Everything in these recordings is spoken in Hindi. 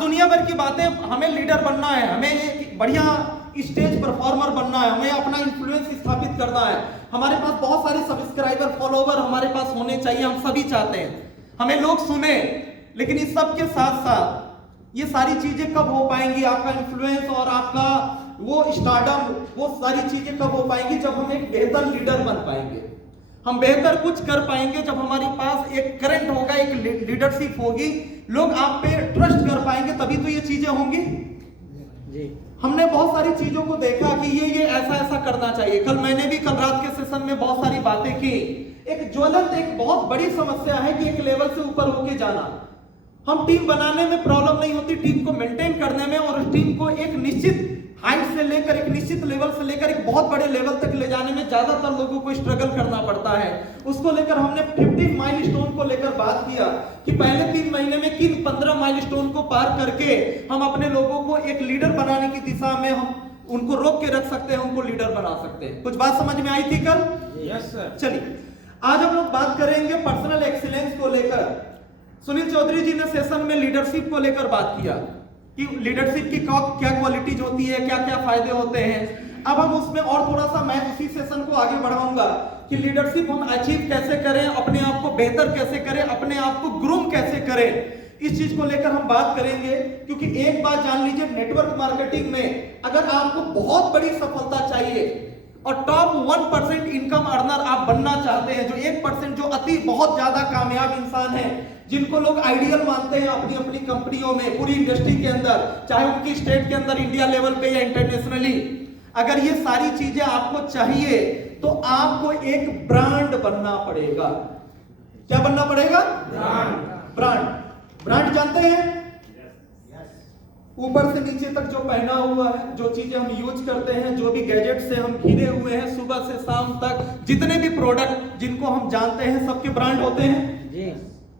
दुनिया भर की बातें, हमें लीडर बनना है, हमें एक बढ़िया स्टेज परफॉर्मर बनना है, हमें अपना इन्फ्लुएंस स्थापित करना है, हमारे पास बहुत सारे सब्सक्राइबर फॉलोवर हमारे पास होने चाहिए, हम सभी चाहते हैं हमें लोग सुने। लेकिन इस सब के साथ साथ ये सारी चीजें कब हो पाएंगी, आपका इन्फ्लुएंस और आपका वो स्टारडम, वो सारी चीजें कब हो पाएंगी, जब हम एक बेहतर लीडर बन पाएंगे, हम बेहतर कुछ कर पाएंगे, जब हमारे पास एक करंट होगा, एक लीडरशिप होगी, लोग आप पे ट्रस्ट कर पाएंगे, तभी तो ये चीजें होंगी जी। हमने बहुत सारी चीजों को देखा कि ये ऐसा ऐसा करना चाहिए। कल रात के सेशन में बहुत सारी बातें की। एक ज्वलंत, एक बहुत बड़ी समस्या है कि एक लेवल से ऊपर होके जाना। हम टीम बनाने में प्रॉब्लम नहीं होती, टीम को मेंटेन करने में, और उस टीम को एक निश्चित हाइट से लेकर, एक निश्चित लेवल से लेकर एक बहुत बड़े लेवल तक ले जाने में ज्यादातर लोगों को स्ट्रगल करना पड़ता है। उसको लेकर हमने 50 माइलस्टोन को लेकर बात किया कि पहले 3 महीने में किन 15 माइलस्टोन को पार करके हम अपने लोगों को एक लीडर बनाने की दिशा में हम उनको रोक के रख सकते हैं, उनको लीडर बना सकते हैं। कुछ बात समझ में आई थी कल? Yes sir. चलिए आज हम लोग बात करेंगे पर्सनल एक्सीलेंस को लेकर। सुनील चौधरी जी ने सेशन में लीडरशिप को लेकर बात किया कि लीडरशिप की क्या क्वालिटीज होती है, क्या क्या फायदे होते हैं। अब हम उसमें और थोड़ा सा मैं उसी सेशन को आगे बढ़ाऊंगा कि लीडरशिप हम अचीव कैसे करें, अपने आप को बेहतर कैसे करें, अपने आप को ग्रूम कैसे करें, इस चीज को लेकर हम बात करेंगे। क्योंकि एक बात जान लीजिए, नेटवर्क मार्केटिंग में अगर आपको बहुत बड़ी सफलता चाहिए और टॉप 1% इनकम अर्नर आप बनना चाहते हैं, जो 1% जो अति बहुत ज्यादा कामयाब इंसान है, जिनको लोग आइडियल मानते हैं अपनी अपनी कंपनियों में, पूरी इंडस्ट्री के अंदर, चाहे उनकी स्टेट के अंदर, इंडिया लेवल पे या इंटरनेशनली, अगर ये सारी चीजें आपको चाहिए तो आपको एक ब्रांड बनना पड़ेगा। क्या बनना पड़ेगा? ब्रांड जानते हैं? ऊपर से नीचे तक जो पहना हुआ है, जो चीजें हम यूज करते हैं, जो भी गैजेट से हम घिरे हुए हैं, सुबह से शाम तक जितने भी प्रोडक्ट जिनको हम जानते हैं, सबके ब्रांड होते हैं जी,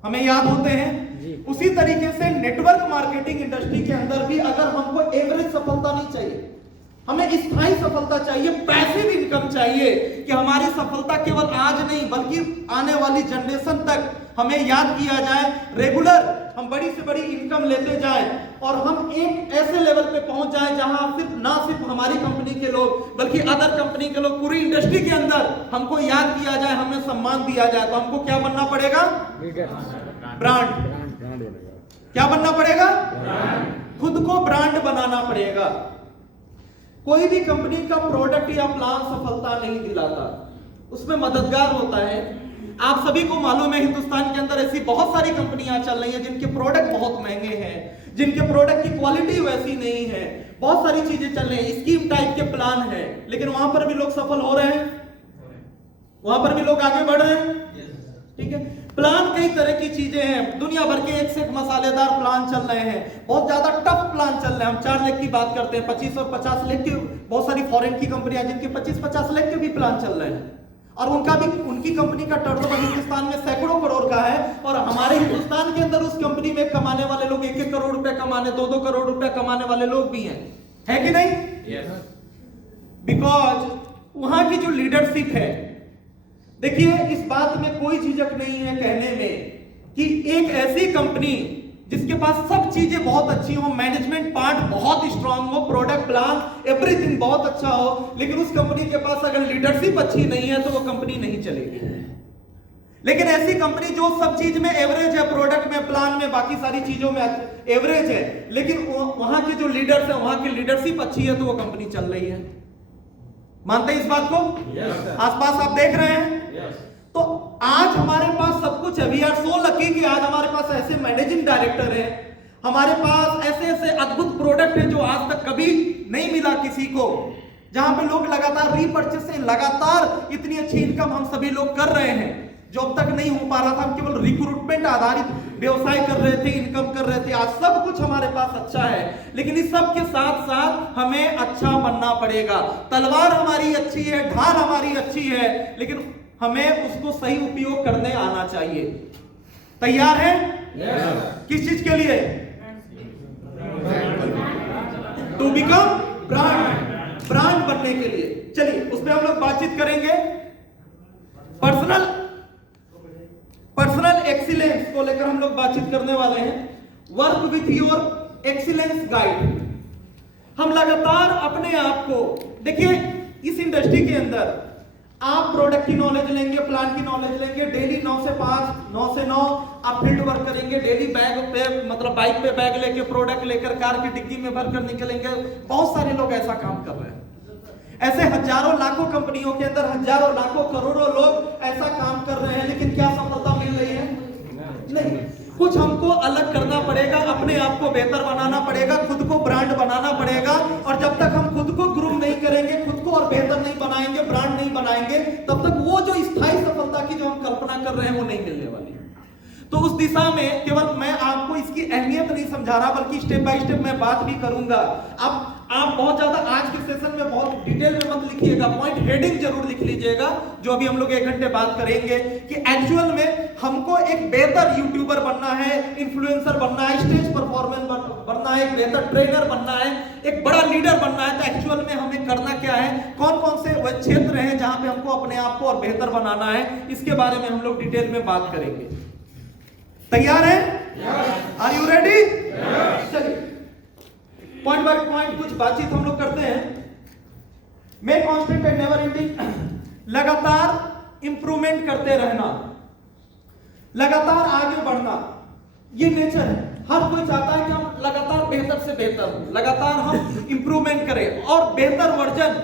हमें याद होते हैं जी। उसी तरीके से नेटवर्क मार्केटिंग इंडस्ट्री के अंदर भी अगर हमको एवरेज सफलता नहीं चाहिए, हमें स्थायी सफलता चाहिए, पैसिव इनकम चाहिए कि हमारी सफलता केवल आज नहीं बल्कि आने वाली जनरेशन तक हमें याद किया जाए, रेगुलर हम बड़ी से बड़ी इनकम लेते जाएं और हम एक ऐसे लेवल पे पहुंच जाएं जहां सिर्फ हमारी कंपनी के लोग बल्कि अदर कंपनी के लोग, पूरी इंडस्ट्री के अंदर हमको याद किया जाए, हमें सम्मान दिया जाए। तो हमको क्या बनना पड़ेगा? ब्रांड। क्या बनना पड़ेगा? खुद को ब्रांड बनाना पड़ेगा। कोई भी कंपनी का प्रोडक्ट या प्लान सफलता नहीं दिलाता, उसमें मददगार होता है। आप सभी को मालूम है हिंदुस्तान के अंदर ऐसी बहुत सारी कंपनियां चल रही हैं जिनके प्रोडक्ट बहुत महंगे हैं, जिनके प्रोडक्ट की क्वालिटी वैसी नहीं है, बहुत सारी चीजें चल रही हैं, स्कीम टाइप के प्लान है, लेकिन वहां पर भी लोग सफल हो रहे हैं, वहां पर भी लोग आगे बढ़ रहे हैं। ठीक है, प्लान कई तरह की चीजें हैं, दुनिया भर के एक से एक मसालेदार प्लान चल रहे हैं, बहुत ज्यादा टफ प्लान चल रहे हैं। हम 4 लाख की बात करते हैं, 25 और 50 लाख की, बहुत सारी फॉरेन की कंपनियां जिनके 25-50 लाख के भी प्लान चल रहे हैं, और उनकी कंपनी का टर्नओवर हिंदुस्तान में सैकड़ों करोड़ का है, और हमारे हिंदुस्तान के अंदर उस कंपनी में कमाने वाले लोग 1-1 करोड़ रुपए कमाने, 2-2 करोड़ रुपए कमाने वाले लोग भी हैं, है कि नहीं? बिकॉज वहां की जो लीडरशिप है, देखिए इस बात में कोई झिझक नहीं है कहने में कि एक ऐसी कंपनी जिसके पास सब चीजें बहुत अच्छी हो, मैनेजमेंट पार्ट बहुत स्ट्रांग हो, प्रोडक्ट प्लान एवरीथिंग बहुत अच्छा हो, लेकिन उस कंपनी के पास अगर लीडरशिप अच्छी नहीं है तो वो कंपनी नहीं चलेगी। लेकिन ऐसी कंपनी जो सब चीज में एवरेज है, प्रोडक्ट में, प्लान में, बाकी सारी चीजों में एवरेज है, लेकिन वहां के जो लीडर्स है, वहां की लीडरशिप अच्छी है, तो वो कंपनी चल रही है। मानते हैं इस बात को? आसपास आप देख रहे हैं। तो आज हमारे पास सब कुछ है, वी आर सो लकी कि आज हमारे पास ऐसे मैनेजिंग डायरेक्टर हैं, हमारे पास ऐसे ऐसे अद्भुत प्रोडक्ट है जो आज तक कभी नहीं मिला किसी को, जहां पे लोग लगातार रीपर्चेस से लगातार इतनी अच्छी इनकम हम सभी लोग कर रहे हैं, जो अब तक नहीं हो पा रहा था। हम केवल रिक्रूटमेंट आधारित व्यवसाय कर रहे थे, इनकम कर रहे थे, आज सब कुछ हमारे पास अच्छा है, लेकिन इस सब के साथ साथ हमें अच्छा बनना पड़ेगा। तलवार हमारी अच्छी है, ढाल हमारी अच्छी है, लेकिन हमें उसको सही उपयोग करने आना चाहिए। तैयार है? किस चीज के लिए? टू बिकम ब्रांड बनने के लिए। चलिए उसमें हम लोग बातचीत करेंगे। पर्सनल एक्सीलेंस को लेकर हम लोग बातचीत करने वाले हैं। Work with your excellence guide. हम लगातार अपने आप को, देखिए इस इंडस्ट्री के अंदर आप प्रोडक्ट की नॉलेज लेंगे, प्लान की नॉलेज लेंगे, डेली 9 से 5, 9 से 9 आप फील्ड वर्क करेंगे, डेली बैग पे मतलब बाइक पे बैग लेके प्रोडक्ट लेकर कार की डिग्गी में भर कर निकलेंगे। बहुत सारे लोग ऐसा काम कर रहे हैं। ऐसे हजारों लाखों कंपनियों के अंदर हजारों लाखों करोड़ों लोग ऐसा काम कर रहे हैं, लेकिन क्या सफलता मिल रही है? नहीं। कुछ हमको अलग करना पड़ेगा, अपने आप को बेहतर बनाना पड़ेगा, खुद को ब्रांड बनाना पड़ेगा। और जब तक हम खुद को ग्रूम नहीं करेंगे, खुद को और बेहतर नहीं बनाएंगे, ब्रांड नहीं बनाएंगे, तब तक वो जो स्थायी सफलता की जो हम कल्पना कर रहे हैं वो नहीं मिलने वाली। तो उस दिशा में केवल मैं आपको इसकी अहमियत नहीं समझा रहा, बल्कि स्टेप बाय स्टेप मैं बात भी करूंगा। अब आप बहुत ज्यादा आज के सेशन में बहुत डिटेल में मत लिखिएगा, पॉइंट हेडिंग जरूर लिख लीजिएगा, जो अभी हम लोग 1 घंटे बात करेंगे कि एक्चुअल में हमको एक बेहतर यूट्यूबर बनना है, इन्फ्लुएंसर बनना है, स्टेज परफॉर्मेंस बनना है, एक बेहतर ट्रेनर बनना है, एक बड़ा लीडर बनना है। तो एक्चुअल में हमें करना क्या है, कौन कौन से वह क्षेत्र हैं जहां पे हमको अपने आप को और बेहतर बनाना है, इसके बारे में हम लोग डिटेल में बात करेंगे। तैयार है? Are you ready? चलिए पॉइंट बाय पॉइंट कुछ बातचीत हम लोग करते हैं। मैं कांस्टेंट एंड नेवर एंडिंग, लगातार इंप्रूवमेंट करते रहना, लगातार आगे बढ़ना, ये नेचर है। हर कोई चाहता है कि हम लगातार बेहतर से बेहतर हो, लगातार हम इंप्रूवमेंट करें और बेहतर वर्जन।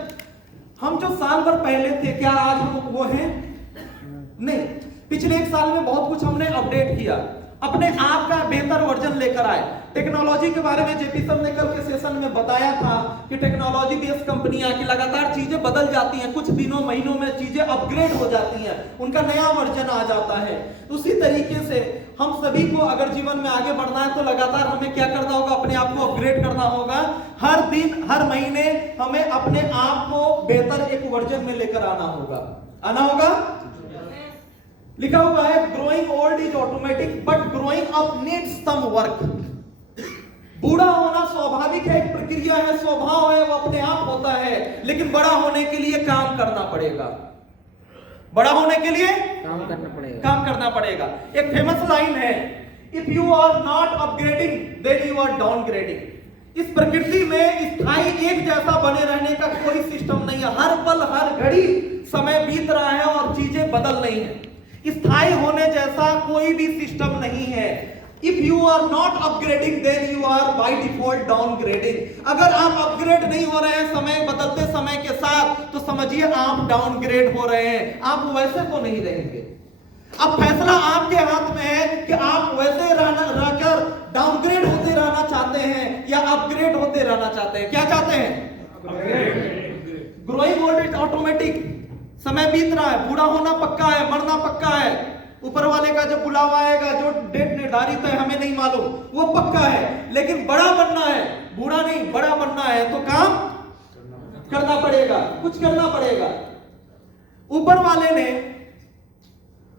हम जो साल भर पहले थे, क्या आज हम वो हैं? नहीं। पिछले 1 साल में बहुत कुछ हमने अपडेट किया, अपने आप का बेहतर वर्जन लेकर आए। टेक्नोलॉजी के बारे में जेपी सर ने कल के सेशन में बताया था कि टेक्नोलॉजी बेस्ड कंपनियां की लगातार चीजें बदल जाती हैं, कुछ दिनों महीनों में चीजें अपग्रेड हो जाती हैं, उनका नया वर्जन आ जाता है। उसी तरीके से हम सभी को अगर जीवन में आगे बढ़ना है तो लगातार हमें क्या करना होगा, अपने आप को अपग्रेड करना होगा। हर दिन हर महीने हमें अपने आप को बेहतर एक वर्जन में लेकर आना होगा। लिखा हुआ है growing old is automatic but growing up needs some work. बूढ़ा होना स्वाभाविक है, एक प्रक्रिया है, स्वभाव है, वो अपने आप होता है, लेकिन बड़ा होने के लिए काम करना पड़ेगा। बड़ा होने के लिए काम करना पड़ेगा। एक फेमस लाइन है, if you are not upgrading then you are downgrading. इस प्रकृति में स्थायी एक जैसा बने रहने का कोई सिस्टम नहीं है। हर पल हर घड़ी समय बीत रहा है और चीजें बदल रही हैं। स्थायी होने जैसा कोई भी सिस्टम नहीं है। If you are not upgrading then you are by default downgrading. अगर आप अपग्रेड नहीं हो रहे हैं समय बदलते समय के साथ, तो समझिए आप डाउनग्रेड हो रहे हैं, आप वैसे तो नहीं रहेंगे। अब फैसला आपके हाथ में है कि आप वैसे रहकर डाउनग्रेड होते रहना चाहते हैं या अपग्रेड होते रहना चाहते हैं। क्या चाहते हैं? ग्रोइंग ओल्ड इज ऑटोमेटिक, समय बीत रहा है, बूढ़ा होना पक्का है, मरना पक्का है, ऊपर वाले का जब बुलावा आएगा, जो डेट निर्धारित है हमें नहीं मालूम, वो पक्का है। लेकिन बड़ा बनना है, बूढ़ा नहीं बड़ा बनना है, तो काम करना पड़ेगा, कुछ करना पड़ेगा। ऊपर वाले ने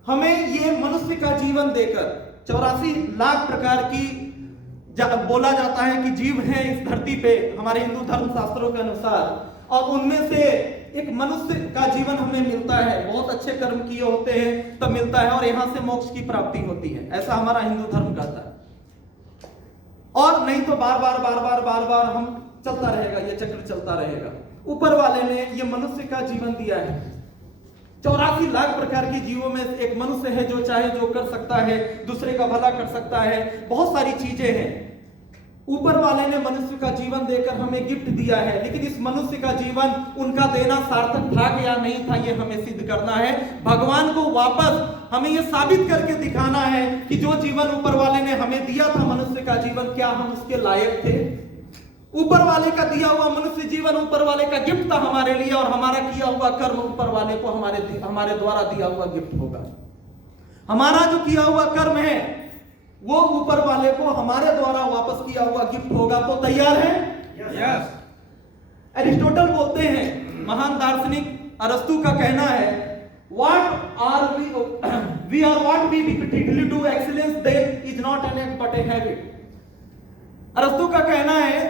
हमें ये मनुष्य का जीवन देकर 84 लाख प्रकार की बोला जाता है कि जीव हैं इस धरती पे हमारे हिंदू धर्म शास्त्रों के अनुसार, और उनमें से एक मनुष्य का जीवन हमें मिलता है। बहुत अच्छे कर्म किए होते हैं तब मिलता है, और यहां से मोक्ष की प्राप्ति होती है, ऐसा हमारा हिंदू धर्म कहता है। और नहीं तो बार बार हम चलता रहेगा, ये चक्र चलता रहेगा। ऊपर वाले ने ये मनुष्य का जीवन दिया है। 84 लाख प्रकार के जीवों में एक मनुष्य है जो चाहे जो कर सकता है, दूसरे का भला कर सकता है, बहुत सारी चीजें हैं। ऊपर वाले ने मनुष्य का जीवन देकर हमें गिफ्ट दिया है, लेकिन इस मनुष्य का जीवन उनका देना सार्थक था या नहीं था, ये हमें सिद्ध करना है। भगवान को वापस हमें ये साबित करके दिखाना है कि जो जीवन ऊपर वाले ने हमें दिया था, मनुष्य का जीवन, क्या हम उसके लायक थे। ऊपर वाले का दिया हुआ मनुष्य जीवन ऊपर वाले का गिफ्ट था हमारे लिए, और हमारा किया हुआ कर्म ऊपर वाले को हमारे द्वारा दिया हुआ गिफ्ट होगा। हमारा जो किया हुआ कर्म है वो ऊपर वाले को हमारे द्वारा वापस किया हुआ गिफ्ट होगा। तो तैयार है? यस। एरिस्टोटल बोलते हैं, महान दार्शनिक अरस्तु का कहना है, what are we are what we repeatedly do, excellence there is not an act but a habit. अरस्तु का कहना है,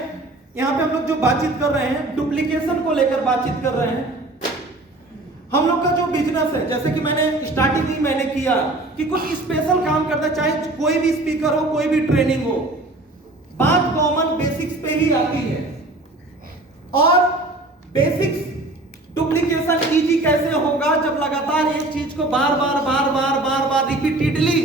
यहां पे हम लोग जो बातचीत कर रहे हैं, डुप्लीकेशन को लेकर बातचीत कर रहे हैं। हम लोग का जो बिजनेस है, जैसे कि मैंने स्टार्टिंग ही मैंने किया कि कुछ स्पेशल काम करना, चाहे कोई भी स्पीकर हो, कोई भी ट्रेनिंग हो, बात कॉमन ही आती है। और बेसिक्स डुप्लीकेशन इजी कैसे होगा, जब लगातार एक चीज को बार बार रिपीटेडली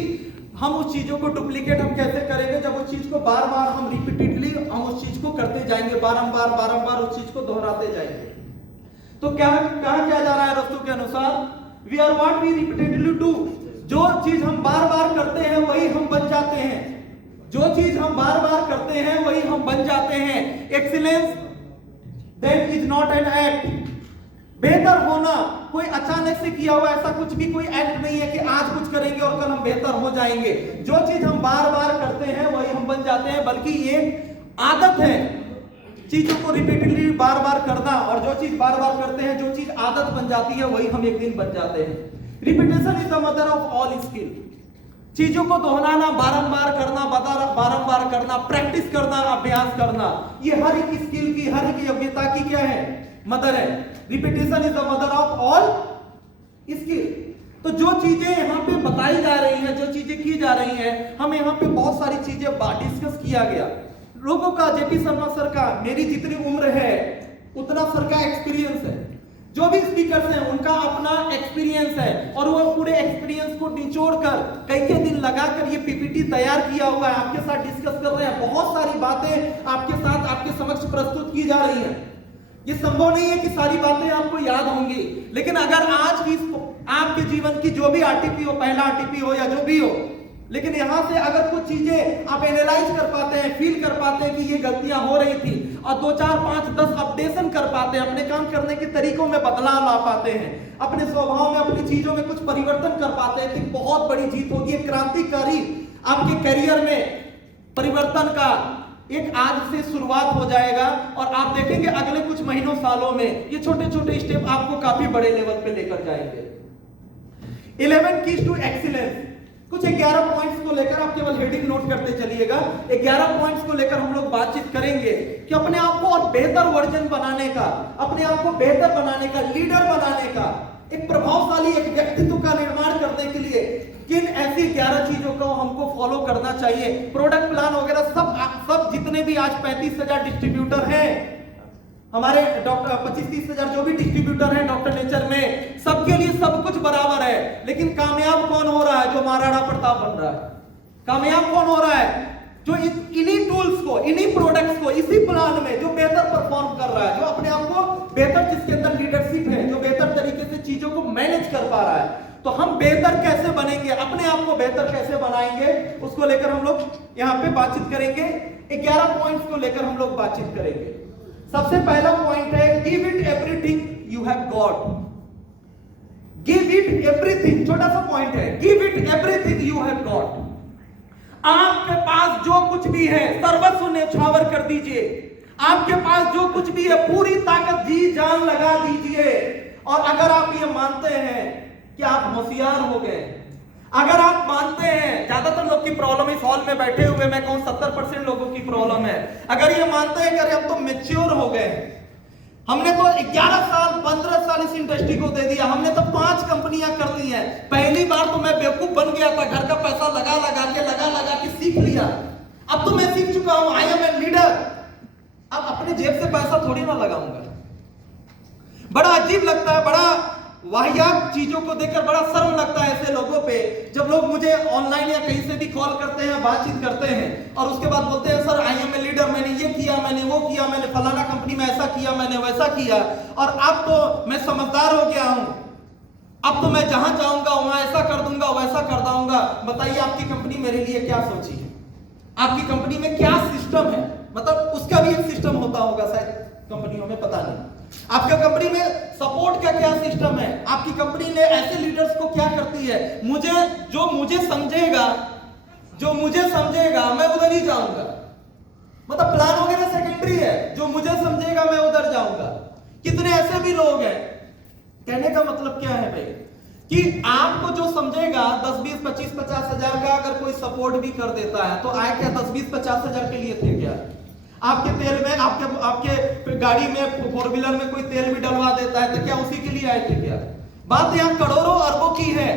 हम उस चीजों को डुप्लीकेट हम कैसे करेंगे, जब उस चीज को बार बार हम रिपीटेडली हम उस चीज को करते जाएंगे, बारंबार उस चीज को दोहराते जाएंगे। तो क्या कहा क्या जा रहा है रस्तों के अनुसार, we are what we repeatedly do. जो चीज हम बार बार करते हैं वही हम बन जाते हैं, जो चीज हम बार बार करते हैं वही हम बन जाते हैं। Excellence that is not an act. बेहतर होना कोई अचानक से किया हुआ ऐसा कुछ भी कोई एक्ट नहीं है कि आज कुछ करेंगे और कल हम बेहतर हो जाएंगे। जो चीज हम बार बार करते हैं वही हम बन जाते हैं, बल्कि एक आदत है चीजों को रिपीटेडली बार बार करना। और जो चीज बार बार करते हैं, जो चीज आदत बन जाती है, वही हम एक दिन बन जाते हैं। Repetition is the mother of all skill. चीजों को दोहराना, बारंबार करना, बारंबार करना, प्रैक्टिस करना, अभ्यास करना, ये हर एक स्किल की, हर एक योग्यता की क्या है, मदर है। Repetition is the mother of all skill. तो जो चीजें यहाँ पे बताई जा रही हैं, जो चीजें की जा रही हैं, हम यहाँ पे बहुत सारी चीजें डिस्कस किया गया। लोगों का, जेपी शर्मा सर का, मेरी जितनी उम्र है उतना सर का एक्सपीरियंस है। जो भी स्पीकर्स हैं उनका अपना एक्सपीरियंस है, और वो पूरे एक्सपीरियंस को निचोड़ कर कई दिन लगाकर ये पीपीटी तैयार किया हुआ है, आपके साथ डिस्कस कर रहे हैं। बहुत सारी बातें आपके साथ, आपके समक्ष प्रस्तुत की जा रही हैं। ये संभव नहीं है कि सारी बातें आपको याद होंगी, लेकिन अगर आज की आपके जीवन की जो भी आरटीपी हो, पहला आरटीपी हो या जो भी हो, लेकिन यहां से अगर कुछ चीजें आप एनालाइज कर पाते हैं, फील कर पाते हैं कि ये गलतियां हो रही थी, और 2, 4, 5, 10 अपडेशन कर पाते हैं, अपने काम करने के तरीकों में बदलाव ला पाते हैं, अपने स्वभाव में, अपनी चीजों में कुछ परिवर्तन कर पाते हैं, तो बहुत बड़ी जीत होगी। एक क्रांतिकारी आपके करियर में परिवर्तन का एक आज से शुरुआत हो जाएगा, और आप देखेंगे अगले कुछ महीनों, सालों में ये छोटे छोटे स्टेप आपको काफी बड़े लेवल पे लेकर जाएंगे। 11 कीज टू एक्सीलेंस। कुछ 11 पॉइंट्स को लेकर आप केवल हेडिंग नोट करते चलिएगा। 11 पॉइंट्स को लेकर हम लोग बातचीत करेंगे कि अपने आप को और बेहतर वर्जन बनाने का, अपने आप को बेहतर बनाने का, लीडर बनाने का, एक प्रभावशाली एक व्यक्तित्व का निर्माण करने के लिए किन ऐसी 11 चीजों को हमको फॉलो करना चाहिए। प्रोडक्ट प्लान वगैरह सब जितने भी आज 35,000 डिस्ट्रीब्यूटर हैं हमारे, डॉक्टर 25-30 हजार जो भी डिस्ट्रीब्यूटर हैं डॉक्टर नेचर में, सबके लिए सब कुछ बराबर है। लेकिन कामयाब कौन हो रहा है? जो महाराणा प्रताप बन रहा है। कामयाब कौन हो रहा है? जो इन्हीं टूल्स को, इन्हीं प्रोडक्ट्स को, इसी प्लान में जो बेहतर परफॉर्म कर रहा है, जो अपने आप को बेहतर, जिसके अंदर लीडरशिप है, जो बेहतर तरीके से चीजों को मैनेज कर पा रहा है। तो हम बेहतर कैसे बनेंगे, अपने आप को बेहतर कैसे बनाएंगे, उसको लेकर हम लोग यहाँ पे बातचीत करेंगे। 11 पॉइंट्स को लेकर हम लोग बातचीत करेंगे। सबसे पहला पॉइंट है, give it everything you have got. Give it everything, छोटा सा पॉइंट है, give it everything you have got. आपके पास जो कुछ भी है सर्वस्व न्यौछावर कर दीजिए। आपके पास जो कुछ भी है पूरी ताकत, जी जान लगा दीजिए। और अगर आप ये मानते हैं कि आप होशियार हो गए, अगर आप मानते हैं, ज्यादातर लोग की प्रॉब्लम इस हॉल में बैठे हुए मैं कहूं 70% लोगों की प्रॉब्लम है, अगर ये मानते हैं कि अरे हम तो मैच्योर हो गए, हमने तो 11 साल 15 साल इस इंडस्ट्री को दे दिया, हमने तो 5 कंपनियां कर ली हैं, पहली बार तो मैं बेवकूफ बन गया था, घर का पैसा लगा लगा के सीख लिया, अब तो मैं सीख चुका हूं, आई एम ए लीडर, अब अपने जेब से पैसा थोड़ी ना लगाऊंगा। बड़ा अजीब लगता है, बड़ा वाहियात चीजों को देखकर बड़ा शर्म लगता है ऐसे लोगों पे, जब लोग मुझे ऑनलाइन या कहीं से भी कॉल करते हैं, बातचीत करते हैं, और उसके बाद बोलते हैं sir I am a leader, मैंने ये किया, मैंने वो किया, मैंने फलाना कंपनी में ऐसा किया, मैंने वैसा किया, और अब तो मैं समझदार हो गया हूं, अब तो मैं जहां चाहूंगा वहां ऐसा कर दूंगा, वैसा कर दूंगा। बताइए आपकी कंपनी मेरे लिए क्या सोची है? आपकी कंपनी में क्या सिस्टम है? मतलब उसका भी एक सिस्टम होता होगा शायद कंपनियों में, पता नहीं। आपका कंपनी में सपोर्ट का क्या सिस्टम है? आपकी कंपनी ने ऐसे लीडर्स को क्या करती है? जो मुझे समझेगा मैं उधर ही जाऊंगा। मतलब प्लान वगैरह सेकेंडरी है, जो मुझे समझेगा मैं उधर जाऊंगा। कितने ऐसे भी लोग हैं। कहने का मतलब क्या है भाई, कि आपको जो समझेगा 10, 20, 25, 50 हजार का अगर कोई सपोर्ट भी कर देता है, तो आए क्या 10, 20, 50 हजार के लिए थे क्या? आपके तेल में, आपके गाड़ी में, 4 व्हीलर में कोई तेल भी डलवा देता है, तो क्या उसी के लिए आए थे क्या? बात यहाँ करोड़ों अरबों की है।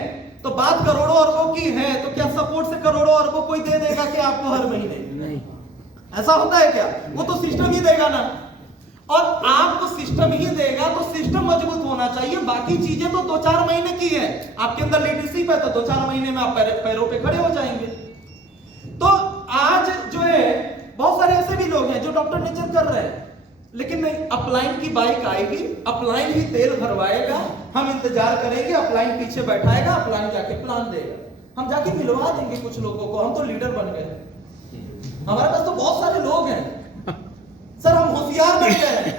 तो बात करोड़ों अरबों की है, तो क्या सपोर्ट से करोड़ों अरबों कोई दे देगा कि आपको हर महीने? नहीं। ऐसा होता है क्या? वो तो सिस्टम ही देगा ना, और आपको सिस्टम ही देगा तो सिस्टम मजबूत होना चाहिए। बाकी चीजें तो 2-4 महीने की है, आपके अंदर लीडरशिप है तो 2-4 महीने में आप पैरों पे खड़े हो जाएंगे। तो आज जो है बहुत सारे ऐसे भी लोग हैं जो डॉक्टर नेचर कर रहे हैं, लेकिन नहीं, अपलाइन की बाइक आएगी, अपलाइन ही तेल भरवाएगा, हम इंतजार करेंगे, अपलाइन पीछे बैठाएगा, अपलाइन जाके प्लान देगा, हम जाके मिलवा देंगे कुछ लोगों को, हम तो लीडर बन गए, हमारे पास तो बहुत सारे लोग हैं सर, हम होशियार बन गए,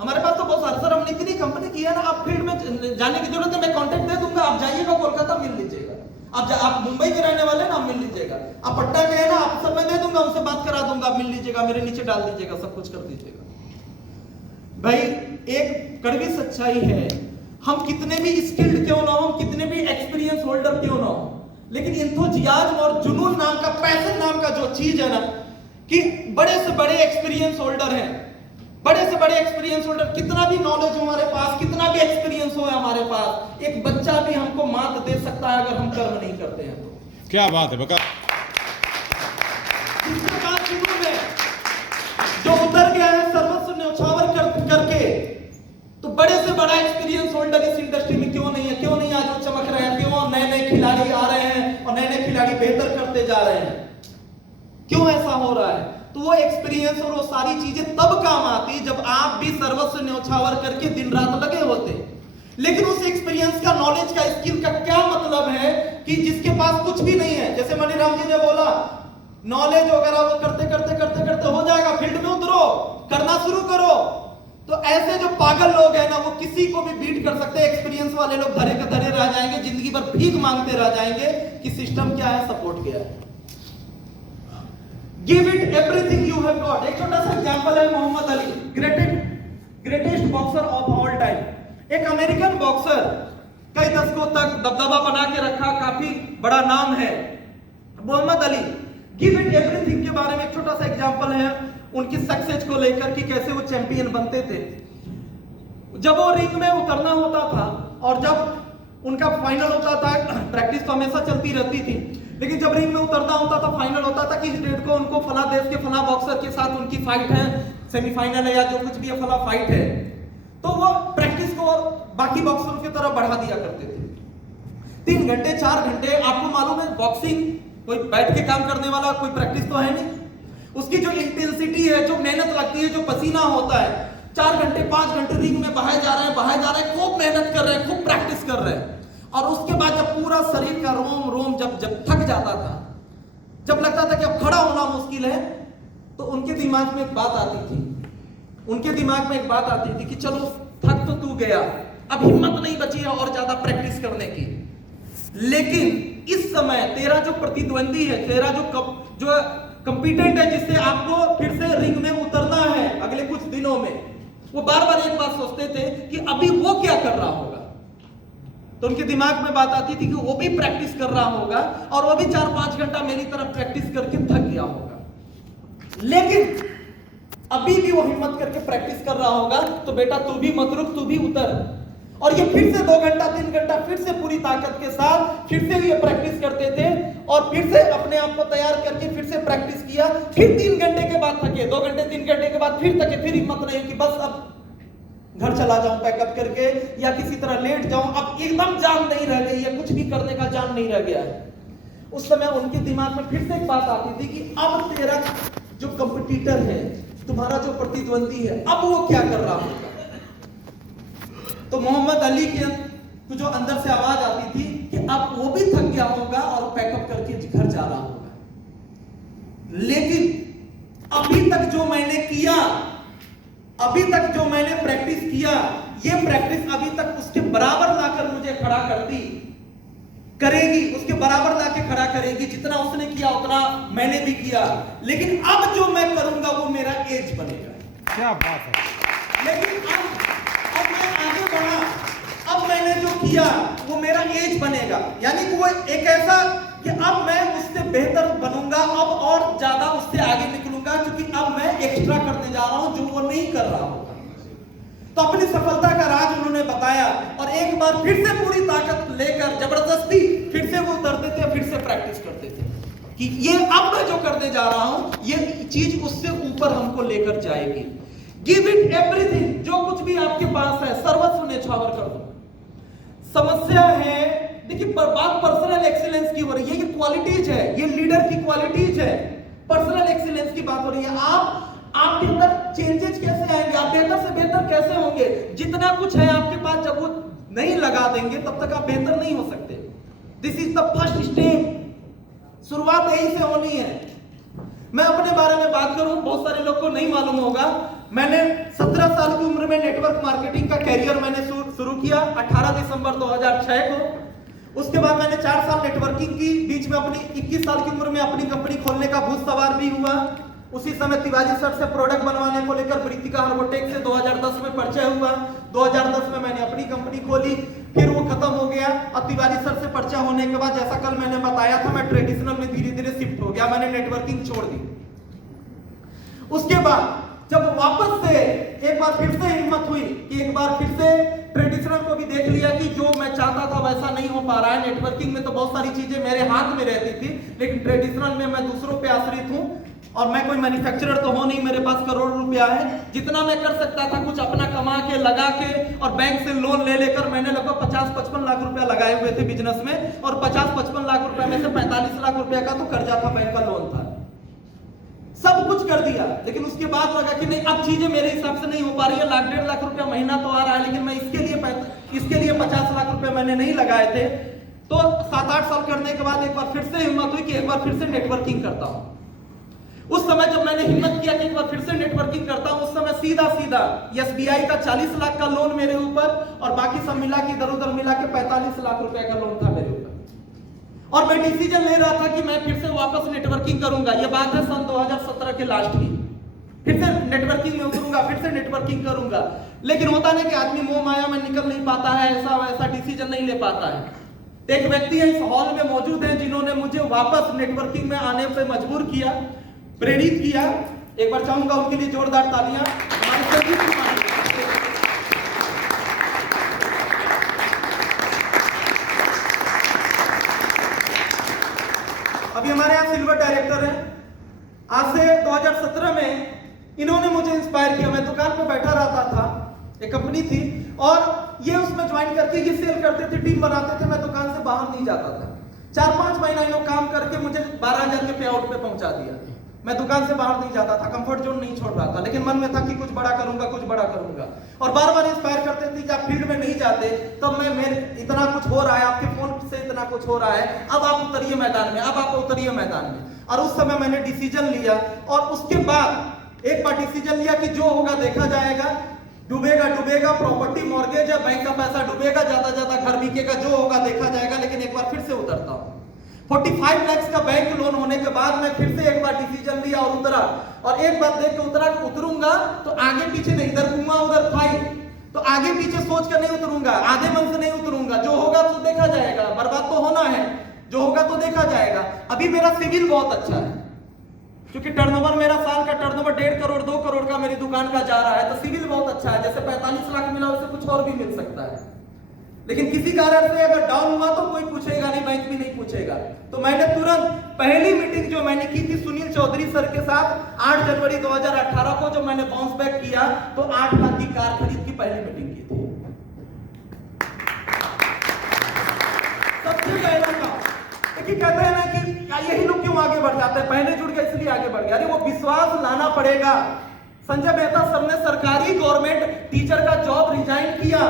हमारे पास तो बहुत सारे सर, हमने इतनी कंपनी की है ना, आप फील्ड में जाने की जरूरत है, मैं कांटेक्ट दे दूंगा, आप जाइएगा कोलकाता मिल लीजिएगा, आप मुंबई के रहने वाले ना, आप मिल लीजिएगा, आप पटना के हैं ना, आप सब मैं दे दूंगा, उनसे बात करा दूंगा, मिल लीजिएगा, मेरे नीचे डाल दीजिएगा, सब कुछ कर दीजिएगा। भाई एक कड़वी सच्चाई है, हम कितने भी स्किल्ड क्यों ना हो, हम कितने भी एक्सपीरियंस होल्डर क्यों ना हो, लेकिन एंथुसियाज्म और जुनून नाम का, पैशन नाम का जो चीज है ना, कि बड़े से बड़े एक्सपीरियंस होल्डर हैं, बड़े से बड़े एक्सपीरियंस होल्डर, कितना भी नॉलेज हो हमारे पास, कितना भी एक्सपीरियंस हो हमारे पास, एक बच्चा भी हमको मात दे सकता है अगर हम कर्म नहीं करते हैं तो। क्या बात है बका, जो उतर गया है सर्वस्व न्यौछावर करके, तो बड़े से बड़ा एक्सपीरियंस होल्डर इस इंडस्ट्री में क्यों नहीं है? क्यों नहीं आज वो चमक रहे हैं? क्यों नए नए खिलाड़ी आ रहे हैं और नए नए खिलाड़ी बेहतर करते जा रहे हैं? क्यों ऐसा हो रहा है? तो वो एक्सपीरियंस और वो सारी चीजें तब काम आती जब आप भी सर्वस्व न्यौछावर करके दिन रात लगे होते। लेकिन उस एक्सपीरियंस का, नॉलेज का, स्किल का क्या मतलब है कि जिसके पास कुछ भी नहीं है, जैसे मणिराम जी ने बोला, नॉलेज वगैरह वो करते करते करते करते हो जाएगा, फील्ड में उतरो, करना शुरू करो। तो ऐसे जो पागल लोग हैं ना, वो किसी को भी बीट कर सकते हैं। एक्सपीरियंस वाले लोग धरे के धरे रह जाएंगे, जिंदगी भर भीख मांगते रह जाएंगे कि सिस्टम क्या है, सपोर्ट क्या है। Give it everything you have got. एक छोटा सा एग्जांपल है Muhammad Ali, greatest boxer of all time. एक अमेरिकन बॉक्सर, कई दशकों तक दबदबा बना के रखा, काफी बड़ा नाम है Muhammad Ali. Give it everything के बारे में एक छोटा सा एग्जांपल है उनकी सक्सेस को लेकर कि कैसे वो चैंपियन बनते थे। जब वो रिंग में उतरना होता था और जब उनका फाइनल होता था, प्रैक्टिस तो हमेशा चलती रहती थी, लेकिन जब रिंग में उतरना होता था, फाइनल होता था कि इस डेट को उनको फला देश के फला बॉक्सर के साथ उनकी फाइट है, सेमीफाइनल है या जो कुछ भी फला फाइट है, तो वो प्रैक्टिस को और बाकी बॉक्सरों की तरफ बढ़ा दिया करते थे। 3 घंटे 4 घंटे, आपको मालूम है बॉक्सिंग कोई बैठ के काम करने वाला कोई प्रैक्टिस तो है नहीं। उसकी जो इंटेंसिटी है, जो मेहनत लगती है, जो पसीना होता है, 4 घंटे 5 घंटे रिंग में बहाए जा रहे हैं, खूब मेहनत कर रहे हैं, खूब प्रैक्टिस कर रहे हैं। और उसके बाद जब पूरा शरीर का रोम जब थक जाता था, जब लगता था कि अब खड़ा होना मुश्किल है, तो उनके दिमाग में एक बात आती थी कि चलो थक तो तू गया, अब हिम्मत नहीं बची है और ज्यादा प्रैक्टिस करने की। लेकिन इस समय तेरा जो प्रतिद्वंदी है, तेरा जो कंपिटेंट है, जिससे आपको फिर से रिंग में उतरना है अगले कुछ दिनों में, वो बार बार एक बात सोचते थे कि अभी वो क्या कर रहा होगा। तो उनके दिमाग में बात आती थी कि वो भी प्रैक्टिस कर रहा होगा और वो भी 4-5 घंटा मेरी तरफ प्रैक्टिस करके थक गया होगा, लेकिन अभी भी वो हिम्मत करके प्रैक्टिस कर रहा होगा। तो बेटा तू भी मत रुक, तू भी उतर। और ये फिर से 2 घंटा 3 घंटा फिर से पूरी ताकत के साथ फिर से ये प्रैक्टिस करते थे और फिर से अपने आप को तैयार करके फिर से प्रैक्टिस किया। फिर 3 घंटे के बाद थके, 2 घंटे 3 घंटे के बाद फिर थके, फिर हिम्मत नहीं कि बस अब घर चला जाऊं पैकअप करके या किसी तरह लेट जाऊं, अब एकदम जान नहीं रह गई है, कुछ भी करने का जान नहीं रह गया है। उस समय उनके दिमाग में फिर से एक बात आती थी कि अब तेरा जो कंपटीटर है, तुम्हारा जो प्रतिद्वंदी है, अब वो क्या कर रहा होगा। तो मोहम्मद अली के जो अंदर से आवाज आती थी कि अब वो भी थक गया होगा और पैकअप करके घर जा रहा होगा, लेकिन अभी तक जो मैंने किया, अभी तक जो मैंने प्रैक्टिस किया, ये प्रैक्टिस अभी तक उसके बराबर लाकर मुझे खड़ा करती करेगी, उसके बराबर लाके खड़ा करेगी। जितना उसने किया उतना मैंने भी किया, लेकिन अब जो मैं करूंगा वो मेरा एज बनेगा। क्या बात है। लेकिन अब मैं आगे बढ़ा, अब मैंने जो किया वो मेरा एज बनेगा, यानी कि वो एक ऐसा कि अब मैं उससे बेहतर बनूंगा, अब और ज्यादा उससे आगे निकलूंगा, क्योंकि अब मैं एक्स्ट्रा करने जा रहा हूं जो वो नहीं कर रहा होगा। तो अपनी सफलता का राज उन्होंने बताया और एक बार फिर से पूरी ताकत लेकर जबरदस्ती फिर से वो उतरते थे, फिर से प्रैक्टिस करते थे। कि ये अब मैं जो करने जा रहा हूं ये चीज उससे ऊपर हमको लेकर जाएगी। गिव इट एवरीथिंग, जो कुछ भी आपके पास है सर्वस्व न्यौछावर कर दो। समस्या है, देखिए बात पर्सनल एक्सीलेंस की हो रही है, ये क्वालिटीज है, ये लीडर की क्वालिटीज है, पर्सनल एक्सीलेंस की बात हो रही है। आपके अंदर चेंजेस कैसे आएंगे, आप बेहतर से बेहतर कैसे होंगे। जितना कुछ है आपके पास जब वो नहीं लगा देंगे तब तक आप बेहतर नहीं हो सकते। This is the first step, शुरुआत यही से होनी है। मैं अपने बारे में बात करूं, बहुत सारे लोग को नहीं मालूम होगा, मैंने 17 साल की उम्र में नेटवर्क मार्केटिंग का कैरियर मैंने शुरू किया 18 दिसंबर 2006 को। उसके बाद मैंने 4 साल नेटवर्किंग की, बीच में अपनी 21 साल की उम्र में अपनी कंपनी खोलने का भूत सवार भी हुआ। उसी समय तिवारी सर से प्रोडक्ट बनवाने को लेकर प्रीतिका हार्बोटेक से 2010 में परिचय हुआ। 2010 में मैंने अपनी कंपनी खोली, फिर वो खत्म हो गया। अब तिवारी सर से परिचय होने के बाद जैसा कल मैंने बताया था, मैं ट्रेडिशनल में धीरे धीरे शिफ्ट हो गया, मैंने नेटवर्किंग छोड़ दी। उसके बाद जब वापस से एक बार फिर से हिम्मत हुई कि एक बार फिर से ट्रेडिशनल को भी देख लिया कि जो मैं चाहता था वैसा नहीं हो पा रहा है। नेटवर्किंग में तो बहुत सारी चीजें मेरे हाथ में रहती थी, लेकिन ट्रेडिशनल में मैं दूसरों पे आश्रित हूं और मैं कोई मैन्युफैक्चरर तो हो नहीं, मेरे पास करोड़ रुपया है। जितना मैं कर सकता था कुछ अपना कमा के लगा के और बैंक से लोन ले लेकर मैंने लगभग 50-55 लाख रुपया लगाए हुए थे बिजनेस में, और 50-55 लाख रुपया में से 45 लाख रुपया का तो कर्जा था, बैंक का लोन था, सब कुछ कर दिया। लेकिन उसके बाद लगा कि नहीं, अब चीजें मेरे हिसाब से नहीं हो पा रही है। 1.5 लाख रुपया महीना तो आ रहा है, लेकिन मैं इसके लिए 50 लाख रुपया मैंने नहीं लगाए थे। तो 7-8 साल करने के बाद एक बार फिर से हिम्मत हुई कि एक बार फिर से नेटवर्किंग करता हूं। उस समय जब मैंने हिम्मत किया कि एक बार फिर से नेटवर्किंग करता हूं, उस समय सीधा एसबीआई का 40 लाख का लोन मेरे ऊपर और बाकी सब मिला के इधर उधर मिला के 45 लाख रुपए का लोन था मेरे ऊपर। और मैं डिसीजन ले रहा था कि मैं फिर से वापस नेटवर्किंग करूंगा। यह बात है सन 2017 के लास्ट की, फिर से नेटवर्किंग में उतरूंगा, फिर से नेटवर्किंग करूंगा। लेकिन होता नहीं कि आदमी मोह माया में निकल नहीं पाता है, ऐसा वैसा डिसीजन नहीं ले पाता है। एक व्यक्ति इस हॉल में मौजूद है जिन्होंने मुझे वापस नेटवर्किंग में आने पर मजबूर किया, प्रेरित किया। एक बार चाहूंगा उनके लिए जोरदार तालियां। अभी हमारे यहाँ सिल्वर डायरेक्टर हैं। आज से 2017 में इन्होंने मुझे इंस्पायर किया। मैं दुकान पे बैठा रहता था, एक कंपनी थी और ये उसमें ज्वाइन करके ये सेल करते थे, टीम बनाते थे। मैं दुकान से बाहर नहीं जाता था। 4-5 महीना इन्होंने काम करके मुझे 12,000 के पे आउट पे पहुंचा दिया। मैं दुकान से बाहर नहीं जाता था, कंफर्ट जोन नहीं छोड़ रहा था, लेकिन मन में था कि कुछ बड़ा करूंगा, कुछ बड़ा करूंगा। और बार बार इंस्पायर करते थे कि आप फील्ड में नहीं जाते, तब मैं इतना कुछ हो रहा है, आपके फोन से इतना कुछ हो रहा है, अब आप उतरिए मैदान में, अब आप उतरिए मैदान में। और उस समय मैंने डिसीजन लिया और उसके बाद एक बार डिसीजन लिया कि जो होगा देखा जाएगा, डूबेगा डूबेगा, प्रॉपर्टी मॉर्गेज है, बैंक का पैसा डूबेगा, ज्यादा घर बिकेगा, जो होगा देखा जाएगा। लेकिन एक बार फिर से उतरता हूं। 45 लाख का बैंक लोन होने के बाद मैं फिर से एक बार डिसीजन लिया और उतरा। और एक बार देख के उतरूंगा तो आगे पीछे नहीं, इधर कुआं उधर खाई, तो आगे पीछे सोच कर नहीं उतरूंगा, आधे मन से नहीं उतरूंगा। जो होगा तो देखा जाएगा, बर्बाद तो होना है, जो होगा तो देखा जाएगा। अभी मेरा सिविल बहुत अच्छा है, क्योंकि टर्नओवर मेरा साल का टर्नओवर 1.5 करोड़ 2 करोड़ का मेरी दुकान का जा रहा है, तो सिविल बहुत अच्छा है। जैसे 45 लाख मिला वैसे कुछ और भी मिल सकता है। लेकिन किसी कारण से अगर डाउन हुआ तो कोई पूछेगा नहीं, बैंक भी नहीं पूछेगा। तो मैंने तुरंत पहली मीटिंग जो मैंने की थी सुनील चौधरी सर के साथ 8 जनवरी 2018 को, जब मैंने बाउंस बैक किया तो 8 लाख की कार खरीद की पहली मीटिंग की थी। सबसे पहला काम कहते हैं ना कि यही लोग क्यों आगे बढ़ जाते हैं, पहले जुड़ गए इसलिए आगे बढ़ गया। अरे वो विश्वास लाना पड़ेगा। संजय मेहता सर ने सरकारी गवर्नमेंट टीचर का जॉब रिजाइन किया।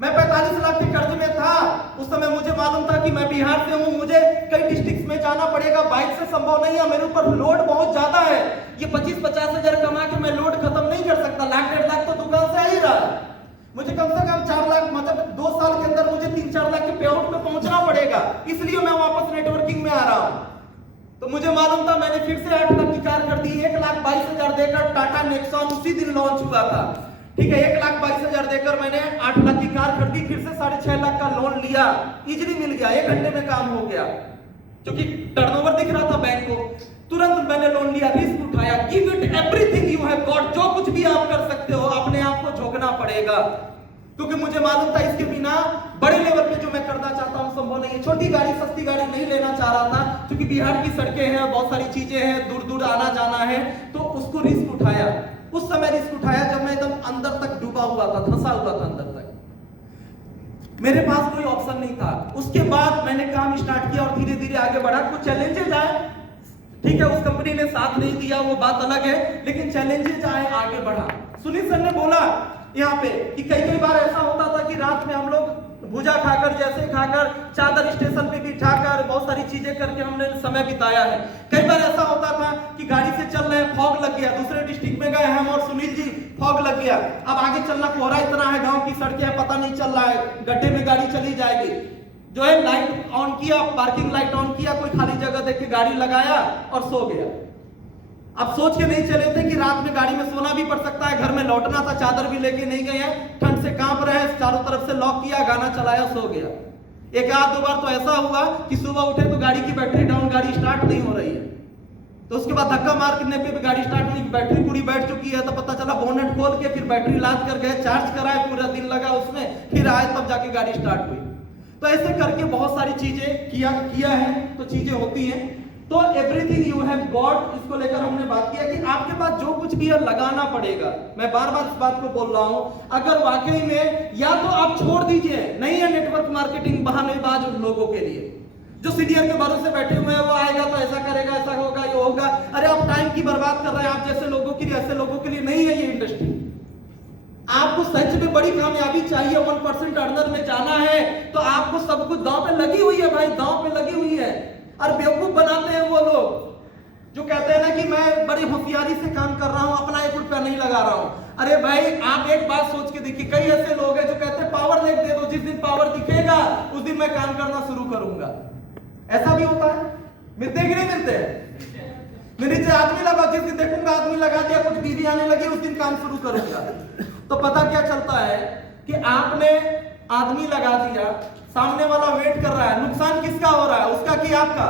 मैं 45 लाख के कर्ज में था। उस समय मुझे मालूम था कि मैं बिहार से हूं, मुझे कई डिस्ट्रिक्ट में जाना पड़ेगा, बाइक से संभव नहीं है, मेरे ऊपर लोड बहुत ज्यादा है। ये 25-50 हजार कमा के मैं लोड खत्म नहीं कर सकता। 1-1.5 लाख तो दुकान से आ ही रहा है, मुझे कम से कम 4 लाख, मतलब 2 साल के अंदर मुझे 3-4 लाख के पे आउट पे पहुंचना पड़ेगा। इसलिए मैं वापस नेटवर्किंग में आ रहा हूं। तो मुझे मालूम था, मैंने फिर से 8 लाख की कार कर दी। 1,22,000 देकर टाटा नेक्सॉन उसी दिन लॉन्च हुआ था, ठीक है। 1,22,000 देकर मैंने 8 लाख की कार खरीदी, फिर से 6.5 लाख का लोन लिया, इजीली मिल गया, 1 घंटे में काम हो गया, क्योंकि टर्नओवर दिख रहा था बैंक को। तुरंत मैंने लोन लिया, रिस्क उठाया। Give it everything you have got, जो कुछ भी आप कर सकते हो अपने आप को झोंकना पड़ेगा, क्योंकि मुझे मालूम था इसके बिना बड़े लेवल पे जो मैं करना चाहता हूं संभव नहीं है। छोटी गाड़ी सस्ती गाड़ी नहीं लेना चाह रहा था, क्योंकि बिहार की सड़कें हैं, बहुत सारी चीजें हैं, दूर दूर आना जाना है, तो उसको रिस्क उठाया। उस समय रिस्क उठाया जब मैं एकदम अंदर तक डूबा हुआ था, धंसा हुआ था अंदर तक, मेरे पास कोई ऑप्शन नहीं था। उसके बाद मैंने काम स्टार्ट किया और धीरे धीरे आगे बढ़ा। कुछ चैलेंजेस आए, ठीक है, उस कंपनी ने साथ नहीं दिया, वो बात अलग है, लेकिन चैलेंजेस आए, आगे बढ़ा। सुनील सर ने बोला यहाँ पे कि कई बार ऐसा होता था कि रात में हम लोग भुजा खाकर, जैसे खाकर, चादर स्टेशन पे बिठाकर, बहुत सारी चीजें करके हमने समय बिताया है। कई बार ऐसा होता था कि गाड़ी से चल रहे हैं, फॉग लग गया, दूसरे डिस्ट्रिक्ट में गए हम और सुनील जी, फॉग लग गया, अब आगे चलना, कोहरा इतना है, गांव की सड़कें हैं, पता नहीं चल रहा है, गड्ढे में गाड़ी चली जाएगी। जो है लाइट ऑन किया, पार्किंग लाइट ऑन किया, कोई खाली जगह देख के गाड़ी लगाया और सो गया। अब सोच के नहीं चले थे कि रात में गाड़ी में सोना भी पड़ सकता है, घर में लौटना था, चादर भी लेके नहीं गए हैं, ठंड से कांप रहे हैं, चारों तरफ से लॉक किया, गाना चलाया, सो गया। एक आध दो बार तो ऐसा हुआ कि सुबह उठे तो गाड़ी की बैटरी डाउन, गाड़ी स्टार्ट नहीं हो रही है, तो उसके बाद धक्का मारने पे भी गाड़ी स्टार्ट हुई, बैटरी पूरी बैठ चुकी है, तो पता चला बोनेट खोल के फिर बैटरी लाद कर गए, चार्ज कराए, पूरा दिन लगा उसमें, फिर आए तब जाके गाड़ी स्टार्ट हुई। तो ऐसे करके बहुत सारी चीजें किया है, तो चीजें होती हैं। तो एवरीथिंग यू हैव गॉट, इसको लेकर हमने बात किया कि आपके पास जो कुछ भी है लगाना पड़ेगा। मैं बार बार इस बात को बोल रहा हूं, अगर वाकई में, या तो आप छोड़ दीजिए, नहीं है नेटवर्क मार्केटिंग बहानेबाज उन लोगों के लिए जो सीनियर के भरोसे बैठे हुए हैं, वो आएगा तो ऐसा करेगा, ऐसा होगा, ये होगा। अरे आप टाइम की बर्बाद कर रहे हैं, आप जैसे लोगों के लिए, ऐसे लोगों के लिए नहीं है ये इंडस्ट्री। आपको सच में बड़ी कामयाबी चाहिए, 1% अर्नर में जाना है, तो आपको सब कुछ दांव पे लगी हुई है भाई, दांव पे लगी हुई है। और बेवकूफ बनाते हैं वो लोग जो कहते हैं ना कि मैं बड़ी होशियारी से काम कर रहा हूं, अपना 1 रुपया नहीं लगा रहा हूं। अरे भाई आप एक बात सोच के देखिए, कई ऐसे लोग हैं जो कहते हैं पावर लेग दे दो, जिस दिन पावर दिखेगा उस दिन मैं काम करना शुरू करूंगा। ऐसा भी होता है, मिलते हैं कि नहीं मिलते हैं? मेरे से आदमी लगा, जिस दिन देखूंगा आदमी लगा दिया, कुछ बीवी आने लगी, उस दिन काम शुरू करूंगा। तो पता क्या चलता है कि आपने आदमी लगा दिया, सामने वाला वेट कर रहा है, नुकसान किसका हो रहा है, उसका कि आपका?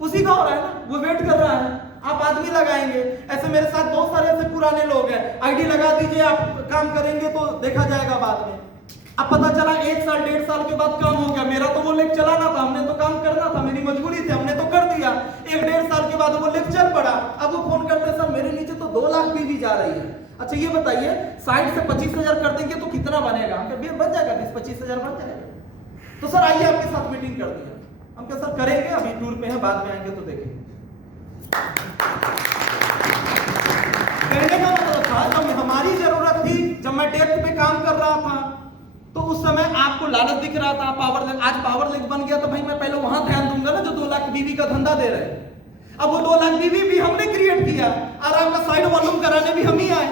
उसी का हो रहा है ना, वो वेट कर रहा है, आप आदमी लगाएंगे। ऐसे मेरे साथ बहुत सारे ऐसे पुराने लोग हैं, आईडी लगा दीजिए, आप काम करेंगे तो देखा जाएगा बाद में। अब पता चला 1 साल 1.5 साल के बाद काम हो गया, मेरा तो वो लेग चलाना था, हमने तो काम करना था, मेरी मजबूरी थी, हमने तो कर दिया। 1-1.5 साल के बाद वो लेग चल पड़ा, अब वो फोन करते सर मेरे नीचे तो 2 लाख भी जा रही है। अच्छा ये बताइए, साइड से 25,000 कर देंगे तो कितना बनेगा? हम बन जाएगा 20-25,000 बन जाएगा। तो सर आइए आपके साथ मीटिंग कर दिया, हम क्या सर करेंगे, अभी टूर पे हैं, बाद में आएंगे तो देखेंगे। कहने का मतलब था, जब हमारी जरूरत थी, जब मैं डेप्थ पे काम कर रहा था, तो उस समय आपको लालच दिख रहा था पावर लेग। आज पावर लेग बन गया तो भाई मैं पहले वहां ध्यान दूंगा ना जो 2 लाख बीवी का धंधा दे रहे हैं। अब वो 2 लाख बीवी भी हमने क्रिएट किया और आपका साइड वॉल्यूम कराने भी हम ही आए।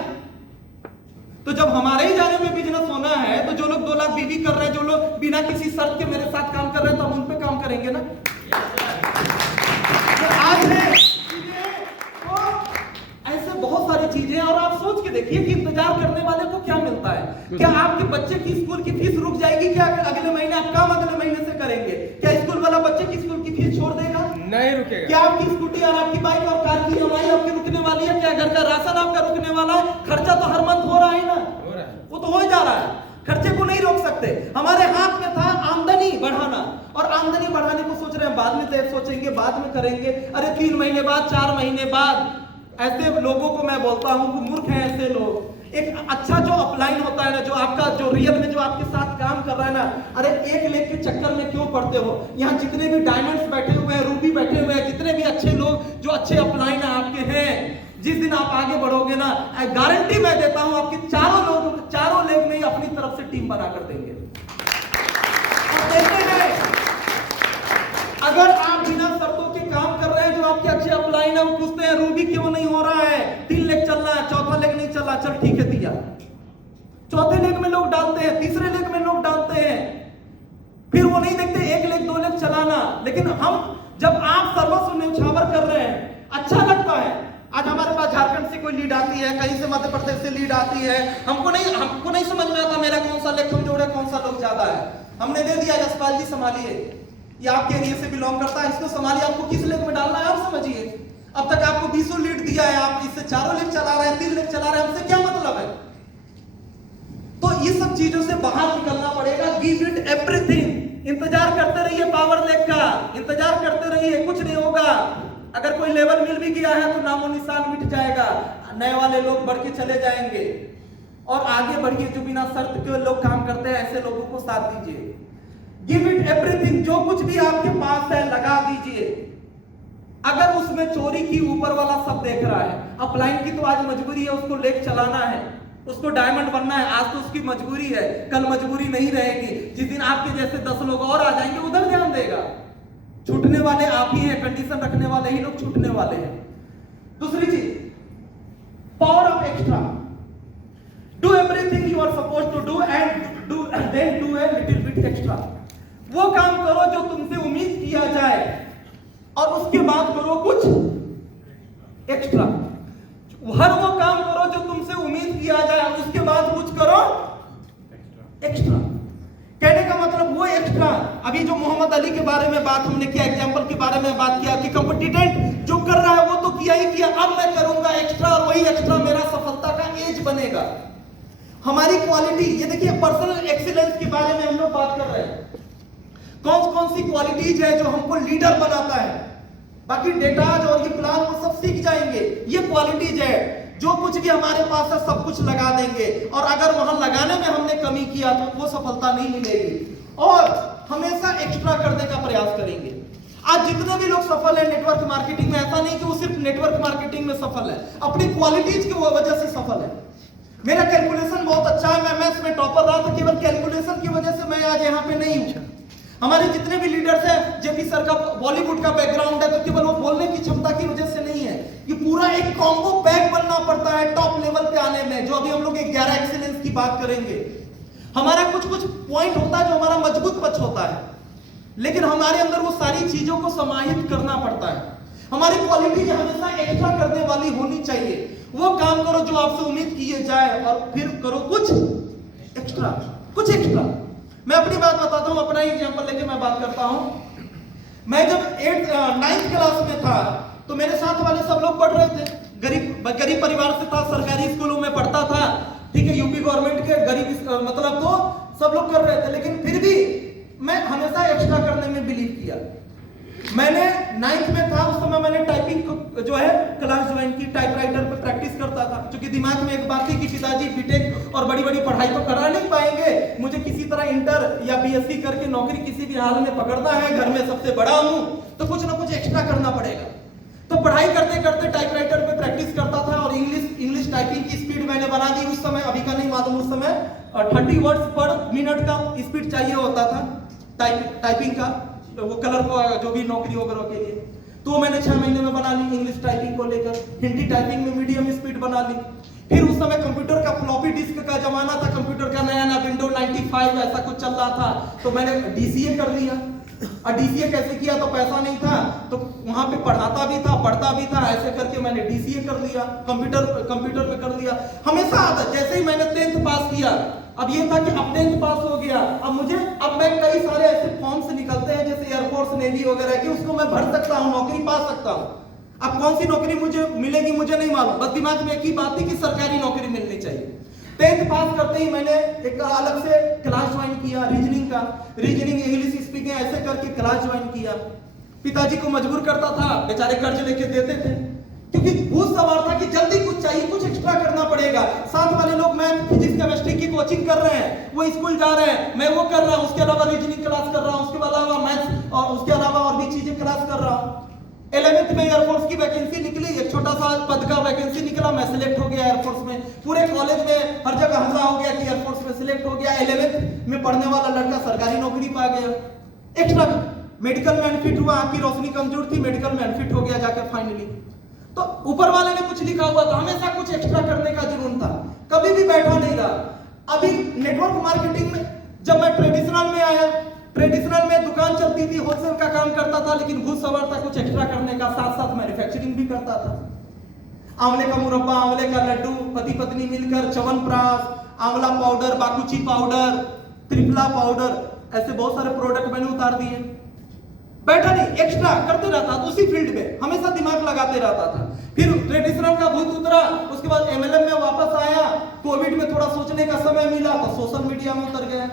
तो जब हमारे ही जाने में बिजनेस होना है, तो जो लोग 2 लाख बीवी कर रहे हैं, जो लोग बिना किसी शर्त के मेरे साथ काम कर रहे हैं, तो हम उन पे काम करेंगे ना। तो आज है तो ऐसे बहुत सारी चीजें, और आप सोच के देखिए कि इंतजार करने वाले को क्या मिलता है। क्या आपके बच्चे की स्कूल की फीस रुक जाएगी क्या अगले महीने? आप काम अगले महीने से करेंगे क्या? स्कूल वाला बच्चे की स्कूल की फीस छोड़ देगा? नहीं रुकेगा। क्या आपकी स्कूटी और आपकी बाइक और कार की ईएमआई आपकी रुकने वाली है? क्या घर का राशन आपका रुकने वाला है? खर्चा तो हर मंथ हो रहा है ना, हो रहा है, वो तो हो ही जा रहा है, खर्चे को नहीं रोक सकते। हमारे हाथ में था आमदनी बढ़ाना, और आमदनी बढ़ाने को सोच रहे हैं बाद में सोचेंगे, बाद में करेंगे। अरे 3 महीने बाद, 4 महीने बाद। ऐसे लोगों को मैं बोलता हूं कि मूर्ख हैं ऐसे लोग। एक अच्छा जो अपलाइन होता है ना, जो आपका जो रियल में जो आपके साथ काम कर रहा है ना, अरे 1 लेख के चक्कर में क्यों पड़ते हो? यहाँ जितने भी डायमंड्स बैठे हुए हैं, रूबी बैठे हुए हैं, जितने भी अच्छे लोग जो अच्छे अपलाइन आपके हैं, जिस दिन आप आगे बढ़ोगे ना, गारंटी मैं देता हूं आपके चारों लेग में ही अपनी तरफ से टीम बना कर देंगे। और देते हैं, अगर आप बिना शर्तों के काम कर रहे हैं, जो आपके अच्छे अपलाइन है, वो पूछते हैं रूबी क्यों नहीं हो रहा है, 3 लेग चल रहा है, 4था लेग नहीं चल रहा, चल ठीक है दिया। 4थे लेग में लोग डालते हैं, 3रे लेग में लोग डालते हैं, फिर वो नहीं देखते 1 लेग 2 लेग चलाना। लेकिन हम जब आप सर्वस्व न्यौछावर कर रहे हैं, अच्छा लगता है। आज हमारे पास झारखंड से कोई लीड आती है, कहीं से मध्य प्रदेश से लीड आती है, हमको नहीं समझ में आता मेरा कौन सा लेग कमजोर है, कौन सा लोग ज्यादा है। हमने दे दिया, यशपाल जी संभालिए, ये आपके एरिया से बिलोंग करता है, इसको संभालिए, आपको किस लेग में डालना है आप समझिए। अब तक आपको 20 लीड दिया है, आप इससे 4 लेग चला रहे हैं, 3 लेग चला रहे हैं, हमसे क्या मतलब है? तो ये सब चीजों से बाहर निकलना पड़ेगा। Give it everything. इंतजार करते रहिए पावर लेक का, इंतजार करते रहिए, कुछ नहीं होगा। अगर कोई लेवल मिल भी गया है तो नामो निशान मिट जाएगा, नए वाले लोग बढ़ के चले जाएंगे। और आगे बढ़िए, जो बिना शर्त के लोग काम करते हैं ऐसे लोगों को साथ दीजिए। Give it everything. जो कुछ भी आपके पास है लगा दीजिए। अगर उसमें चोरी की ऊपर वाला सब देख रहा है, अपलाइन की तो आज मजबूरी है, उसको लेक चलाना है, उसको डायमंड बनना है, आज तो उसकी मजबूरी है, कल मजबूरी नहीं रहेगी। जिस दिन आपके जैसे 10 लोग और आ जाएंगे उधर ध्यान देगा। छूटने वाले आप ही हैं, कंडीशन रखने वाले ही लोग छूटने वाले हैं। दूसरी चीज, power of extra. Do everything you are supposed to do and then do a little bit extra. वो काम करो जो तुमसे उम्मीद किया जाए और उसके बाद करो कुछ एक्स्ट्रा। हर वो काम करो जो तुमसे उम्मीद किया जाए, उसके बाद कुछ करो एक्स्ट्रा। कहने का मतलब वो एक्स्ट्रा, अभी जो मोहम्मद अली के बारे में बात हमने किया, एग्जांपल के बारे में बात किया कि कंपटीटेंट जो कर रहा है वो तो किया ही किया, अब मैं करूंगा एक्स्ट्रा और वही एक्स्ट्रा मेरा सफलता का एज बनेगा। हमारी क्वालिटी, ये देखिए पर्सनल एक्सीलेंस के बारे में हम लोग बात कर रहे हैं। कौन कौन सी क्वालिटीज है जो हमको लीडर बनाता है। बाकी डेटाज और ये प्लान वो सब सीख जाएंगे। ये क्वालिटीज है, जो कुछ भी हमारे पास है सब कुछ लगा देंगे, और अगर वहां लगाने में हमने कमी किया तो वो सफलता नहीं मिलेगी। और हमेशा एक्स्ट्रा करने का प्रयास करेंगे। आज जितने भी लोग सफल है नेटवर्क मार्केटिंग में, ऐसा नहीं कि वो सिर्फ नेटवर्क मार्केटिंग में सफल है, अपनी क्वालिटीज की वजह से सफल है। मेरा कैलकुलेशन बहुत अच्छा है, मैं मैथ्स में टॉपर रहा था, केवल कैलकुलेशन की वजह से मैं आज यहाँ पे नहीं हूँ। हमारे जितने भी लीडर्स हैं, जेपी सर का बॉलीवुड का बैकग्राउंड है, तो केवल वो बोलने की क्षमता की वजह से नहीं है, ये पूरा एक कॉम्बो पैक बनना पड़ता है टॉप लेवल पे आने में। जो अभी हम लोग 11 एक्सीलेंस की बात करेंगे, हमारा कुछ कुछ पॉइंट होता है जो हमारा मजबूत पक्ष होता है, लेकिन हमारे अंदर वो सारी चीजों को समाहित करना पड़ता है। हमारी क्वालिटी हमेशा एक्स्ट्रा करने वाली होनी चाहिए। वो काम करो जो आपसे उम्मीद किए जाए और फिर करो कुछ एक्स्ट्रा, कुछ एक्स्ट्रा। मैं अपनी बात बताता हूं, अपना ही एग्जांपल लेके मैं बात करता हूं। मैं जब 9th क्लास में था तो मेरे साथ वाले सब लोग पढ़ रहे थे, गरीब परिवार से था, सरकारी स्कूलों में पढ़ता था, ठीक है, यूपी गवर्नमेंट के गरीब मतलब तो सब लोग कर रहे थे, लेकिन फिर भी मैं हमेशा एक्स्ट्रा करने में बिलीव किया। मैंने 9th में था, उस समय मैंने टाइपिंग जो है क्लास ज्वाइन की, टाइपराइटर पे प्रैक्टिस करता था, क्योंकि दिमाग में एक बात थी कि पिताजी बीटेक और बड़ी बड़ी पढ़ाई तो करा नहीं पाएंगे, मुझे किसी तरह इंटर या बीएससी करके नौकरी किसी भी हाल में पकड़ना है, घर में सबसे बड़ा हूं तो कुछ ना कुछ एक्स्ट्रा करना पड़ेगा। तो पढ़ाई करते करते टाइपराइटर पे प्रैक्टिस करता था और इंग्लिश टाइपिंग की स्पीड मैंने बना दी। उस समय, अभी का नहीं मालूम, उस समय 30 वर्ड्स पर मिनट का स्पीड चाहिए होता था टाइपिंग का, वो कलर को जो भी नौकरी वगैरह के लिए। तो मैंने 6 महीने में बना ली इंग्लिश टाइपिंग को लेकर। हिंदी टाइपिंग में मीडियम स्पीड बना ली। फिर उस समय कंप्यूटर का फ्लॉपी डिस्क का जमाना था, कंप्यूटर का नया नया विंडो 95 ऐसा कुछ चल रहा था, तो मैंने डीसीए कर लिया। और डीसीए कैसे किया, तो पैसा नहीं था तो वहां पे पढ़ाता भी था पढ़ता भी था, ऐसे करके मैंने डीसीए कर लिया, कंप्यूटर पे कर लिया। हमेशा आता, जैसे ही मैंने 10th पास किया, अब ये था कि अब 10th पास हो गया, अब मैं कई सारे ऐसे फॉर्म्स निकलते हैं जैसे एयरफोर्स नेवी वगैरह की, उसको मैं भर सकता हूँ, नौकरी पा सकता हूँ। अब कौन सी नौकरी मुझे मिलेगी मुझे नहीं मालूम, बस दिमाग में एक ही बात थी कि सरकारी नौकरी मिलनी चाहिए। 10th पास करते ही मैंने एक अलग से क्लास ज्वाइन किया रीजनिंग का, रीजनिंग इंग्लिश स्पीकिंग ऐसे करके क्लास ज्वाइन किया। पिताजी को मजबूर करता था, बेचारे कर्ज लेके देते थे, क्योंकि भूत सवार था कि जल्दी कुछ चाहिए, कुछ एक्स्ट्रा करना पड़ेगा। साथ वाले लोग मैथ फिजिक्स केमिस्ट्री की कोचिंग कर रहे हैं, वो स्कूल जा रहे हैं, मैं वो कर रहा हूँ, उसके अलावा रीजनिंग क्लास कर रहा हूँ, उसके अलावा मैथ्स और उसके अलावा और भी चीजें क्लास कर रहा हूँ। 11th में एयरफोर्स की वैकेंसी निकली, एक छोटा सा पद का वैकेंसी निकला, मैं सिलेक्ट हो गया एयरफोर्स में। पूरे कॉलेज में हर जगह हल्ला हो गया कि एयरफोर्स में सिलेक्ट हो गया। 11th में पढ़ने वाला लड़का सरकारी नौकरी पा गया। एक्स्ट्रा मेडिकल में अनफिट हुआ, आंख की रोशनी कमजोर थी, मेडिकल में अनफिट हो गया जाकर फाइनली। तो ऊपर वाले ने कुछ लिखा हुआ था, हमेशा कुछ एक्स्ट्रा करने का जुनून था, कभी भी बैठा नहीं रहा। अभी नेटवर्क मार्केटिंग में जब मैं ट्रेडिशनल में आया, ट्रेडिशनल में दुकान चलती थी, होलसेल का काम करता था, लेकिन भूत सवार था कुछ एक्स्ट्रा करने का, साथ साथ मैन्युफैक्चरिंग भी करता था। आंवले का मुरब्बा, आंवले का लड्डू, पति पत्नी मिलकर च्यवनप्राश, आंवला पाउडर, बाकुची पाउडर, त्रिफला पाउडर, ऐसे बहुत सारे प्रोडक्ट मैंने उतार दिए। बैठा नहीं, एक्स्ट्रा करते रहता था, उसी फील्ड में हमेशा दिमाग लगाते रहता था। फिर ट्रेडिशनल का भूत उतरा, उसके बाद एमएलएम में वापस आया, कोविड में थोड़ा थोड़ा सोचने का समय मिला तो सोशल मीडिया में उतर गया,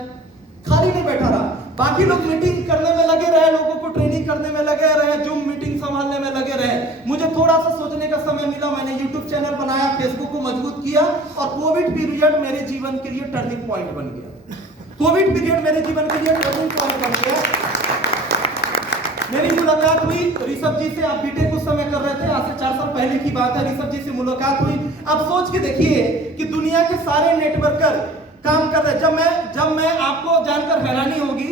खाली नहीं बैठा रहा। बाकी लोग मीटिंग करने में लगे रहे, लोगों को ट्रेनिंग करने में लगे रहे, जूम मीटिंग संभालने में लगे रहे। मुझे थोड़ा सा सोचने का समय मिला, मैंने यूट्यूब चैनल बनाया, फेसबुक को मजबूत किया और कोविड पीरियड मेरे जीवन के लिए टर्निंग पॉइंट बन गया। कोविड पीरियड मेरे जीवन के लिए टर्निंग पॉइंट बन गया। मेरी मुलाकात हुई ऋषभ जी से, आप बीटेक उस समय कर रहे थे, आज से 4 साल पहले की बात है। ऋषभ जी से मुलाकात हुई। आप सोच के देखिए कि दुनिया के सारे नेटवर्कर काम कर रहे। जब मैं आपको जानकर हैरानी होगी,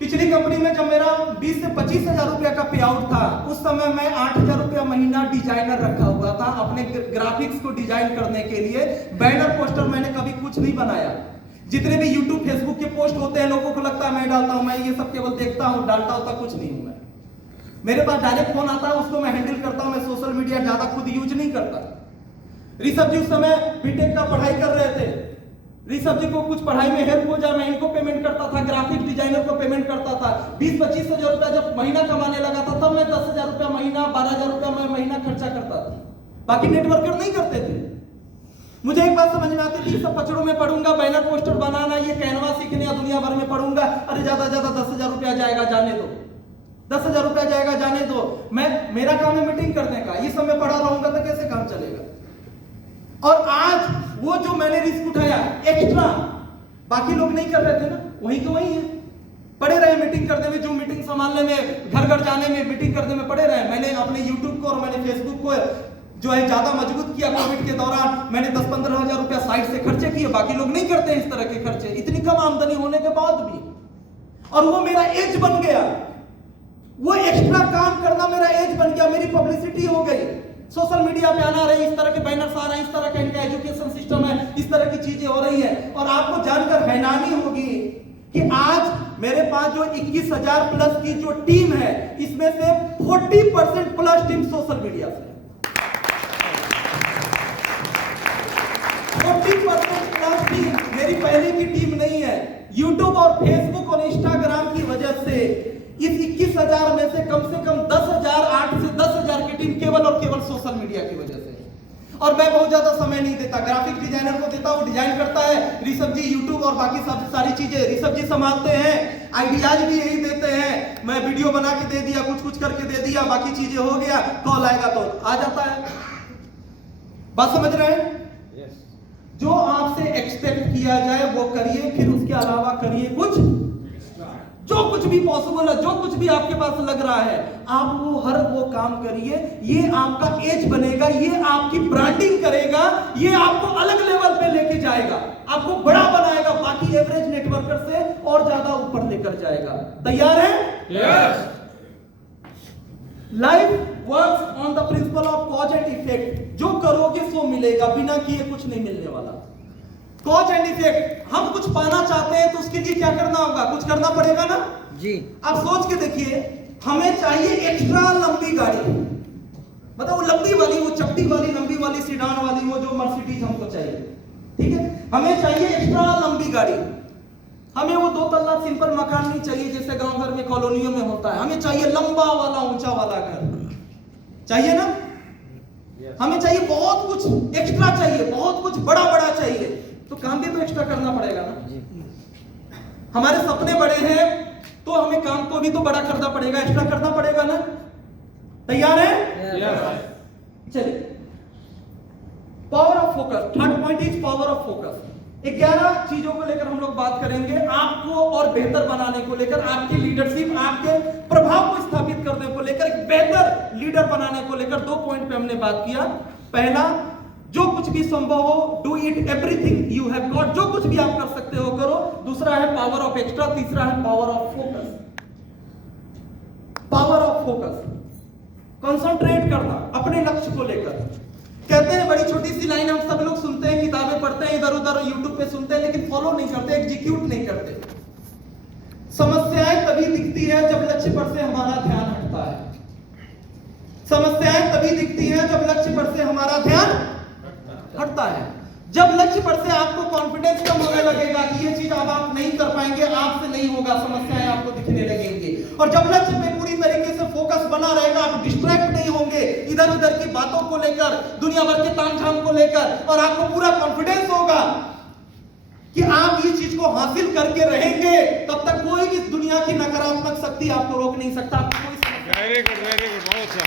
पिछली कंपनी में जब मेरा 20 से 25 हजार रुपया का पे आउट था, उस समय मैं 8,000 रुपया महीना डिजाइनर रखा हुआ था अपने ग्राफिक्स को डिजाइन करने के लिए। बैनर पोस्टर मैंने कभी कुछ नहीं बनाया। जितने भी यूट्यूब फेसबुक के पोस्ट होते हैं, लोगों को लगता है मैं डालता हूं, मैं ये सब केवल देखता हूं, डालता होता कुछ नहीं हूं मैं। मेरे पास डायरेक्ट फोन आता है, उसको मैं हैंडल करता हूं। मैं सोशल मीडिया ज्यादा खुद यूज नहीं करता। ऋषभ जी उस समय बीटेक का पढ़ाई कर रहे थे। ऋषभ जी को कुछ पढ़ाई में हेल्प हो जाए, मैं इनको पेमेंट करता था, ग्राफिक डिजाइनर को पेमेंट करता था। 20-25 हजार रुपया जब महीना कमाने लगा था, तब मैं 10,000 रुपया महीना, 12,000 रुपया मैं महीना खर्चा करता था। बाकी नेटवर्कर नहीं करते थे। मुझे एक बात समझ में आती थी, सब पचड़ों में पढ़ूंगा, बैनर पोस्टर बनाना, ये कैनवा सीखने या दुनिया भर में पढ़ूंगा, अरे ज्यादा ज्यादा 10,000 रुपया जाएगा, जाने दो, 10,000 रुपया जाएगा, जाने दो। मेरा काम है मीटिंग करने का, ये सब मैं पढ़ा रहूंगा तो कैसे काम चलेगा। और आज वो जो मैंने रिस्क उठाया एक्स्ट्रा, बाकी लोग नहीं कर रहे थे ना, वही तो वही है, पड़े रहे मीटिंग करने में, जो मीटिंग संभालने में, घर घर जाने में, मीटिंग करने में पड़े रहे। मैंने अपने यूट्यूब को और मैंने फेसबुक को जो है ज्यादा मजबूत किया। कोविड के दौरान मैंने 10-15 हजार रुपया साइड से खर्चे किए, बाकी लोग नहीं करते इस तरह के खर्चे, इतनी कम आमदनी होने के बाद भी। और वो मेरा एज बन गया, वो एक्स्ट्रा काम करना मेरा एज बन गया, मेरी पब्लिसिटी हो गई। सोशल मीडिया पे आना रही, इस तरह के बैनर्स आ रहे हैं, इस तरह का इनका एजुकेशन सिस्टम है, इस तरह की चीजें हो रही है। और आपको जानकर हैरानी होगी कि आज मेरे पास जो 21,000 प्लस की जो टीम है, इसमें से 40% प्लस टीम सोशल मीडिया से, 40% प्लस टीम मेरी पहले की टीम नहीं है। यूट्यूब और फेसबुक और इंस्टाग्राम की वजह से इस 21,000 में से कम 10,000, 8 से 10,000 की टीम केवल और केवल सोशल मीडिया की वजह से। और मैं बहुत ज्यादा समय नहीं देता, ग्राफिक डिजाइनर को देता हूं, डिजाइन करता है ऋषभ जी, यूट्यूब और बाकी सारी चीजें ऋषभ जी संभालते हैं, आइडियाज भी यही देते हैं। मैं वीडियो बना के दे दिया, कुछ करके दे दिया, बाकी चीजें हो गया, कॉल आएगा तो आ जाता है। बात समझ रहे हैं? जो आपसे एक्सपेक्ट किया जाए वो करिए, फिर उसके अलावा करिए कुछ, जो कुछ भी पॉसिबल है, जो कुछ भी आपके पास लग रहा है, आप वो काम करिए। ये आपका एज बनेगा, ये आपकी ब्रांडिंग करेगा, ये आपको अलग लेवल पे लेके जाएगा, आपको बड़ा बनाएगा, बाकी एवरेज नेटवर्कर से और ज्यादा ऊपर लेकर जाएगा। तैयार है? Yes. Life works on the principle of cause and effect. जो करोगे सो मिलेगा, बिना किए कुछ नहीं मिलने वाला। कॉज एंड इफेक्ट, हम कुछ पाना चाहते हैं तो उसके लिए क्या करना होगा? कुछ करना पड़ेगा ना जी। आप सोच के देखिए, हमें चाहिए एक्स्ट्रा लंबी गाड़ी, मतलब वो लंबी वाली, वो चपटी वाली, लंबी वाली, सीडान वाली, वो जो मर्सिडीज हमको चाहिए, ठीक है। हमें चाहिए एक्स्ट्रा लंबी गाड़ी। हमें वो 2 तल्ला सिंपल मकान नहीं चाहिए जैसे गांव घर में कॉलोनियों में होता है। हमें चाहिए लंबा वाला, ऊंचा वाला घर चाहिए ना। हमें चाहिए बहुत कुछ एक्स्ट्रा चाहिए, बहुत कुछ बड़ा चाहिए, तो काम भी तो एक्स्ट्रा करना पड़ेगा ना। हमारे सपने बड़े हैं तो हमें काम को भी तो बड़ा करना पड़ेगा, एक्स्ट्रा करना पड़ेगा ना। तैयार है? चलिए, power of focus. Third point is power of focus. 11 चीजों को लेकर हम लोग बात करेंगे, आपको और बेहतर बनाने को लेकर, आपकी लीडरशिप, आपके प्रभाव को स्थापित करने को लेकर, एक बेहतर लीडर बनाने को लेकर 2 पॉइंट पे हमने बात किया। पहला, जो कुछ भी संभव हो, do it everything you have got, जो कुछ भी आप कर सकते हो करो। दूसरा है पावर ऑफ एक्स्ट्रा, तीसरा है power of focus. Power of focus, concentrate करना अपने लक्ष्य को लेकर। कहते हैं, बड़ी छोटी सी लाइन हम सब लोग सुनते हैं, किताबें पढ़ते हैं, इधर उधर यूट्यूब पे सुनते हैं, लेकिन फॉलो नहीं करते, एग्जीक्यूट नहीं करते। समस्याएं तभी दिखती है जब लक्ष्य पर से हमारा ध्यान हटता है। समस्याएं तभी दिखती है जब लक्ष्य पर से हमारा ध्यान हटता है। जब लक्ष्य पर से आपको कॉन्फिडेंस कम होने लगेगा कि ये चीज अब आप नहीं कर पाएंगे, आपसे नहीं होगा, समस्याएं आपको दिखने लगेंगी। और जब लक्ष्य पे पूरी तरीके से फोकस बना रहेगा, आप डिस्ट्रैक्ट नहीं होंगे इधर उधर की बातों को लेकर, दुनिया भर के तामझाम को लेकर, और आपको पूरा कॉन्फिडेंस होगा कि आप ये चीज को हासिल करके रहेंगे, तब तक कोई भी दुनिया की नकारात्मक शक्ति आपको रोक नहीं सकता। आपको कोई वेरी गुड, बहुत अच्छा।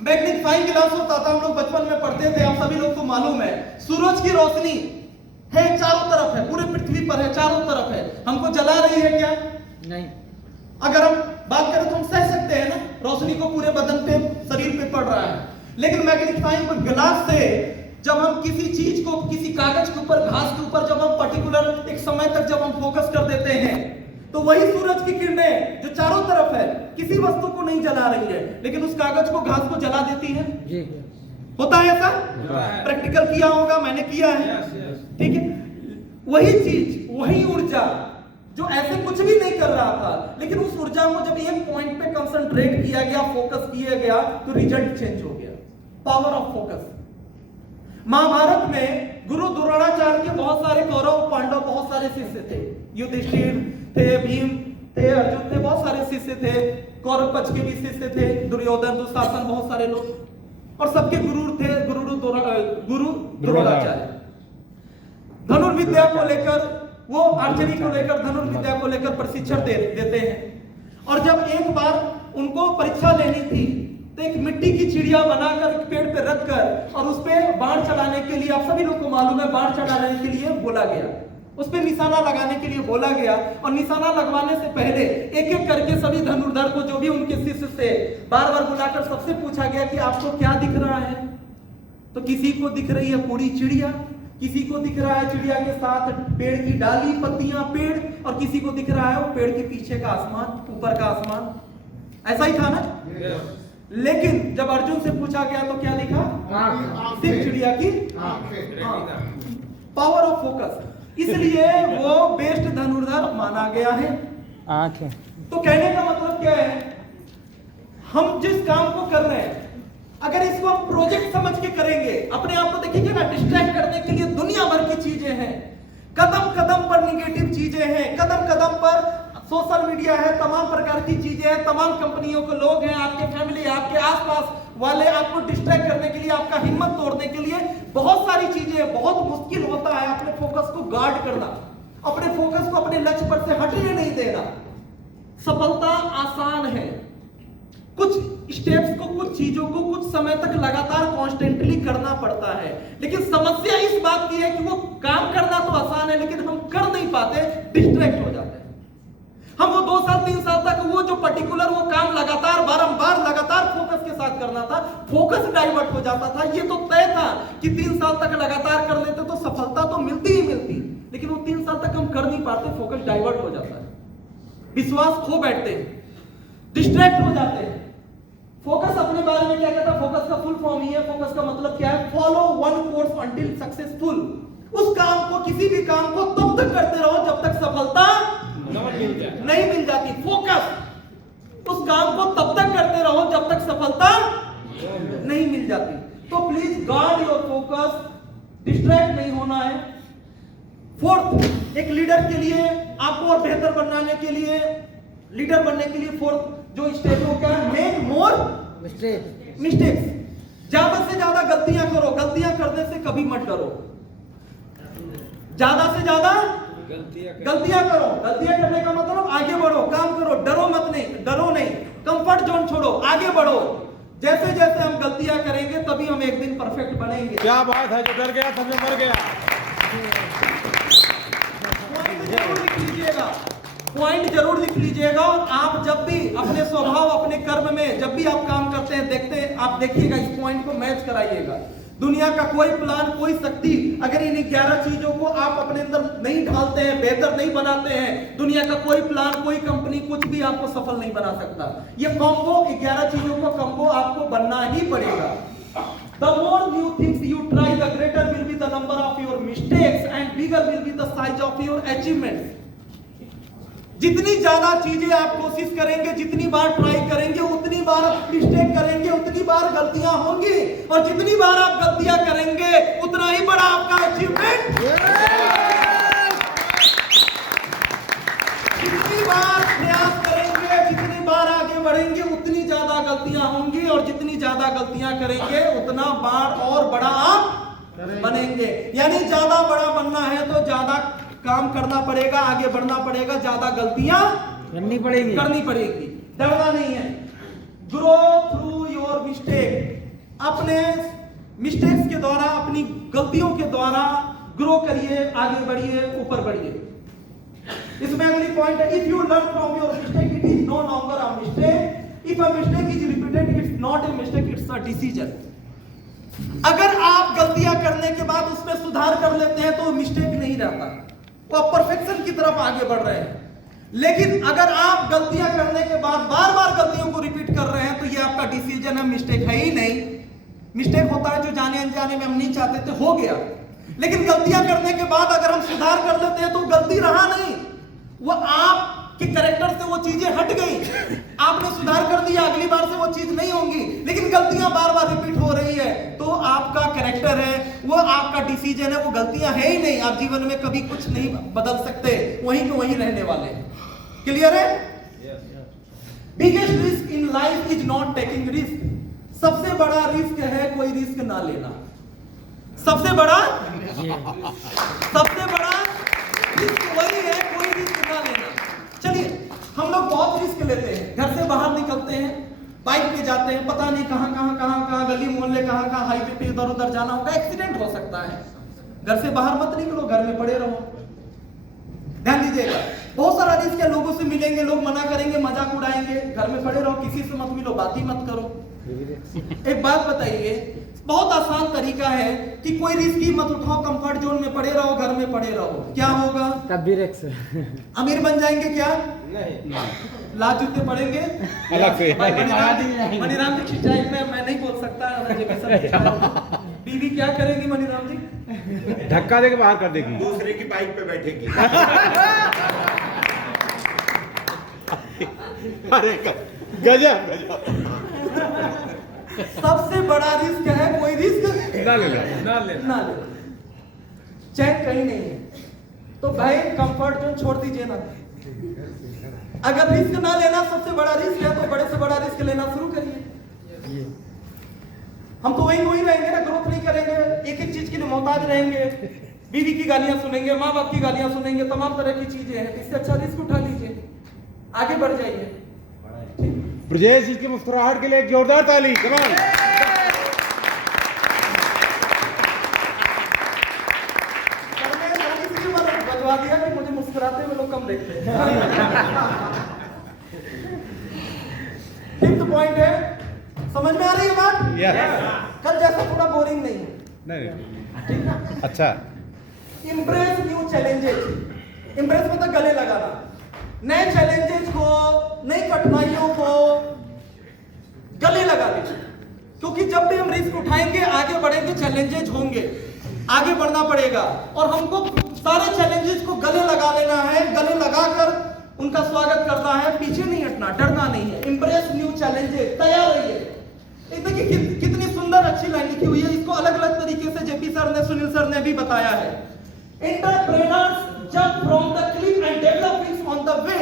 मैग्नीफाइंग ग्लास होता था, हम लोग बचपन में पढ़ते थे, आप सभी लोग को मालूम है। सूरज की रोशनी है, चारों तरफ है, पूरे पृथ्वी पर है, चारों तरफ है, हमको जला रही है क्या? नहीं। अगर हम बात करें तो हम सह सकते हैं ना, रोशनी को पूरे बदन पे, शरीर पे पड़ रहा है। लेकिन मैग्नीफाइंग ग्लास से जब हम किसी चीज को, किसी कागज के ऊपर, घास के ऊपर जब हम पर्टिकुलर एक समय तक जब हम फोकस कर देते हैं, तो वही सूरज की किरणें जो चारों तरफ है, किसी वस्तु को नहीं जला रही है, लेकिन उस कागज को, घास को जला देती है। जी। होता है ऐसा? प्रैक्टिकल किया होगा, मैंने किया है। ठीक है, वही चीज, वही ऊर्जा जो ऐसे कुछ भी नहीं कर रहा था, लेकिन उस ऊर्जा को जब एक पॉइंट पे कंसंट्रेट किया गया, फोकस किया गया, तो रिजल्ट चेंज हो गया। Power of focus. महाभारत में गुरु द्रोणाचार्य के बहुत सारे कौरव पांडव बहुत सारे शिष्य थे, युधिष्ठिर थे, भीम थे, अर्जुन थे, बहुत सारे शिष्य थे, कौरव पक्ष के भी शिष्य थे, दुर्योधन, दुशासन, बहुत सारे लोग, और सबके गुरु थे गुरु द्रोणाचार्य। धनुर्विद्या को लेकर, वो आर्चरी को लेकर, धनुर्विद्या को लेकर प्रशिक्षण देते हैं। और जब एक बार उनको परीक्षा लेनी थी, तो एक मिट्टी की चिड़िया बनाकर एक पेड़ पे रखकर और उस पे बाण चलाने के लिए, आप सभी लोग को मालूम है, बाण चलाने के लिए बोला गया, उस पे निशाना लगाने के लिए बोला गया। और निशाना लगवाने से पहले एक एक करके सभी धनुर्धर को, जो भी उनके शिष्य से, बार बार बुलाकर सबसे पूछा गया कि आपको क्या दिख रहा है? तो किसी को दिख रही है पूरी चिड़िया, किसी को दिख रहा है चिड़िया के साथ पेड़ की डाली, पत्तियां, पेड़, और किसी को दिख रहा है वो पेड़ के पीछे का आसमान, ऊपर का आसमान। ऐसा ही था ना? लेकिन जब अर्जुन से पूछा गया तो क्या दिखा? सिर्फ चिड़िया की पावर ऑफ फोकस। इसलिए वो बेस्ट धनुर्धर माना गया है। आंखें। तो कहने का मतलब क्या है? हम जिस काम को कर रहे हैं, अगर इसको हम प्रोजेक्ट समझ के करेंगे, अपने आप को देखिए ना, डिस्ट्रैक्ट करने के लिए दुनिया भर की चीजें हैं, कदम कदम पर निगेटिव चीजें हैं, कदम कदम पर सोशल मीडिया है, तमाम प्रकार की चीजें हैं, तमाम कंपनियों के लोग हैं, आपके फैमिली, आपके आसपास वाले आपको डिस्ट्रैक्ट करने के लिए, आपका हिम्मत तोड़ने के लिए बहुत सारी चीजें। बहुत मुश्किल होता है अपने फोकस को गार्ड करना, अपने फोकस को अपने लक्ष्य पर से हटने नहीं देना। सफलता आसान है, कुछ स्टेप्स को, कुछ चीजों को कुछ समय तक लगातार कॉन्स्टेंटली करना पड़ता है। लेकिन समस्या इस बात की है कि वो काम करना तो आसान है, लेकिन हम कर नहीं पाते, डिस्ट्रैक्ट हो जाते हैं। हम वो 2 साल 3 साल तक वो जो पर्टिकुलर वो काम लगातार बारंबार लगातार फोकस के साथ करना था, फोकस डाइवर्ट हो जाता था। ये तो तय था कि 3 साल तक लगातार कर लेते तो सफलता तो मिलती ही मिलती, लेकिन वो 3 साल तक हम कर नहीं पाते, फोकस डाइवर्ट हो जाता है, विश्वास खो बैठते हैं, डिस्ट्रैक्ट हो जाते हैं। फोकस अपने बारे में क्या कहता है? फोकस का फुल फॉर्म ही है, फोकस का मतलब क्या है? Follow one course until successful. उस काम को, किसी भी काम को तब तक करते रहो जब तक सफलता नहीं मिल जाती। फोकस, उस काम को तब तक करते रहो जब तक सफलता नहीं मिल जाती। तो please guard your focus, distract नहीं होना है। फोर्थ, एक लीडर के लिए, आपको और बेहतर बनाने के लिए, लीडर बनने के लिए फोर्थ जो स्टेप हो क्या है? Make more mistakes. ज्यादा से ज्यादा गलतियां करो, गलतियां करने से कभी मत डरो। ज्यादा से ज्यादा गलतियां करो, गलतियां करने का मतलब आगे बढ़ो, काम करो, डरो मत, नहीं डरो नहीं, कंफर्ट जोन छोड़ो, आगे बढ़ो। जैसे जैसे हम गलतियां करेंगे तभी हम एक दिन परफेक्ट बनेंगे। क्या बात है, जो डर गया समझ मर गया। जरूर लिख लीजिएगा, पॉइंट जरूर लिख लीजिएगा। और आप जब भी अपने स्वभाव, अपने कर्म में जब भी आप काम करते हैं, देखते हैं, आप देखिएगा, इस पॉइंट को मैच कराइएगा। दुनिया का कोई प्लान, कोई शक्ति अगर इन 11 चीजों को आप अपने अंदर नहीं ढालते हैं, बेहतर नहीं बनाते हैं, दुनिया का कोई प्लान, कोई कंपनी, कुछ भी आपको सफल नहीं बना सकता। ये कॉम्बो, 11 चीजों का कॉम्बो आपको बनना ही पड़ेगा। The more new things you try, the greater will be the number of your mistakes and bigger will be the size of your achievements. जितनी ज्यादा चीजें आप कोशिश करेंगे, जितनी बार ट्राई करेंगे, उतनी बार मिस्टेक करेंगे, उतनी बार गलतियां होंगी, और जितनी बार आप गलतियां करेंगे उतना ही बड़ा आपका अचीवमेंट। जितनी बार प्रयास करेंगे, जितनी बार आगे बढ़ेंगे, उतनी ज्यादा गलतियां होंगी, और जितनी ज्यादा गलतियां करेंगे उतना बार और बड़ा आप बनेंगे। यानी ज्यादा बड़ा बनना है तो ज्यादा काम करना पड़ेगा, आगे बढ़ना पड़ेगा, ज्यादा गलतियां करनी पड़ेगी, डरना नहीं है। ग्रो थ्रू योर मिस्टेक, अपने मिस्टेक्स के द्वारा, अपनी गलतियों के द्वारा ग्रो करिए, आगे बढ़िए, ऊपर बढ़िए। इसमें अगली पॉइंट है, if you learn from your mistake it is no longer a mistake, if a mistake is repeated it's not a mistake it's a decision. अगर आप गलतियां करने के बाद उसमें सुधार कर लेते हैं तो मिस्टेक नहीं रहता, वो आप परफेक्शन की तरफ आगे बढ़ रहे हैं। लेकिन अगर आप गलतियां करने के बाद बार बार गलतियों को रिपीट कर रहे हैं तो ये आपका डिसीजन है, मिस्टेक है ही नहीं। मिस्टेक होता है जो जाने अनजाने में हम नहीं चाहते थे, हो गया। लेकिन गलतियां करने के बाद अगर हम सुधार कर लेते हैं तो गलती रहा नहीं, वो आपके कैरेक्टर से वो चीजें हट गई, आपने सुधार कर दिया, अगली बार से वो चीज नहीं होंगी। लेकिन गलतियां बार बार रिपीट हो रही है तो आपका कैरेक्टर है, वो आपका डिसीजन है, वो गलतियां है ही नहीं। आप जीवन में कभी कुछ नहीं बदल सकते, वहीं के वहीं रहने वाले। क्लियर है? Biggest risk in life is not taking risk. सबसे बड़ा रिस्क है कोई रिस्क ना लेना। सबसे बड़ा रिस्क वही है कोई रिस्क ना लेना। चलिए, हम लोग बहुत रिस्क लेते हैं, घर से बाहर निकलते हैं, बाइक पे जाते हैं, पता नहीं कहां गली मोहल्ले कहां हाईवे पे इधर उधर जाना होगा, एक्सीडेंट हो सकता है। घर से बाहर मत निकलो, घर में पड़े रहो। ध्यान दीजिएगा, बहुत सारा रिस्क है, लोगों से मिलेंगे, लोग मना करेंगे, मजाक उड़ाएंगे, घर में पड़े रहो, किसी से मत मिलो, बात ही मत करो। एक बात बताइए, बहुत आसान तरीका है कि कोई रिस्क ही मत उठाओ, कंफर्ट जोन में पड़े रहो, घर में पड़े रहो, क्या होगा? तब भी रिस्क। अमीर बन जाएंगे क्या? नहीं। लाज जूते पड़ेंगे अलग से। मनीराम दीक्षित टाइप में मैं नहीं बोल सकता। बीवी क्या करेगी मनीराम जी? धक्का देके बाहर कर देगी, दूसरे की बाइक पे बैठेगी। अरे गजब। सबसे बड़ा रिस्क है कोई रिस्क ना ले। चैन कहीं नहीं है तो भाई कंफर्ट जोन छोड़ दीजिए ना। अगर रिस्क ना लेना सबसे बड़ा रिस्क है तो बड़े से बड़ा रिस्क लेना शुरू करिए। हम तो वही रहेंगे ना, ग्रोथ नहीं करेंगे, एक एक चीज के लिए मोहताज रहेंगे, बीवी की गालियां सुनेंगे, माँ बाप की गालियां सुनेंगे, तमाम तरह की चीजें हैं। इससे अच्छा रिस्क उठा लीजिए, आगे बढ़ जाइए। ब्रजेश जी की मुस्कुराहट के लिए एक जोरदार ताली। कमाल। बजवा दिया कि मुझे मुस्कुराते हुए लोग कम देखते हैं। फिफ्थ पॉइंट है, समझ में आ रही है बात? यस। कल जैसा थोड़ा बोरिंग नहीं है, नहीं। ठीक है? अच्छा। Impress new challenges. इम्प्रेस मतलब गले लगाना, नए चैलेंजेस को, नई कठिनाइयों को गले लगा लीजिए। क्योंकि जब भी हम रिस्क उठाएंगे, आगे बढ़ेंगे, चैलेंजेस होंगे, आगे बढ़ना पड़ेगा और हमको सारे चैलेंजेस को गले लगा लेना है। गले लगाकर उनका स्वागत करना है, पीछे नहीं हटना, डरना नहीं है। इम्प्रेस न्यू चैलेंजेस, तैयार रहिए। देखिए कितनी सुंदर अच्छी लाइन लिखी हुई है, इसको अलग अलग तरीके से जेपी सर ने, सुनील सर ने भी बताया है। Entrepreneurs jump from the Cliff and developing on the way.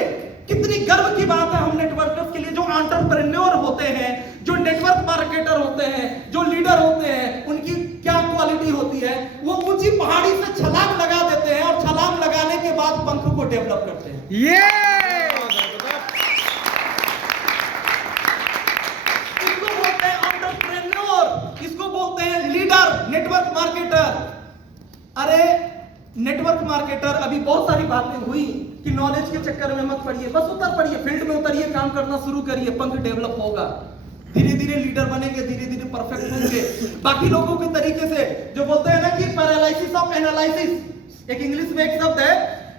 कितनी गर्व की बात है हम नेटवर्कर्स के लिए, जो एंटरप्रेन्योर होते हैं, जो नेटवर्क मार्केटर होते हैं, जो लीडर होते हैं, उनकी क्या क्वालिटी होती है? वो ऊंची पहाड़ी से छलांग लगा देते हैं और छलांग लगाने के बाद पंख को डेवलप करते हैं। इसको बोलते हैं एंटरप्रेन्योर, इसको बोलते हैं लीडर, नेटवर्क मार्केटर। अरे नेटवर्क मार्केटर, अभी बहुत सारी बातें हुई कि नॉलेज के चक्कर में मत पड़िए, बस उतर पड़िए, फील्ड में उतरिए, काम करना शुरू करिए, पंख डेवलप होगा। धीरे धीरे लीडर बनेंगे, धीरे धीरे परफेक्ट होंगे। बाकी लोगों के तरीके से जो बोलते हैं ना कि पैरालिसिस ऑफ एनालिसिस, एक इंग्लिश में एक शब्द है,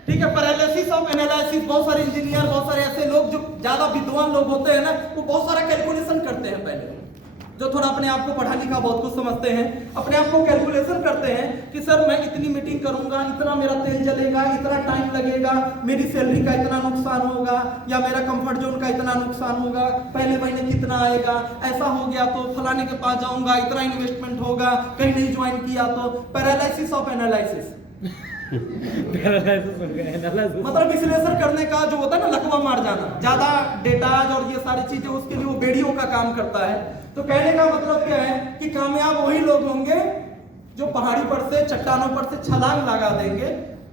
ठीक है, पैरालिसिस ऑफ एनालिसिस। बहुत सारे इंजीनियर, बहुत सारे ऐसे लोग जो ज्यादा विद्वान लोग होते हैं ना, वो बहुत सारा कैलकुलेशन करते हैं। पहले जो थोड़ा अपने आप को पढ़ा लिखा बहुत कुछ समझते हैं, अपने आप को कैलकुलेशन करते हैं कि सर मैं इतनी मीटिंग करूंगा, इतना मेरा तेल जलेगा, इतना टाइम लगेगा, मेरी सैलरी का इतना नुकसान होगा, या मेरा कंफर्ट जोन का इतना नुकसान होगा, पहले महीने कितना आएगा, ऐसा हो गया तो फलाने के पास जाऊंगा, इतना इन्वेस्टमेंट होगा, कहीं नहीं ज्वाइन किया तो। पैरालिसिस ऑफ एनालिसिस मतलब विश्लेषण करने का जो होता है ना, लकवा मार जाना, ज्यादा डेटा और ये सारी चीजें, उसके लिए वो बेड़ियों का काम करता है। तो कहने का मतलब क्या है कि कामयाब वही लोग होंगे जो पहाड़ी पर से, चट्टानों पर से छलांग लगा देंगे।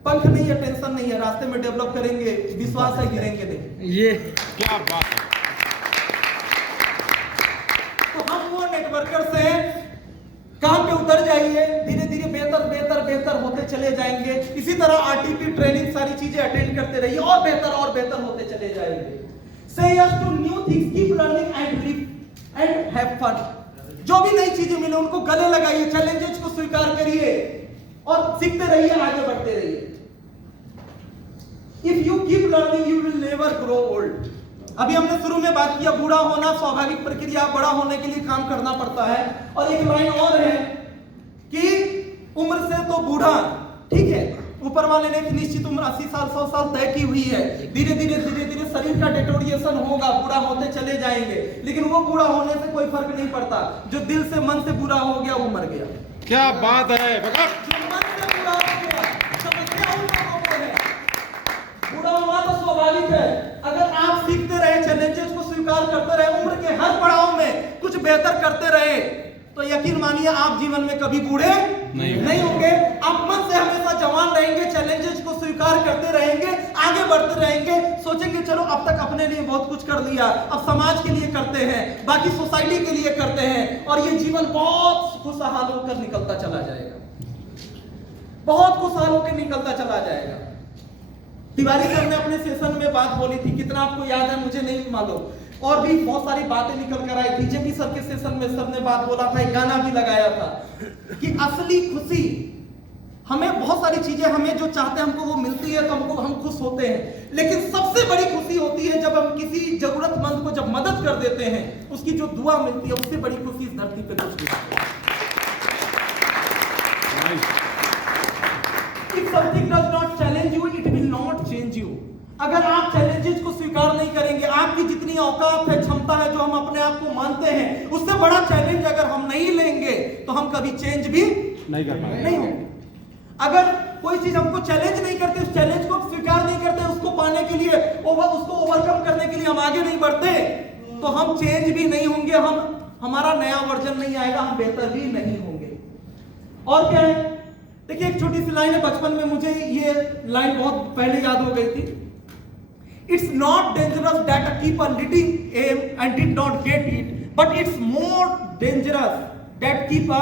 पंख नहीं है, टेंशन नहीं है, रास्ते में डेवलप करेंगे, विश्वास है गिरेंगे नहीं। ये क्या बात है। तो हम वो नेटवर्कर्स हैं, काम पे उतर जाइए, धीरे धीरे बेहतर बेहतर बेहतर होते चले जाएंगे। इसी तरह आरटीपी ट्रेनिंग सारी चीजें अटेंड करते रहिए और बेहतर होते चले जाएंगे। Say yes to new things, keep learning and live and have fun. जो भी नई चीजें मिले उनको गले लगाइए, चैलेंजेस को स्वीकार करिए और सीखते रहिए, आगे बढ़ते रहिए। If you keep learning you will never grow old. अभी हमने शुरू में बात किया, बूढ़ा होना स्वाभाविक प्रक्रिया, बड़ा होने के लिए काम करना पड़ता है। और एक लाइन और है कि उम्र से तो बूढ़ा, ठीक है, ऊपर वाले ने एक निश्चित उम्र 80 साल 100 साल तय की हुई है। धीरे धीरे शरीर का डिटोरिएशन होगा, बूढ़ा होते चले जाएंगे, लेकिन वो बूढ़ा होने से कोई फर्क नहीं पड़ता। जो दिल से मन से बूढ़ा हो गया वो मर गया। क्या बात है। जो मन से बूढ़ा हो गया, समस्या उन लोगों को है। बूढ़ा होना तो स्वाभाविक है। अगर आप सीखते रहे, चैलेंजेस को स्वीकार करते रहे, उम्र के हर पड़ाव में कुछ बेहतर करते रहे, तो यकीन मानिए आप जीवन में कभी बूढ़े नहीं होंगे। आप मन से हमेशा जवान रहेंगे, चैलेंजेस को स्वीकार करते रहेंगे, आगे बढ़ते रहेंगे। सोचेंगे चलो अब तक अपने लिए बहुत कुछ कर लिया, अब समाज के लिए करते हैं, बाकी सोसाइटी के लिए करते हैं, और ये जीवन बहुत खुशहाल होकर निकलता चला जाएगा, बहुत खुशहाल होकर निकलता चला जाएगा। तिवारी सर ने अपने सेशन में बात बोली थी, कितना आपको याद है मुझे नहीं मालूम, और भी बहुत सारी बातें निकल कर आई। बीजेपी सर के सेशन में सर ने बात बोला था, एक गाना भी लगाया था कि असली खुशी हमें, बहुत सारी चीजें हमें जो चाहते हैं हमको वो मिलती है तो हम खुश होते हैं, लेकिन सबसे बड़ी खुशी होती है जब हम किसी जरूरतमंद को जब मदद कर देते हैं, उसकी जो दुआ मिलती है, उससे बड़ी खुशी इस धरती पे कुछ नहीं। If something does not challenge you, it will not change you. अगर आप चैलेंजेस को स्वीकार नहीं करेंगे, आपकी जितनी औकात है, क्षमता है, जो हम अपने आप को मानते हैं, उससे बड़ा चैलेंज अगर हम नहीं लेंगे तो हम कभी चेंज भी नहीं कर पाएंगे, नहीं होंगे। अगर कोई चीज हमको चैलेंज नहीं करते, उस चैलेंज को स्वीकार नहीं करते, उसको पाने के लिए, उसको ओवरकम करने के लिए हम आगे नहीं बढ़ते, तो हम चेंज भी नहीं होंगे, हमारा नया वर्जन नहीं आएगा, हम बेहतर भी नहीं होंगे। और क्या है, देखिए एक छोटी सी लाइन है, बचपन में मुझे ये लाइन बहुत पहले याद हो गई थी। It's not dangerous that a keeper leading aim and did not get it, but it's more dangerous that keep a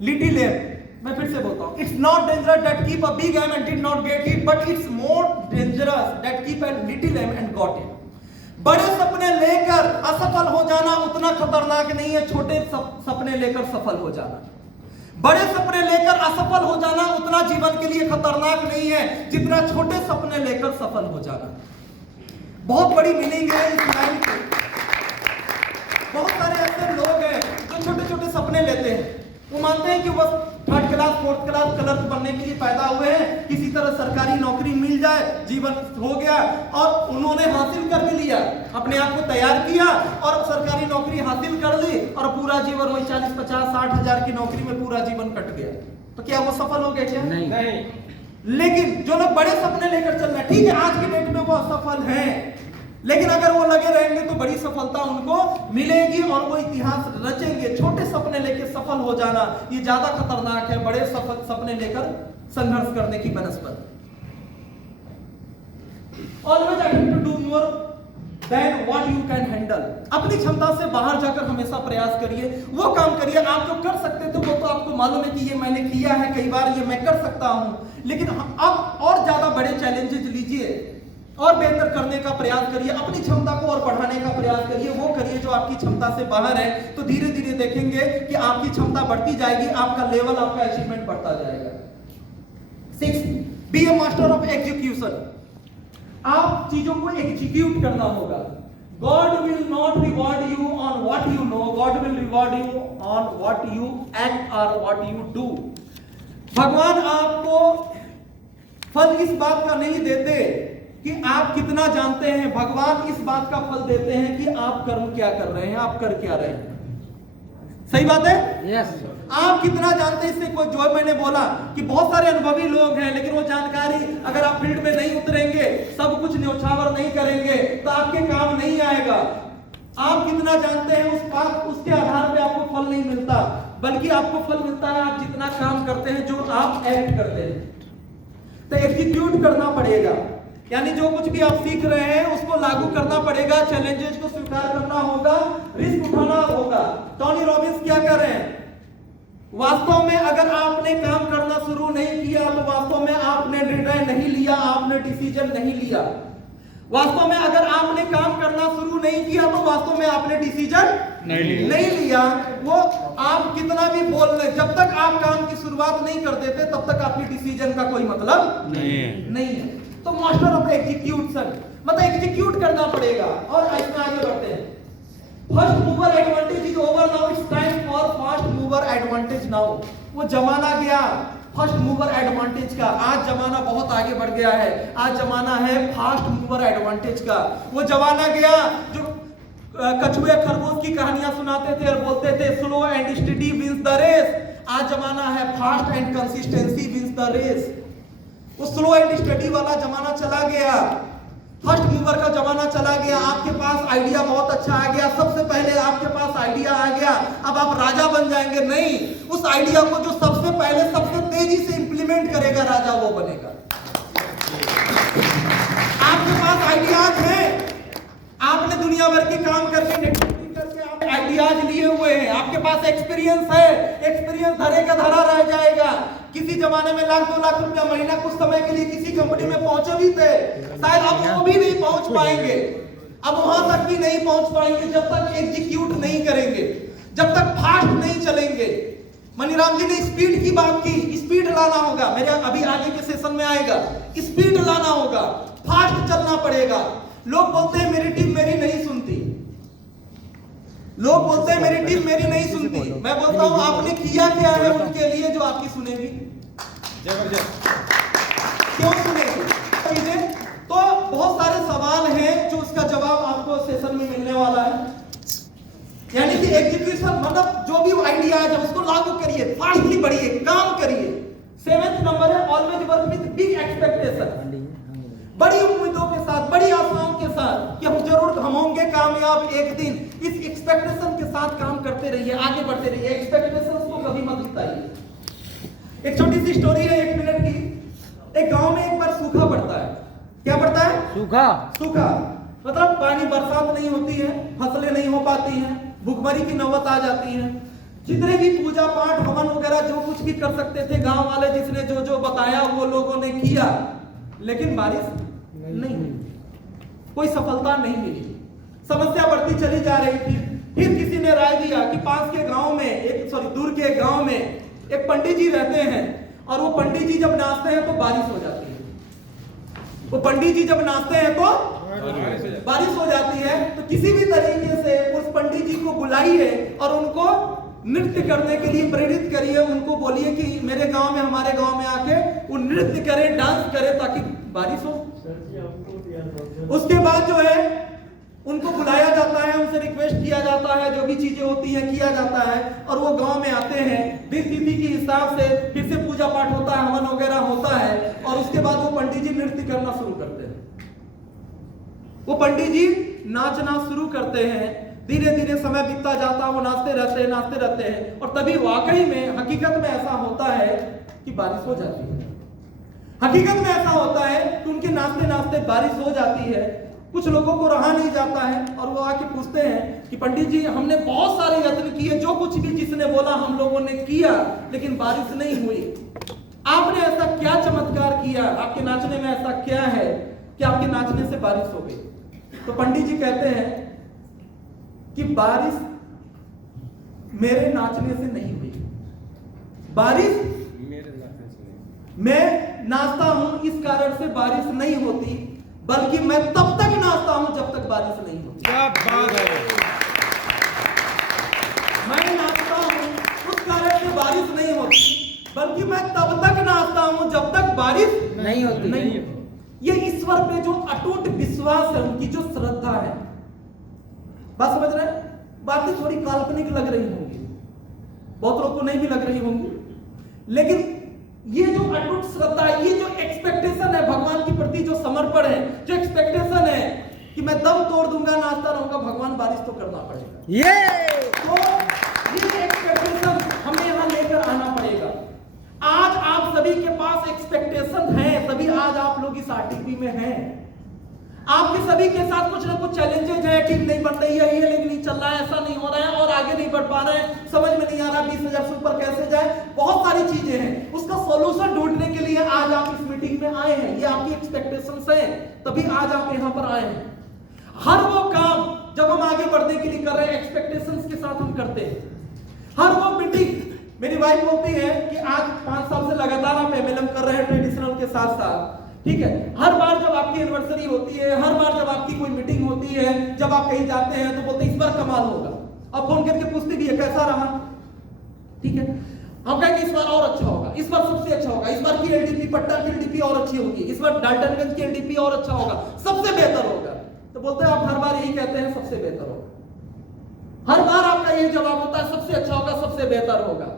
little aim. मैं फिर से बोलता हूँ, It's not dangerous that keep a big aim and did not get it, but it's more dangerous that keep a little aim and got it. बड़े सपने लेकर असफल हो जाना उतना खतरनाक नहीं है, छोटे सपने लेकर सफल हो जाना। बड़े सपने लेकर असफल हो जाना उतना जीवन के लिए खतरनाक नहीं है, जितना छोटे सपने लेकर सफल हो जाना। बहुत बड़ी मीनिंग है इस लाइन की। बहुत सारे ऐसे लोग हैं जो छोटे छोटे सपने लेते हैं, वो मानते हैं कि बस 3rd class 4th class clerk बनने के लिए पैदा हुए हैं, किसी तरह सरकारी नौकरी मिल जाए, जीवन हो गया, और उन्होंने हासिल कर भी लिया, अपने आप को तैयार किया और सरकारी नौकरी हासिल कर ली, और पूरा जीवन वही 40, 50, 60 हजार की नौकरी में पूरा जीवन कट गया। तो क्या वो सफल हो गए क्या? नहीं। लेकिन जो लोग बड़े सपने लेकर चल रहे हैं, ठीक है आज की डेट में वो असफल हैं, लेकिन अगर वो लगे रहेंगे तो बड़ी सफलता उनको मिलेगी और वो इतिहास रचेंगे। छोटे सपने लेकर सफल हो जाना ये ज्यादा खतरनाक है बड़े सपने लेकर संघर्ष करने की बनस्पत। Always attempt to do more than what you can handle. अपनी क्षमता से बाहर जाकर हमेशा प्रयास करिए, वो काम करिए आप जो कर सकते थे, वो तो आपको मालूम है कि ये मैंने किया है कई बार, ये मैं कर सकता हूं, लेकिन अब और ज्यादा बड़े चैलेंजेस लीजिए और बेहतर करने का प्रयास करिए, अपनी क्षमता को और बढ़ाने का प्रयास करिए, वो करिए जो आपकी क्षमता से बाहर है, तो धीरे धीरे देखेंगे कि आपकी क्षमता बढ़ती जाएगी, आपका लेवल, आपका अचीवमेंट बढ़ता जाएगा। 6, be a master of execution. आप चीजों को एग्जीक्यूट करना होगा। God will not reward you on what you know, God will reward you on what you act or what you do। भगवान आपको फल इस बात का नहीं देते कि आप कितना जानते हैं, भगवान इस बात का फल देते हैं कि आप कर्म क्या कर रहे हैं, आप कर क्या रहे हैं। सही बात है? यस। आप कितना जानते हैं, इससे कोई, जो मैंने बोला कि बहुत सारे अनुभवी लोग हैं, लेकिन वो जानकारी अगर आप फील्ड में नहीं उतरेंगे, सब कुछ न्योछावर नहीं करेंगे, तो आपके काम नहीं आएगा। आप कितना जानते हैं उसके आधार पे आपको फल नहीं मिलता। बल्कि आपको फल मिलता है आप जितना काम करते हैं, जो आप एक्ट करते हैं। तो एग्जीक्यूट करना पड़ेगा, यानी जो कुछ भी आप सीख रहे हैं उसको लागू करना पड़ेगा, चैलेंजेस को स्वीकार करना होगा, रिस्क उठाना होगा। टोनी रॉबिन्स क्या कर रहे हैं? वास्तव में अगर आपने काम करना शुरू नहीं किया तो वास्तव में आपने निर्णय नहीं लिया, आपने डिसीजन नहीं लिया। वास्तव में अगर आपने काम करना शुरू नहीं किया तो वास्तव में आपने डिसीजन नहीं लिया। वो आप कितना भी बोल ले, जब तक आप काम की शुरुआत नहीं कर देते तब तक आपकी डिसीजन का कोई मतलब नहीं है। तो मास्टर ऑफ एग्जीक्यूशन मतलब एग्जीक्यूट करना पड़ेगा। और इसमें आगे बढ़ते हैं। First mover advantage is over, now it's time for fast mover advantage. Now वो जमाना गया फर्स्ट मूवर एडवांटेज का, आज जमाना बहुत आगे बढ़ गया है। आज जमाना है फास्ट मूवर एडवांटेज का। वो जमाना गया जो कछुए खरगोश की कहानियां सुनाते थे और बोलते थे slow and steady wins the race. आज जमाना है fast and consistency wins the race. वो स्लो एंड स्टडी वाला जमाना चला गया, फर्स्ट मूवर का जमाना चला गया। आपके पास आइडिया बहुत अच्छा आ गया, सबसे पहले आपके पास आइडिया आ गया, अब आप राजा बन जाएंगे। नहीं, उस आइडिया को जो सबसे पहले सबसे तेजी से इंप्लीमेंट करेगा राजा वो बनेगा। आपके पास आइडियाज हैं, आपने दुनिया भर के काम करके आप आइडियाज लिए हुए हैं, आपके पास एक्सपीरियंस है, एक्सपीरियंस धरे का धरा रह जाएगा। किसी जमाने में लाख 2 लाख रुपया महीना कुछ समय के लिए किसी कंपनी में पहुंचे भी थे, शायद अब वो भी नहीं पहुंच पाएंगे। अब वहां तक भी नहीं पहुंच पाएंगे जब तक एग्जीक्यूट नहीं करेंगे, जब तक फास्ट नहीं चलेंगे। मनीराम जी ने स्पीड की बात की, स्पीड लाना होगा, मेरे अभी आगे के सेशन में आएगा। स्पीड लाना होगा, फास्ट चलना पड़ेगा। लोग बोलते हैं मेरी टीम मेरी नहीं सुनती, लोग बोलते हैं मेरी टीम मेरी नहीं सुनती। मैं बोलता हूं आपने किया क्या है उनके लिए जो आपकी सुनेगी? जबरदस्त। क्यों सुनेगी? तो बहुत सारे सवाल हैं जो उसका जवाब आपको सेशन में मिलने वाला है। यानी कि एग्जीक्यूशन मतलब जो भी आइडिया है उसको लागू करिए, फास्टली बढ़िए, काम करिए। 7th नंबर है always work with big expectation, बड़ी उम्मीदों के साथ, बड़ी आशाओं के साथ कि हम जरूर हम होंगे कामयाब एक दिन। इस एक्सपेक्टेशन के साथ काम करते रहिए, आगे बढ़ते रहिए, एक्सपेक्टेशंस को कभी मत जिताइए। एक छोटी सी स्टोरी है 1 मिनट की। एक गांव में एक बार सूखा पड़ता है। क्या पड़ता है? सूखा मतलब पानी, बरसात नहीं होती है, फसलें नहीं हो पाती हैं, भूखमरी की नौबत आ जाती है। जितने भी पूजा पाठ हवन वगैरह जो कुछ भी कर सकते थे गांव वाले, जिसने जो जो बताया वो लोगों ने किया, लेकिन बारिश नहीं, कोई सफलता नहीं मिली। समस्या बढ़ती चली जा रही थी। फिर किसी ने राय दिया कि पास के गांव में दूर के गांव में एक पंडित जी रहते हैं और वो पंडित जी जब नाचते हैं तो बारिश हो जाती है। वो पंडित जी जब नाचते हैं तो बारिश हो जाती है। तो किसी भी तरीके से उस पंडित जी को बुलाइए और उनको नृत्य करने के लिए प्रेरित करिए। उनको बोलिए कि मेरे गांव में, हमारे गांव में आके वो नृत्य करे, डांस करे ताकि बारिश हो। उसके बाद जो है उनको बुलाया जाता है, उनसे रिक्वेस्ट किया जाता है, जो भी चीजें होती हैं किया जाता है और वो गांव में आते हैं। दिन तिथि के हिसाब से फिर से पूजा पाठ होता है, हवन वगैरह होता है और उसके बाद वो पंडित जी नृत्य करना शुरू करते हैं। वो पंडित जी नाचना शुरू करते हैं। धीरे धीरे समय बीतता जाता है, वो नाचते रहते हैं और तभी वाकई में हकीकत में ऐसा होता है कि बारिश हो जाती है। हकीकत में ऐसा होता है कि उनके नाचते नाचते बारिश हो जाती है। कुछ लोगों को रहा नहीं जाता है और वो आके पूछते हैं कि पंडित जी हमने बहुत सारे यत्न किए, जो कुछ भी जिसने बोला हम लोगों ने किया, लेकिन बारिश नहीं हुई। आपने ऐसा क्या चमत्कार किया, आपके नाचने में ऐसा क्या है कि आपके नाचने से बारिश हो गई? तो पंडित जी कहते हैं कि बारिश मेरे नाचने से नहीं हुई, बारिश मैं नाचता हूं इस कारण से बारिश नहीं होती, बल्कि मैं तब तक नाचता हूं जब तक बारिश नहीं होती। क्या बात है! मैं नाचता हूं उस कारण से बारिश नहीं होती, बल्कि मैं तब तक नाचता हूं जब तक बारिश नहीं होती। ये ईश्वर पे जो अटूट विश्वास है, उनकी जो श्रद्धा है। बात समझ रहे हैं? बातें थोड़ी काल्पनिक लग रही होंगी, बहुत लोग को नहीं भी लग रही होंगी, लेकिन ये जो अटूट श्रद्धा है, ये जो एक्सपेक्टेशन है भगवान के प्रति, जो समर्पण है, जो एक्सपेक्टेशन है कि मैं दम तोड़ दूंगा, नाचता रहूंगा, भगवान बारिश तो करना पड़ेगा। तो ये एक्सपेक्टेशन हम सभी के पास एक्सपेक्टेशन है, तभी आज आप लोग इस आरटीपी में हैं। आपके सभी के साथ कुछ ना कुछ चैलेंजेस है, टीम नहीं बन रही है, ये लिंक नहीं चल रहा है, ऐसा नहीं हो रहा है और आगे नहीं बढ़ पा रहे हैं, समझ में नहीं आ रहा 20,000 से ऊपर कैसे जाए, बहुत सारी चीजें हैं। उसका सॉल्यूशन ढूंढने के लिए आज आप इस मीटिंग में आए हैं। ये आपकी एक्सपेक्टेशंस हैं, तभी आज आप यहां पर आए हैं। हर वो काम जब हम आगे बढ़ने के लिए कर रहे हैं, एक्सपेक्टेशंस के साथ हम करते हैं। हर वो मीटिंग, मेरी वाइफ बोलती है कि आज 5 साल से लगातार आप एमएलएम कर रहे हैं ट्रेडिशनल के साथ साथ, ठीक है। हर बार जब आपकी एनिवर्सरी होती है, हर बार जब आपकी कोई मीटिंग होती है, जब आप कहीं जाते हैं तो बोलते हैं इस बार कमाल होगा। अब फोन करके पूछती भी है कैसा रहा, ठीक है। हम कहेंगे इस बार और अच्छा होगा, इस बार सबसे अच्छा होगा, इस बार की एलडीपी पटना की एलडीपी और अच्छी होगी, इस बार डाल्टनगंज की एलडीपी और अच्छा होगा, सबसे बेहतर होगा। तो बोलते हैं आप हर बार यही कहते हैं सबसे बेहतर होगा, हर बार आपका यही जवाब होता है सबसे अच्छा होगा, सबसे बेहतर होगा।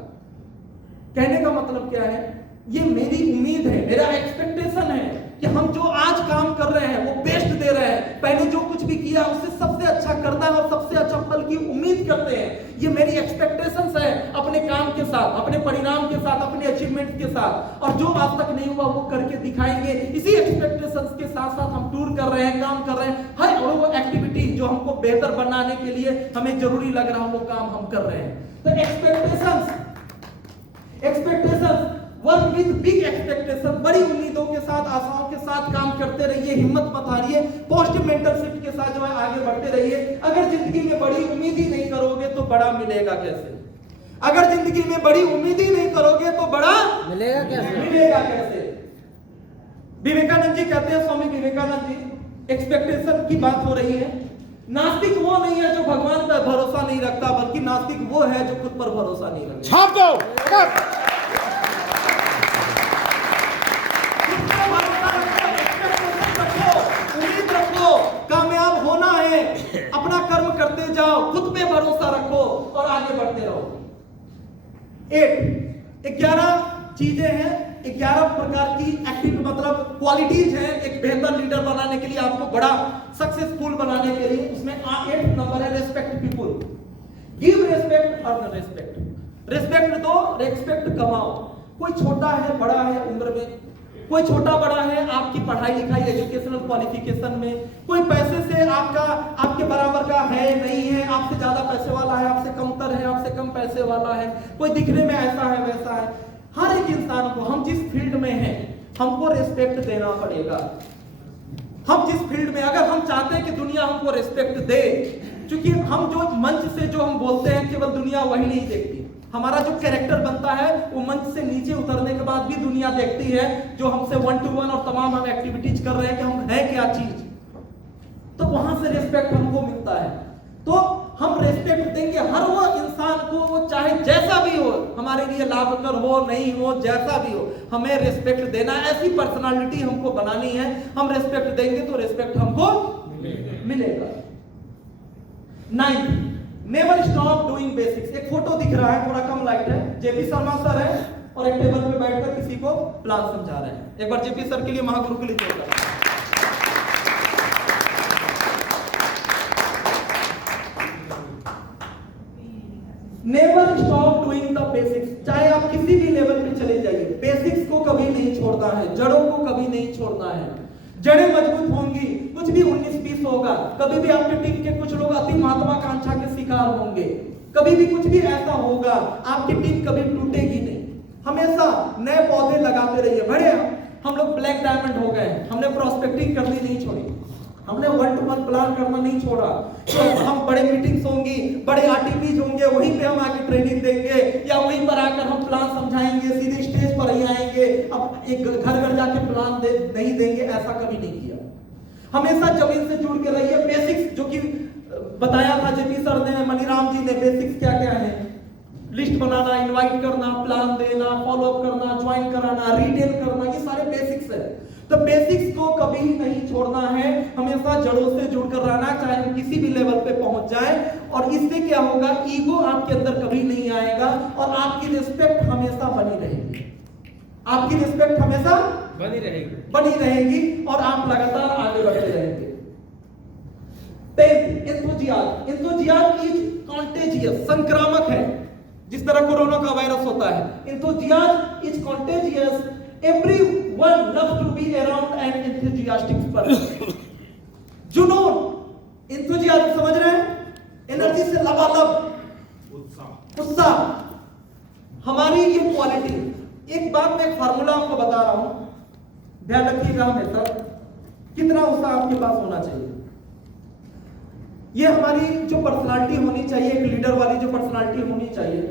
कहने का मतलब क्या है, ये मेरी उम्मीद है, मेरा एक्सपेक्टेशन है कि हम जो आज काम कर रहे हैं वो बेस्ट दे रहे हैं। पहले जो कुछ भी किया उससे सबसे अच्छा करना है और सबसे अच्छा फल की उम्मीद करते हैं। ये मेरी एक्सपेक्टेशंस है अपने काम के साथ, अपने परिणाम के साथ, अपने अचीवमेंट के साथ, और जो आज तक नहीं हुआ वो करके दिखाएंगे। इसी एक्सपेक्टेशंस के साथ साथ हम टूर कर रहे हैं, काम कर रहे हैं। हर वो एक्टिविटी जो हमको बेहतर बनाने के लिए हमें जरूरी लग रहा है वो काम हम कर रहे हैं। तो expectations work with big expectation, बड़ी उम्मीदों के साथ, आशाओं के साथ काम करते रहिए, हिम्मत मत हारिए, पॉजिटिव मेंटरशिप के साथ जो है आगे बढ़ते रहिए। अगर जिंदगी में बड़ी उम्मीद ही नहीं करोगे तो बड़ा मिलेगा कैसे? अगर जिंदगी में बड़ी उम्मीद ही नहीं करोगे तो बड़ा मिलेगा कैसे? विवेकानंद जी कहते हैं, स्वामी विवेकानंद जी, एक्सपेक्टेशन की बात हो रही है, नास्तिक वो नहीं है जो भगवान पर भरोसा नहीं रखता, बल्कि नास्तिक वो है जो खुद पर भरोसा नहीं रखता। छाप दो। उम्मीद रखो, कामयाब होना है, अपना कर्म करते जाओ, खुद पे भरोसा रखो और आगे बढ़ते रहो। 11 चीजें हैं, 11 प्रकार की एक्टिव मतलब क्वालिटीज हैं एक बेहतर लीडर बनाने के लिए, आपको बड़ा सक्सेसफुल बनाने के लिए। उसमें 8 नंबर है respect people, give respect, earn respect. Respect दो, रेस्पेक्ट कमाओ। कोई छोटा है, बड़ा है उम्र में, कोई छोटा बड़ा है आपकी पढ़ाई लिखाई एजुकेशनल क्वालिफिकेशन में, कोई पैसे से आपके बराबर का है नहीं है, आपसे ज्यादा पैसे वाला है, आपसे कमतर है, आपसे कम पैसे वाला है, कोई दिखने में ऐसा है वैसा है। हर एक इंसान को, हम जिस फील्ड में हैं हमको रेस्पेक्ट देना पड़ेगा। हम जिस फील्ड में, अगर हम चाहते हैं कि दुनिया हमको रेस्पेक्ट दे, क्योंकि हम जो मंच से जो हम बोलते हैं केवल दुनिया वही नहीं देखती, हमारा जो कैरेक्टर बनता है वो मंच से नीचे उतरने के बाद भी दुनिया देखती है, जो हमसे 1 to 1 और तमाम हम एक्टिविटीज कर रहे हैं कि हम हैं क्या चीज, तो वहां से रिस्पेक्ट हमको मिलता है। तो हम रेस्पेक्ट देंगे हर वो इंसान को, वो चाहे जैसा भी हो, हमारे लिए लाभकर हो नहीं हो, जैसा भी हो, हमें रेस्पेक्ट देना। ऐसी पर्सनालिटी हमको बनानी है, हम रेस्पेक्ट देंगे तो रेस्पेक्ट हमको मिलेगा। 9, नेवर स्टॉप डूइंग बेसिक्स। एक फोटो दिख रहा है, थोड़ा कम लाइट है, जेपी शर्मा सर है और एक टेबल पे बैठकर किसी को प्लान समझा रहे हैं। एक बार जेपी सर के लिए, महागुरु के लिए जोरदार। Never stop doing the basics. चाहे आप किसी भी लेवल पे चले जाइए, बेसिक्स को कभी नहीं छोड़ना है, जड़ों को कभी नहीं छोड़ना है। जड़ें मजबूत होंगी, कुछ भी 19-20 होगा, कभी भी आपके टीम के कुछ लोग अति महत्वाकांक्षा के शिकार होंगे, कभी भी कुछ भी ऐसा होगा, आपकी टीम कभी टूटेगी नहीं। हमेशा नए पौधे लगाते रहिए। बड़े हम लोग ब्लैक डायमंड हो गए, हमने प्रोस्पेक्टिंग करनी नहीं छोड़ी, हमने 1 to 1 प्लान करना नहीं छोड़ा। तो हम बड़े मीटिंग्स होंगी, बड़े आरटीपीज होंगे, वहीं पे हम आके ट्रेनिंग देंगे या वहीं पर आकर हम प्लान समझाएंगे, सीधे स्टेज पर ही आएंगे, अब एक घर घर जाके प्लान नहीं देंगे, ऐसा कभी नहीं किया। हमेशा जमीन से जुड़ के रहिए। बेसिक्स जो कि बताया था जेपी सर ने, मनीराम जी ने, बेसिक्स क्या क्या है, लिस्ट बनाना, इनवाइट करना, प्लान देना, फॉलो अप करना, ज्वाइन कराना, रिटेन करना, ये सारे बेसिक्स है। तो बेसिक्स को कभी नहीं छोड़ना है, हमेशा जड़ों से जुड़कर रहना, चाहे हम किसी भी लेवल पे पहुंच जाए। और इससे क्या होगा, ईगो आपके अंदर कभी नहीं आएगा और आपकी रिस्पेक्ट हमेशा बनी रहेगी, आपकी रिस्पेक्ट हमेशा बनी रहेगी और आप लगातार आगे बढ़ते रहेंगे। 10, एंथुसियाज्म इज कॉन्टेजियस, संक्रामक है, जिस तरह कोरोना का वायरस होता है। Enthusiasm is contagious everyone loves to be around an enthusiastic person. जुनून, enthusiasm समझ रहे हैं? एनर्जी से लबालब उत्साह, हमारी ये क्वालिटी। एक बात मैं एक फार्मूला आपको बता रहा हूं, ध्यान रखिएगा हमेशा, कितना उत्साह आपके पास होना चाहिए। ये हमारी जो पर्सनालिटी होनी चाहिए, एक लीडर वाली जो पर्सनालिटी होनी चाहिए।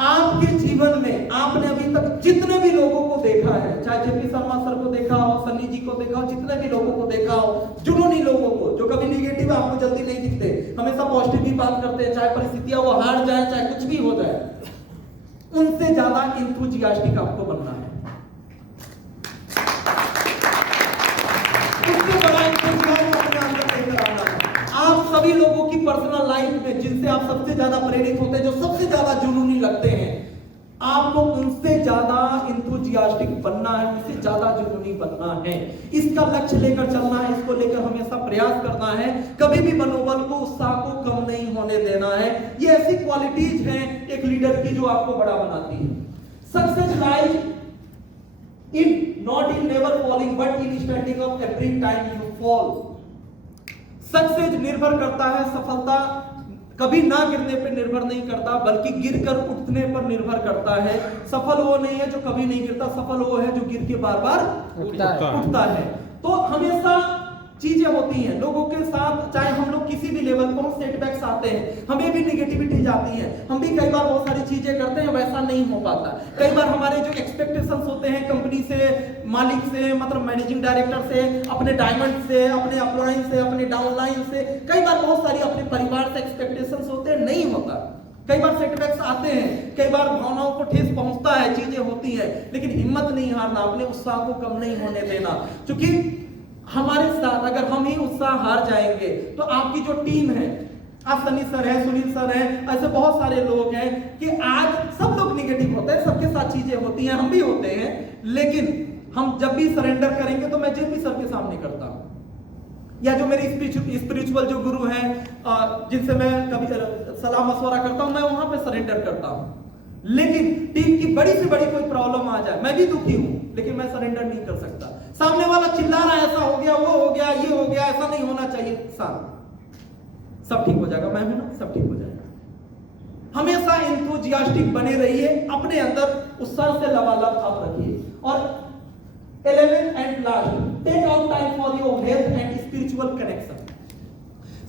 आपके जीवन में आपने अभी तक जितने भी लोगों को देखा है, चाहे जेपी शर्मा सर को देखा हो, सन्नी जी को देखा हो, जितने भी लोगों को देखा हो, जुनूनी लोगों को जो कभी नेगेटिव आपको जल्दी नहीं दिखते, हमेशा पॉजिटिव ही बात करते हैं, चाहे परिस्थितियां वो हार जाए, चाहे कुछ भी हो जाए, उनसे ज्यादा इंथुजियास्टिक आपको बनना है। उससे बड़ा इंथुजियाज्म अपने अंदर लेकर आना है। आप सभी लोगों की पर्सनल लाइफ में जिनसे आप सबसे ज्यादा प्रेरित होते हैं, जो सबसे ज्यादा जुनूनी लगते हैं, आपको उनसे ज्यादा इंथुजियास्टिक बनना है, उनसे ज्यादा जुनूनी बनना है। इसका लक्ष्य लेकर चलना है, इसको लेकर हमेशा प्रयास करना है, कभी भी मनोबल को, उत्साह को कम नहीं होने देना है। ये ऐसी क्वालिटीज हैं एक लीडर की जो आपको बड़ा बनाती है। Success lies in not in never falling but in standing up every time you fall. Success निर्भर करता है, सफलता कभी ना गिरने पर निर्भर नहीं करता, बल्कि गिरकर उठने पर निर्भर करता है। सफल वो नहीं है जो कभी नहीं गिरता, सफल वो है जो गिर के बार बार उठता है। तो हमेशा चीजें होती हैं लोगों के साथ, चाहे हम लोग किसी भी लेवल पर, सेटबैक्स आते हैं, हमें भी नेगेटिविटी जाती है, हम भी कई बार बहुत सारी चीजें करते हैं, वैसा नहीं हो पाता। कई बार हमारे जो एक्सपेक्टेशंस होते हैं कंपनी से, मालिक से, मतलब मैनेजिंग डायरेक्टर से, अपने डायमंड से, अपने अपलाइन से, अपने डाउनलाइन से, कई बार बहुत सारी अपने परिवार से एक्सपेक्टेशंस होते हैं, नहीं होता। कई बार सेटबैक्स आते हैं, कई बार भावनाओं को ठेस पहुंचता है, चीजें होती हैं, लेकिन हिम्मत नहीं हारना, अपने उत्साह को कम नहीं होने देना। क्योंकि हमारे साथ अगर हम ही उत्साह हार जाएंगे तो आपकी जो टीम है, आप सनी सर हैं, सुनील सर हैं, ऐसे बहुत सारे लोग हैं कि आज सब लोग निगेटिव होते हैं, सबके साथ चीजें होती हैं, हम भी होते हैं, लेकिन हम जब भी सरेंडर करेंगे तो मैं जेपी सर के सामने करता हूं, या जो मेरे स्पिरिचुअल जो गुरु हैं जिनसे मैं कभी सलाह मशवरा करता हूं, मैं वहां पे सरेंडर करता हूं। लेकिन टीम की बड़ी से बड़ी कोई प्रॉब्लम आ जाए, मैं भी दुखी हूं, लेकिन मैं सरेंडर नहीं कर सकता। सामने वाला चिल्ला रहा है, ऐसा हो गया, वो हो गया, ये हो गया, ऐसा नहीं होना चाहिए, सब ठीक हो जाएगा, मैं हूं ना, सब ठीक हो जाएगा। हमेशा इंथुजियास्टिक बने रहिए, अपने अंदर उत्साह से लबालब आप रखिए। और 11 and last, take out time for your health and spiritual connection.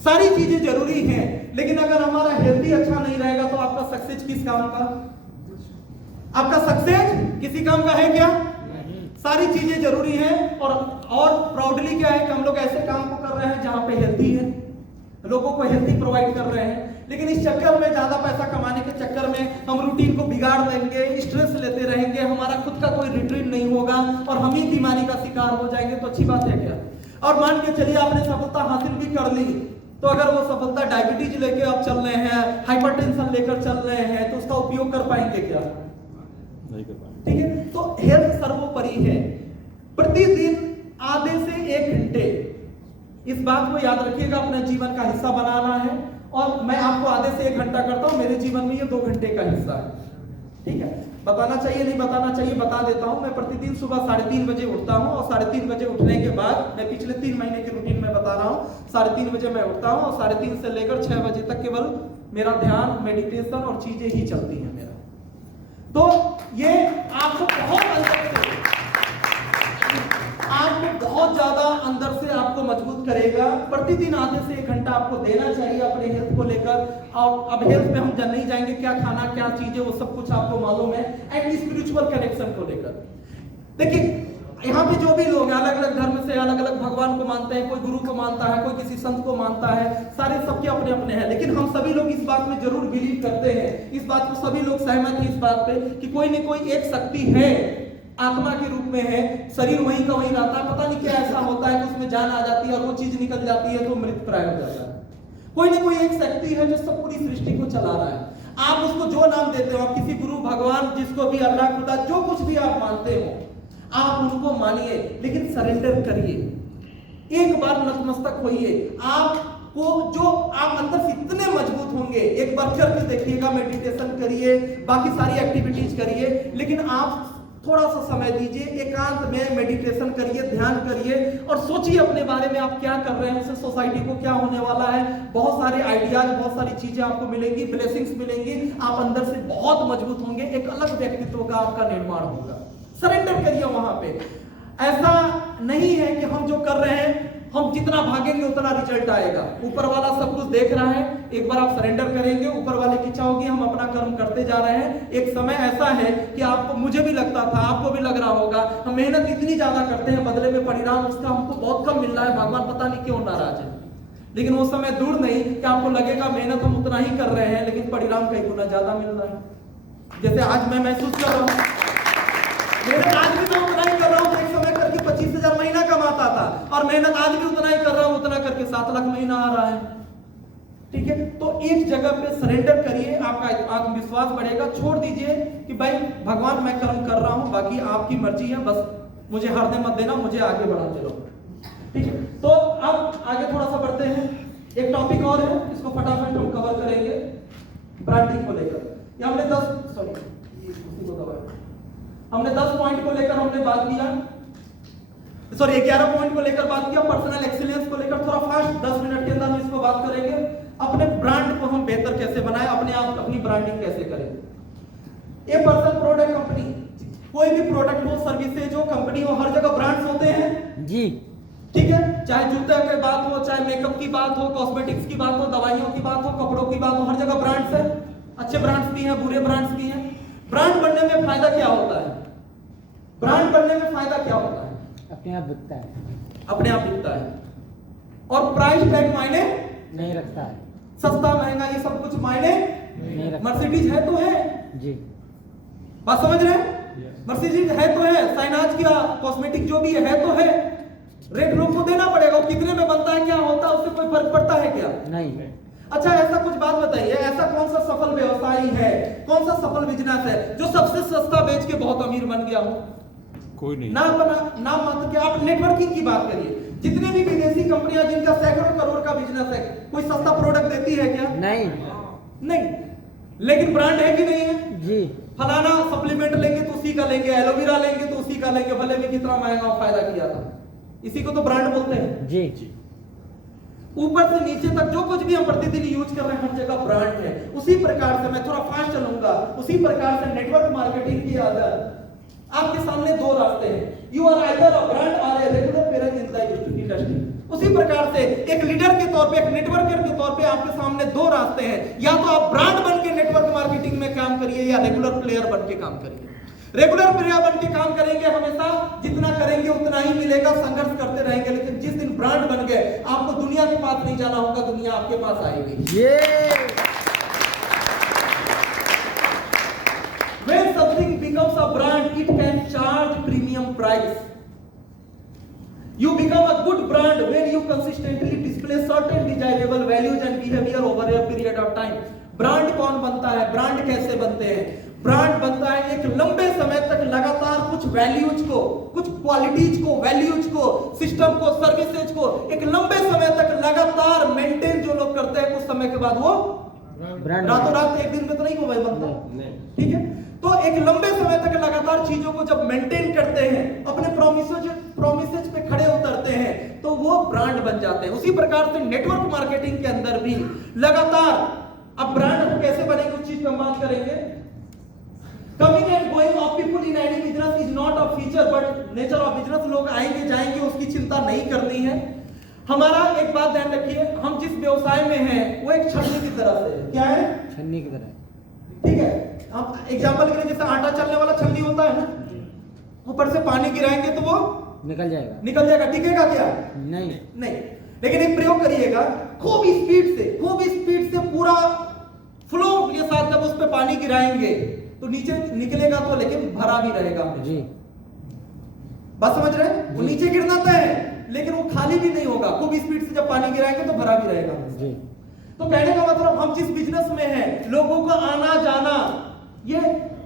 सारी चीजें जरूरी हैं, लेकिन अगर हमारा हेल्थ ही अच्छा नहीं रहेगा तो आपका सक्सेस किस काम का? आपका सक्सेस किसी काम का है क्या? सारी चीजें जरूरी हैं। और प्राउडली क्या है कि हम लोग ऐसे काम को कर रहे हैं जहां पे हेल्थी है, लोगों को हेल्थी प्रोवाइड कर रहे हैं। लेकिन इस चक्कर में, ज्यादा पैसा कमाने के चक्कर में हम रूटीन को बिगाड़ देंगे, स्ट्रेस लेते रहेंगे, हमारा खुद का कोई रिट्रीट नहीं होगा और हम ही बीमारी का शिकार हो जाएंगे, तो अच्छी बात है क्या? और मान के चलिए आपने सफलता हासिल भी कर ली, तो अगर वो सफलता डायबिटीज लेके आप चल रहे हैं, हाइपरटेंशन लेकर चल रहे हैं, तो उसका उपयोग कर पाएंगे क्या? नहीं कर पाएंगे। ठीक है, तो हेल्थ सर्वोपरि है। प्रतिदिन आधे से 1 घंटे, इस बात को याद रखिएगा, अपने जीवन का हिस्सा बनाना है। और मैं आपको आधे से 1 घंटा करता हूं, मेरे जीवन में ये 2 घंटे का हिस्सा है। ठीक है, बताना चाहिए नहीं बताना चाहिए, बता देता हूं। मैं प्रतिदिन सुबह 3:30 बजे उठता हूं, और 3:30 बजे उठने के बाद, मैं पिछले 3 महीने की रूटीन में बता रहा हूं, 3:30 बजे मैं उठता हूं, और 3:30 से लेकर 6 बजे तक केवल मेरा ध्यान, मेडिटेशन और चीजें ही चलती हैं मेरा। तो ये आपको बहुत ज्यादा अंदर से आपको मजबूत करेगा। प्रतिदिन आधे से 1 घंटा आपको देना चाहिए अपने हेल्थ को लेकर। और अब हेल्थ में हम नहीं जाएंगे, क्या खाना, क्या चीजें, वो सब कुछ आपको मालूम है। एंड स्पिरिचुअल कनेक्शन को लेकर देखिए, यहाँ पे जो भी लोग हैं, अलग अलग धर्म से, अलग अलग भगवान को मानते हैं, कोई गुरु को मानता है, कोई किसी संत को मानता है, सारे सबके अपने अपने हैं। लेकिन हम सभी लोग इस बात में जरूर बिलीव करते हैं, इस बात को सभी लोग सहमत हैं इस बात पे कि कोई न कोई एक शक्ति है, आत्मा के रूप में है, शरीर वहीं का वहीं रहता है। पता नहीं क्या ऐसा होता है कि उसमें जान आ जाती है और वो चीज निकल जाती है तो मृत प्राय हो जाता है। कोई न कोई एक शक्ति है जो सब पूरी सृष्टि को चला रहा है। आप उसको जो नाम देते हो, आप किसी गुरु, भगवान, जिसको भी, अल्लाह, खुदा, जो कुछ भी आप मानते हो, आप उनको मानिए, लेकिन सरेंडर करिए। एक बार नतमस्तक होइए। आपको जो आप अंदर से इतने मजबूत होंगे, एक बार करके देखिएगा, मेडिटेशन करिए, बाकी सारी एक्टिविटीज करिए, लेकिन आप थोड़ा सा समय दीजिए, एकांत में मेडिटेशन करिए, ध्यान करिए और सोचिए अपने बारे में आप क्या कर रहे हैं, उससे सोसाइटी को क्या होने वाला है। बहुत सारे आइडियाज, बहुत सारी चीजें आपको मिलेंगी, ब्लेसिंग्स मिलेंगी, आप अंदर से बहुत मजबूत होंगे, एक अलग व्यक्तित्व का आपका निर्माण होगा। सरेंडर करिए वहां पे। ऐसा नहीं है कि हम जो कर रहे हैं, हम जितना भागेंगे उतना रिजल्ट आएगा। ऊपर वाला सब कुछ देख रहा है, एक बार आप सरेंडर करेंगे, ऊपर वाले की इच्छा होगी, हम अपना कर्म करते जा रहे हैं। एक समय ऐसा है कि आपको, मुझे भी लगता था, आपको भी लग रहा होगा, हम मेहनत इतनी ज्यादा करते हैं, बदले में परिणाम उसका हमको बहुत कम मिल रहा है, भगवान पता नहीं क्यों नाराज है। लेकिन वो समय दूर नहीं कि आपको लगेगा मेहनत हम उतना ही कर रहे हैं, लेकिन परिणाम कई गुना ज्यादा मिल रहा है। जैसे आज मैं महसूस कर रहा हूं, मेहनत आज भी मैं उतना ही कर रहा हूं, एक समय करके 25,000 महीना कमाता था, और मेहनत आज भी उतना ही कर रहा हूं, उतना करके 7 लाख महीना आ रहा है। ठीक है, तो एक जगह पे सरेंडर करिए, आपका आत्मविश्वास बढ़ेगा। छोड़ दीजिए कि भाई भगवान मैं कर्म कर रहा हूं, बाकी आपकी मर्जी है, बस मुझे हारने मत देना, मुझे आगे बढ़ा चलो। ठीक है, तो अब आगे थोड़ा सा बढ़ते हैं। एक टॉपिक और है, इसको फटाफट हम कवर करेंगे, ब्रांडिंग को लेकर। ये हमने 10 पॉइंट को लेकर हमने बात किया, 11 पॉइंट को लेकर बात किया। पर्सनल एक्सीलेंस को लेकर थोड़ा फास्ट 10 मिनट के अंदर हम इसको बात करेंगे। अपने ब्रांड को हम बेहतर कैसे बनाएं, अपने आप अपनी ब्रांडिंग कैसे करें। ए पर्सन, प्रोडक्ट, कंपनी, कोई भी प्रोडक्ट हो, सर्विसेज हो, कंपनी हो, हर जगह ब्रांड्स होते हैं जी। ठीक है, चाहे जूते की बात हो, चाहे मेकअप की बात हो, कॉस्मेटिक्स की बात हो, दवाइयों की बात हो, कपड़ों की बात हो, हर जगह ब्रांड्स है। अच्छे ब्रांड्स भी हैं, बुरे ब्रांड्स भी हैं। ब्रांड बनने में फायदा क्या होता है? ब्रांड बनने में फायदा क्या होता है? अपने आप बिकता है, अपने आप बिकता है, और प्राइस टैग मायने नहीं रखता है। सस्ता महंगा ये सब कुछ मायने नहीं रखता। मर्सिडीज है तो है जी, बात समझ रहे हैं? मर्सिडीज है तो है, साइनाज का कॉस्मेटिक जो भी है तो है, रेट लोग को देना पड़ेगा। कितने में बनता है, क्या होता है, उससे कोई फर्क पड़ता है क्या? नहीं। अच्छा, ऐसा कुछ बात बताइए, ऐसा कौन सा सफल व्यवसायी है, कौन सा सफल बिजनेस है जो सबसे सस्ता बेच के बहुत अमीर बन गया हो? कोई नहीं। नाम मात्र क्या, आप नेटवर्किंग की बात करिए, जितने भी विदेशी कंपनियां जिनका सैकड़ों करोड़ का बिजनेस है, कोई सस्ता प्रोडक्ट देती है क्या? नहीं। लेकिन ब्रांड है कि नहीं है जी। फलाना सप्लीमेंट लेंगे तो उसी का लेंगे, एलोवेरा लेंगे तो उसी का लेंगे, भले भी कितना महंगा फायदा किया था, इसी को तो ब्रांड बोलते हैं जी। ऊपर से नीचे तक जो कुछ भी हम प्रतिदिन यूज कर रहे हैं, हर जगह ब्रांड है। उसी प्रकार से मैं थोड़ा फास्ट चलूंगा, उसी प्रकार से नेटवर्क मार्केटिंग की आदत। आपके सामने दो रास्ते हैं, you are either a brand or a regular player in the industry. उसी प्रकार से एक लीडर के तौर पे, एक नेटवर्कर के तौर पे आपके सामने दो रास्ते हैं, या तो आप ब्रांड बन के नेटवर्क मार्केटिंग में काम करिए, या रेगुलर प्लेयर बन के काम करिए। रेगुलर प्लेयर बन के काम करेंगे, हमेशा जितना करेंगे उतना ही मिलेगा, संघर्ष करते रहेंगे, लेकिन जिस दिन ब्रांड बन गए, आपको दुनिया के पास नहीं जाना होगा, दुनिया आपके पास आएगी। When something becomes a brand, it can charge premium price. You become a good brand when you consistently display certain desirable values and behavior over a period of time. Brand कौन बनता है, ब्रांड कैसे बनते हैं? ब्रांड बनता है एक लंबे समय तक लगातार कुछ वैल्यूज को, कुछ क्वालिटीज को, वैल्यूज को, सिस्टम को, सर्विसेज को एक लंबे समय तक लगातार मेंटेन जो लोग करते हैं, कुछ समय के बाद वो रातों रात एक दिन में तो नहीं हो बनता। ठीक है, तो एक लंबे समय तक लगातार चीजों को जब मेंटेन करते हैं, अपने प्रोमिसेज पे खड़े उतरते हैं, तो वो ब्रांड बन जाते हैं। उसी प्रकार से नेटवर्क मार्केटिंग के अंदर भी लगातार अब ब्रांड कैसे बनेंगे, उस चीज पे हम बात करेंगे। Coming and going of people in any business is not a feature but nature of business. लोग आएंगे जाएंगे, उसकी चिंता नहीं करनी है। हमारा एक बात ध्यान रखिए, हम जिस व्यवसाय में हैं वो एक छन्नी की तरह से है। क्या है? छन्नी की तरह। ठीक है, आप एग्जांपल के लिए जैसे आटा चलने वाला छन्नी होता है ना, ऊपर से पानी गिराएंगे तो वो निकल जाएगा, टिकेगा क्या? नहीं। लेकिन एक प्रयोग करिएगा, खूब स्पीड से पूरा फ्लो के साथ जब उस पे पानी गिराएंगे तो नीचे निकलेगा तो, लेकिन भरा भी रहेगा जी। बात समझ रहे हैं? वो नीचे गिरना तय है, लेकिन वो खाली भी नहीं होगा। खूब स्पीड से जब पानी गिराएंगे तो भरा भी रहेगा जी। तो कहने का मतलब, हम जिस बिजनेस में हैं, लोगों का आना जाना ये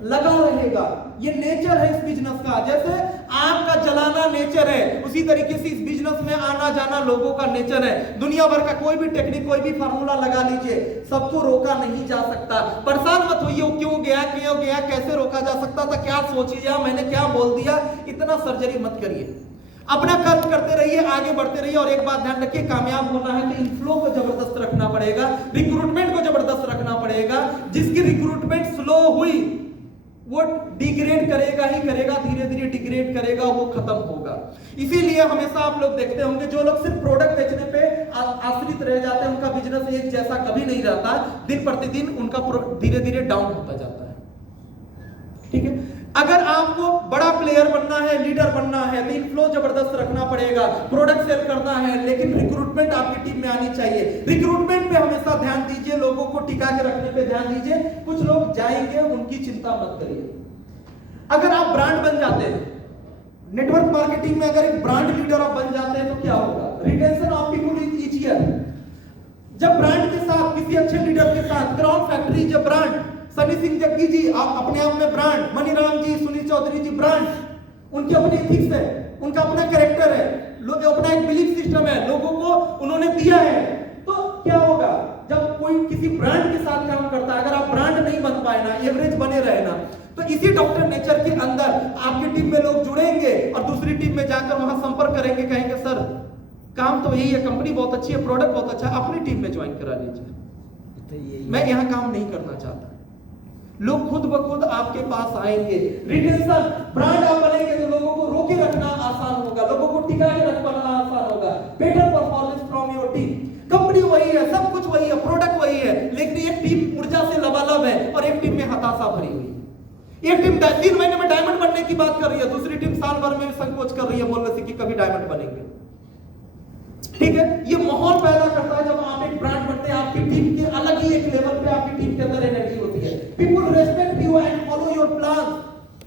लगा रहेगा। ये नेचर है इस बिजनेस का। जैसे आग का जलाना नेचर है, उसी तरीके से इस बिजनेस में आना जाना लोगों का नेचर है। दुनिया भर का कोई भी टेक्निक, कोई भी फार्मूला लगा लीजिए, सबको रोका नहीं जा सकता। परेशान मत होइए वो क्यों गया, कैसे रोका जा सकता था, क्या सोच लिया, मैंने क्या बोल दिया, इतना सर्जरी मत करिए। अपना कर्म करते रहिए, आगे बढ़ते रहिए। और एक बात ध्यान रखिए, कामयाब होना है तो इनफ्लो को जबरदस्त रखना पड़ेगा, रिक्रूटमेंट को जबरदस्त रखना पड़ेगा। जिसकी रिक्रूटमेंट स्लो हुई वो डिग्रेड करेगा ही करेगा, धीरे धीरे डिग्रेड करेगा, वो खत्म होगा। इसीलिए हमेशा आप लोग देखते होंगे जो लोग सिर्फ प्रोडक्ट बेचने पे आश्रित रह जाते हैं, उनका बिजनेस एक जैसा कभी नहीं रहता। दिन प्रतिदिन उनका धीरे धीरे डाउन होता जाता है। ठीक है, अगर आपको बड़ा प्लेयर बनना है, लीडर बनना है, तो इनफ्लो जबरदस्त रखना पड़ेगा, प्रोडक्ट सेल करना है, लेकिन रिक्रूटमेंट आपकी टीम में आनी चाहिए। रिक्रूटमेंट पे हमेशा ध्यान दीजिए, लोगों को टिका के रखने पे ध्यान दीजिए। कुछ लोग जाएंगे, उनकी चिंता मत करिए। अगर आप ब्रांड बन जाते हैं, नेटवर्क मार्केटिंग में अगर एक ब्रांड लीडर आप बन जाते हैं तो क्या होगा? Retention of people is easier. जब ब्रांड के साथ, किसी अच्छे लीडर के साथ, क्राउन फैक्ट्री जब ब्रांड, सनी सिंह जग्गी जी आप अपने आप में ब्रांड, मनीराम जी, सुनील चौधरी जी ब्रांड, उनकी अपनी एथिक्स है, उनका अपना कैरेक्टर है, अपना एक बिलीफ सिस्टम है, लोगों को उन्होंने दिया है। तो क्या होगा जब कोई किसी ब्रांड के साथ काम करता है? अगर आप ब्रांड नहीं बन पाए ना, एवरेज बने रहे ना, तो इसी डॉक्टर नेचर के अंदर आपकी टीम में लोग जुड़ेंगे और दूसरी टीम में जाकर वहां संपर्क करेंगे, कहेंगे सर काम तो यही है, कंपनी बहुत अच्छी है, प्रोडक्ट बहुत अच्छा है, अपनी टीम में ज्वाइन करा लीजिए, मैं यहां काम नहीं करना चाहता। लोग खुद ब खुद आपके पास आएंगे। रिटेंशन, ब्रांड आप बनेंगे तो लोगों को रोके रखना आसान होगा, लोगों को टिका के रखना आसान होगा। Better performance from your team. Company वही है, सब कुछ वही है, प्रोडक्ट वही है, लेकिन एक टीम ऊर्जा से लबालब है और एक टीम में हताशा भरी हुई है। एक टीम 3 महीने में डायमंड बनने की बात कर रही है, दूसरी टीम साल भर में संकोच कर रही है बोलने से कि कभी डायमंड बनेंगे। ठीक है, ये माहौल पैदा करता है। जब आप एक ब्रांड बनते हैं, आपकी टीम के अलग ही एक लेवल पे आपकी टीम के अंदर एनर्जी होती है। People respect you and follow your plan.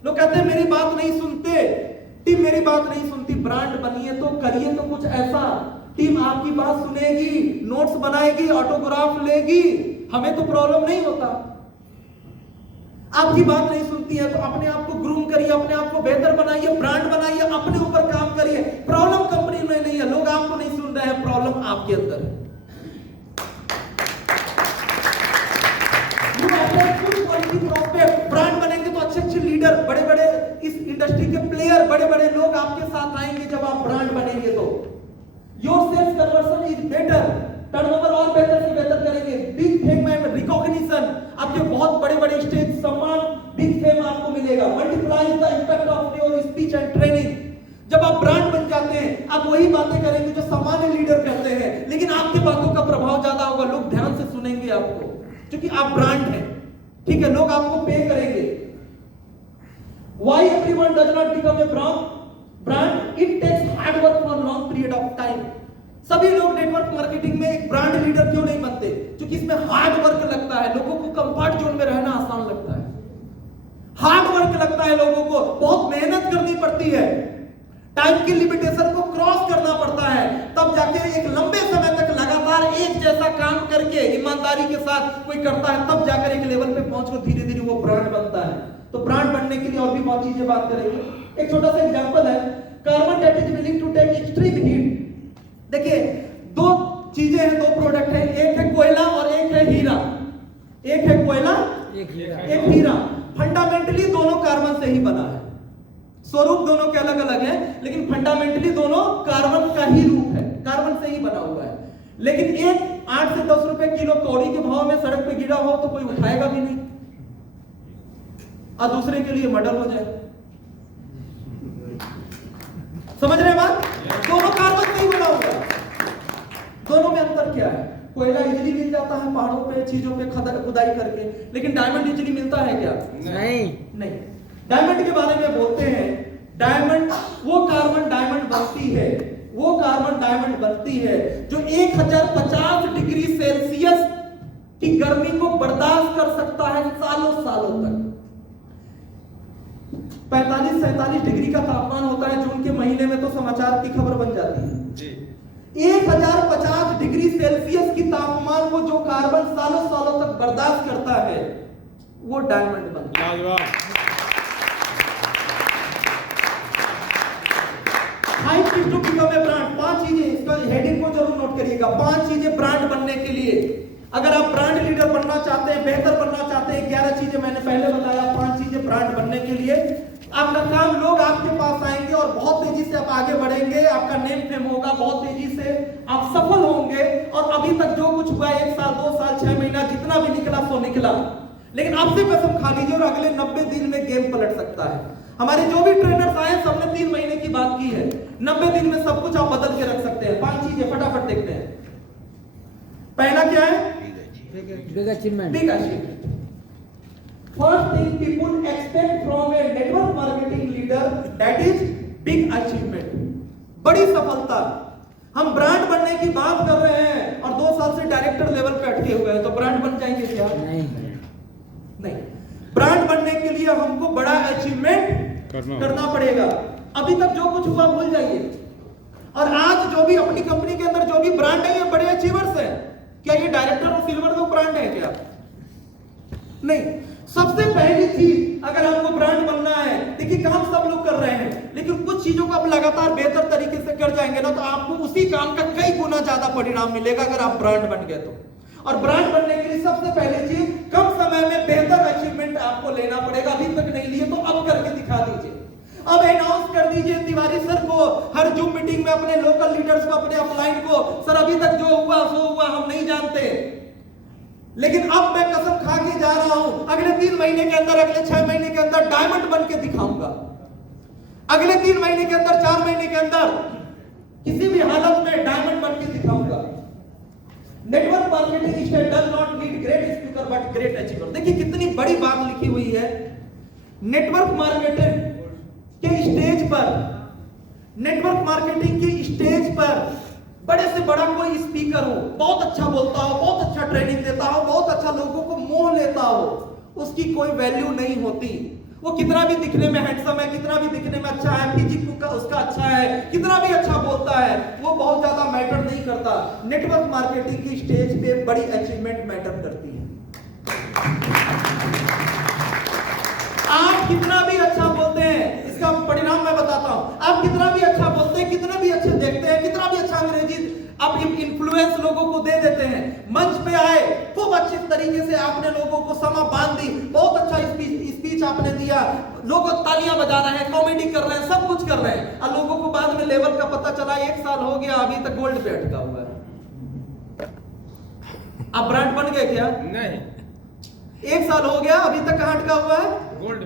लोग कहते हैं मेरी बात नहीं सुनते, टीम मेरी बात नहीं सुनती। ब्रांड बनिए तो करिए तो कुछ ऐसा, टीम आपकी बात सुनेगी, नोट्स बनाएगी, ऑटोग्राफ लेगी, हमें तो प्रॉब्लम नहीं होता। आपकी बात नहीं सुनती है तो अपने आप को ग्रूम करिए, अपने आप को बेहतर बनाइए, ब्रांड बनाइए, अपने ऊपर काम करिए। प्रॉब्लम कंपनी में नहीं है, लोग आपको नहीं सुन रहे हैं, प्रॉब्लम आपके अंदर है। ब्रांड बनेंगे तो अच्छे अच्छे लीडर, बड़े बड़े इस इंडस्ट्री के प्लेयर, बड़े बड़े लोग आपके साथ आएंगे जब आप ब्रांड बनेंगे तो। Your sales conversion is better, turnover और बेहतर से बेहतर करेंगे। बिग फेम एंड रिकॉग्निशन, आपके बहुत बड़े बड़े स्टेज सम्मान, बिग फेम आपको मिलेगा। Multiply the impact of your speech and training. जब आप ब्रांड बन जाते हैं, आप वही बातें करेंगे जो सामान्य लीडर करते हैं, लेकिन आपके बातों का प्रभाव ज्यादा होगा, लोग ध्यान से सुनेंगे आपको, क्योंकि आप ब्रांड हैं। ठीक है, लोग आपको पे करेंगे। Why everyone does not become a brand? It takes hard work for long period of time. सभी लोग नेटवर्क मार्केटिंग में एक ब्रांड लीडर क्यों नहीं बनते? क्योंकि इसमें हार्ड वर्क लगता है, लोगों को कंफर्ट जोन में रहना आसान लगता है। हार्ड वर्क लगता है, लोगों को बहुत मेहनत करनी पड़ती है, टाइम की लिमिटेशन को क्रॉस करना पड़ता है, तब जाके एक लंबे समय तक लगातार एक जैसा काम करके ईमानदारी के साथ कोई करता है, तब जाकर एक लेवल पे पहुंचकर धीरे धीरे वो ब्रांड बनता है। तो ब्रांड बनने के लिए और भी बहुत चीजें बात करेंगे। एक छोटा सा एग्जांपल है, carbon that is willing to take extreme heat. देखिए, दो चीजें हैं, दो प्रोडक्ट हैं, एक है कोयला और एक है हीरा। एक है कोयला, एक हीरा। फंडामेंटली दोनों कार्बन से ही बना है, स्वरूप दोनों के अलग अलग हैं, लेकिन फंडामेंटली दोनों कार्बन का ही रूप है, कार्बन से ही बना हुआ है। लेकिन एक 8 से 10 रुपए किलो कौड़ी के भाव में सड़क पे गिरा हो तो कोई उठाएगा भी नहीं, और दूसरे के लिए मर्डर हो जाए। समझ रहे हैं बात? दोनों कार्बन से ही बना हुआ है। दोनों में अंतर क्या है? कोयला इजीली मिल जाता है पहाड़ों पे, चीजों पे खुदाई करके, लेकिन डायमंड इजीली मिलता है क्या? नहीं। डायमंड के बारे में बोलते हैं, डायमंड वो कार्बन डायमंड बनती है, वो कार्बन डायमंड बनती है जो 1050 डिग्री सेल्सियस की गर्मी को बर्दाश्त कर सकता है सालों सालों तक। 45-47 डिग्री का तापमान होता है, जून के महीने में तो समाचार की खबर बन जाती है जी। 1050 डिग्री सेल्सियस की तापमान को जो कार्बन सालों सालों तक बर्दाश्त करता है, वो डायमंड बनता है। लाजवाब। 5 चीज टू बिकम ए ब्रांड, 5 चीजें, इसका हेडिंग को जरूर नोट करिएगा। 5 चीजें ब्रांड बनने के लिए, अगर आप ब्रांड लीडर बनना चाहते हैं, बेहतर बनना चाहते हैं, 11 चीजें मैंने पहले बताया, 5 चीजें ब्रांड बनने के लिए। आपका काम, लोग आपके पास आएंगे और बहुत तेजी से आप आगे बढ़ेंगे, आपका नेम फेम होगा, बहुत तेजी से आप सफल होंगे। और अभी तक जो कुछ हुआ, 1 साल 2 साल 6 महीना जितना भी निकला सो निकला, लेकिन आपसे कसम खा लीजिए और अगले 90 दिन में गेम पलट सकता है। हमारे जो भी ट्रेनर्स आए सबने 3 महीने की बात की है, 90 दिन में सब कुछ आप बदल के रख सकते हैं। 5 चीजें फटाफट देखते हैं। पहला क्या है? Big achievement. Big achievement. First thing people expect from a network marketing leader, that is big achievement, बड़ी सफलता। हम ब्रांड बनने की बात कर रहे हैं और 2 साल से डायरेक्टर लेवल पे अटके हुए हैं, तो ब्रांड बन जाएंगे क्या? नहीं। ब्रांड बनने के लिए हमको बड़ा अचीवमेंट करना पड़ेगा। अभी तक जो कुछ हुआ भूल जाइए, और आज जो भी अपनी कंपनी के अंदर जो भी ब्रांड है, ये बड़े अचीवर्स हैं। क्या ये डायरेक्टर और सिल्वर का ब्रांड है क्या? नहीं। सबसे पहली चीज, अगर आपको ब्रांड बनना है, देखिए काम सब लोग कर रहे हैं, लेकिन कुछ चीजों को आप लगातार बेहतर तरीके से कर जाएंगे ना, तो आपको उसी काम का कई गुना ज्यादा परिणाम मिलेगा अगर आप ब्रांड बन गए तो। और ब्रांड बनने के लिए सबसे पहली चीज, कम समय में बेहतर अचीवमेंट आपको लेना पड़ेगा। अभी तक नहीं लिए तो अब करके दिखा दीजिए। अब अनाउंस कर दीजिए तिवारी सर को, हर जूम मीटिंग में अपने लोकल लीडर्स को, अपने अपलाइन को, सर अभी तक जो हुआ सो हुआ, हम नहीं जानते, लेकिन अब मैं कसम खा के जा रहा हूं, अगले 3 महीने के अंदर, अगले 6 महीने के अंदर डायमंड बन के दिखाऊंगा। अगले 3 महीने के अंदर, 4 महीने के अंदर किसी भी हालत में डायमंड बन के दिखाऊंगा। Network marketing style does not need great speaker but great achiever. देखिए कितनी बड़ी बात लिखी हुई है। नेटवर्क मार्केटिंग के स्टेज पर, नेटवर्क मार्केटिंग की स्टेज पर बड़े से बड़ा कोई स्पीकर हो, बहुत अच्छा बोलता हो, बहुत अच्छा ट्रेनिंग देता हो, बहुत अच्छा लोगों को मोह लेता हो, उसकी कोई वैल्यू नहीं होती। वो कितना भी दिखने में हैंडसम है, कितना भी दिखने में अच्छा है, फिजिक का उसका अच्छा है, कितना भी अच्छा बोलता है, वो बहुत ज्यादा मैटर नहीं करता। नेटवर्क मार्केटिंग की स्टेज पे बड़ी अचीवमेंट मैटर करती है। आप कितना भी अच्छा बोलते हैं, इसका परिणाम मैं बताता हूं। आप कितना भी अच्छा बोलते हैं, कितना भी अच्छे देखते हैं, कितना भी अच्छा अंग्रेजी आप इन्फ्लुएंस लोगों को दे देते हैं, मंच पे आए, खूब अच्छे तरीके से आपने लोगों को समा बांध दी, बहुत अच्छा स्पीच आपने दिया, लोग तालियां बजा रहे हैं, कॉमेडी कर रहे हैं, सब कुछ कर रहे हैं, और लोगों को बाद में लेवल का पता चला 1 साल हो गया, अभी तक गोल्ड पे अटका हुआ है। आप ब्रांड बन गए क्या? नहीं। 1 साल हो गया, अभी तक कहां अटका हुआ है?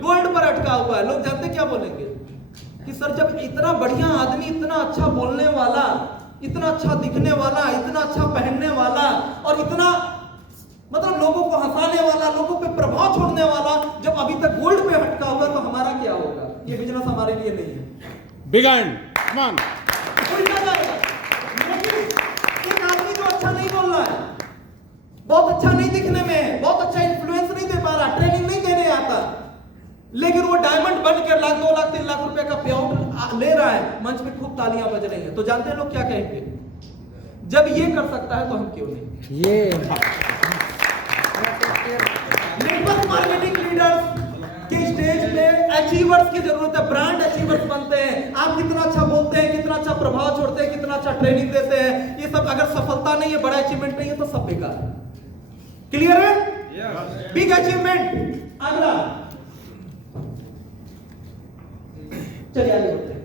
गोल्ड पर अटका हुआ है। लोग जानते क्या बोलेंगे कि सर जब इतना बढ़िया आदमी, इतना अच्छा बोलने वाला, इतना अच्छा दिखने वाला, इतना अच्छा पहनने वाला, और इतना मतलब लोगों को हंसाने वाला, लोगों पे प्रभाव छोड़ने वाला, जब अभी तक गोल्ड पे अटका हुआ, तो हमारा क्या होगा? ये बिजनेस हमारे लिए नहीं है। Big and come on. उल्टा जाएगा। एक आदमी जो अच्छा नहीं बोल रहा है, बहुत अच्छा नहीं दिखने में है, बहुत अच्छा इन्फ्लुएंस नहीं दे पा रहा, ट्रेनिंग नहीं देने आता, लेकिन वो डायमंड बनकर 1 लाख 2 लाख 3 लाख रुपए का पे आउट ले रहा है, मंच पे खूब तालियां बज रही हैं, तो जानते हैं लोग क्या कहेंगे? जब ये कर सकता है तो हम क्यों नहीं? ये नेटवर्क मार्केटिंग लीडर्स के स्टेज पे अचीवर्स की जरूरत है। ब्रांड अचीवर्स बनते हैं। आप कितना अच्छा बोलते हैं, कितना अच्छा प्रभाव छोड़ते हैं, कितना अच्छा ट्रेनिंग देते हैं, ये सब अगर सफलता नहीं है, बड़ा अचीवमेंट नहीं है, तो सब बेकार है। क्लियर है? Big achievement. अगला चलिए आगे बढ़ते हैं।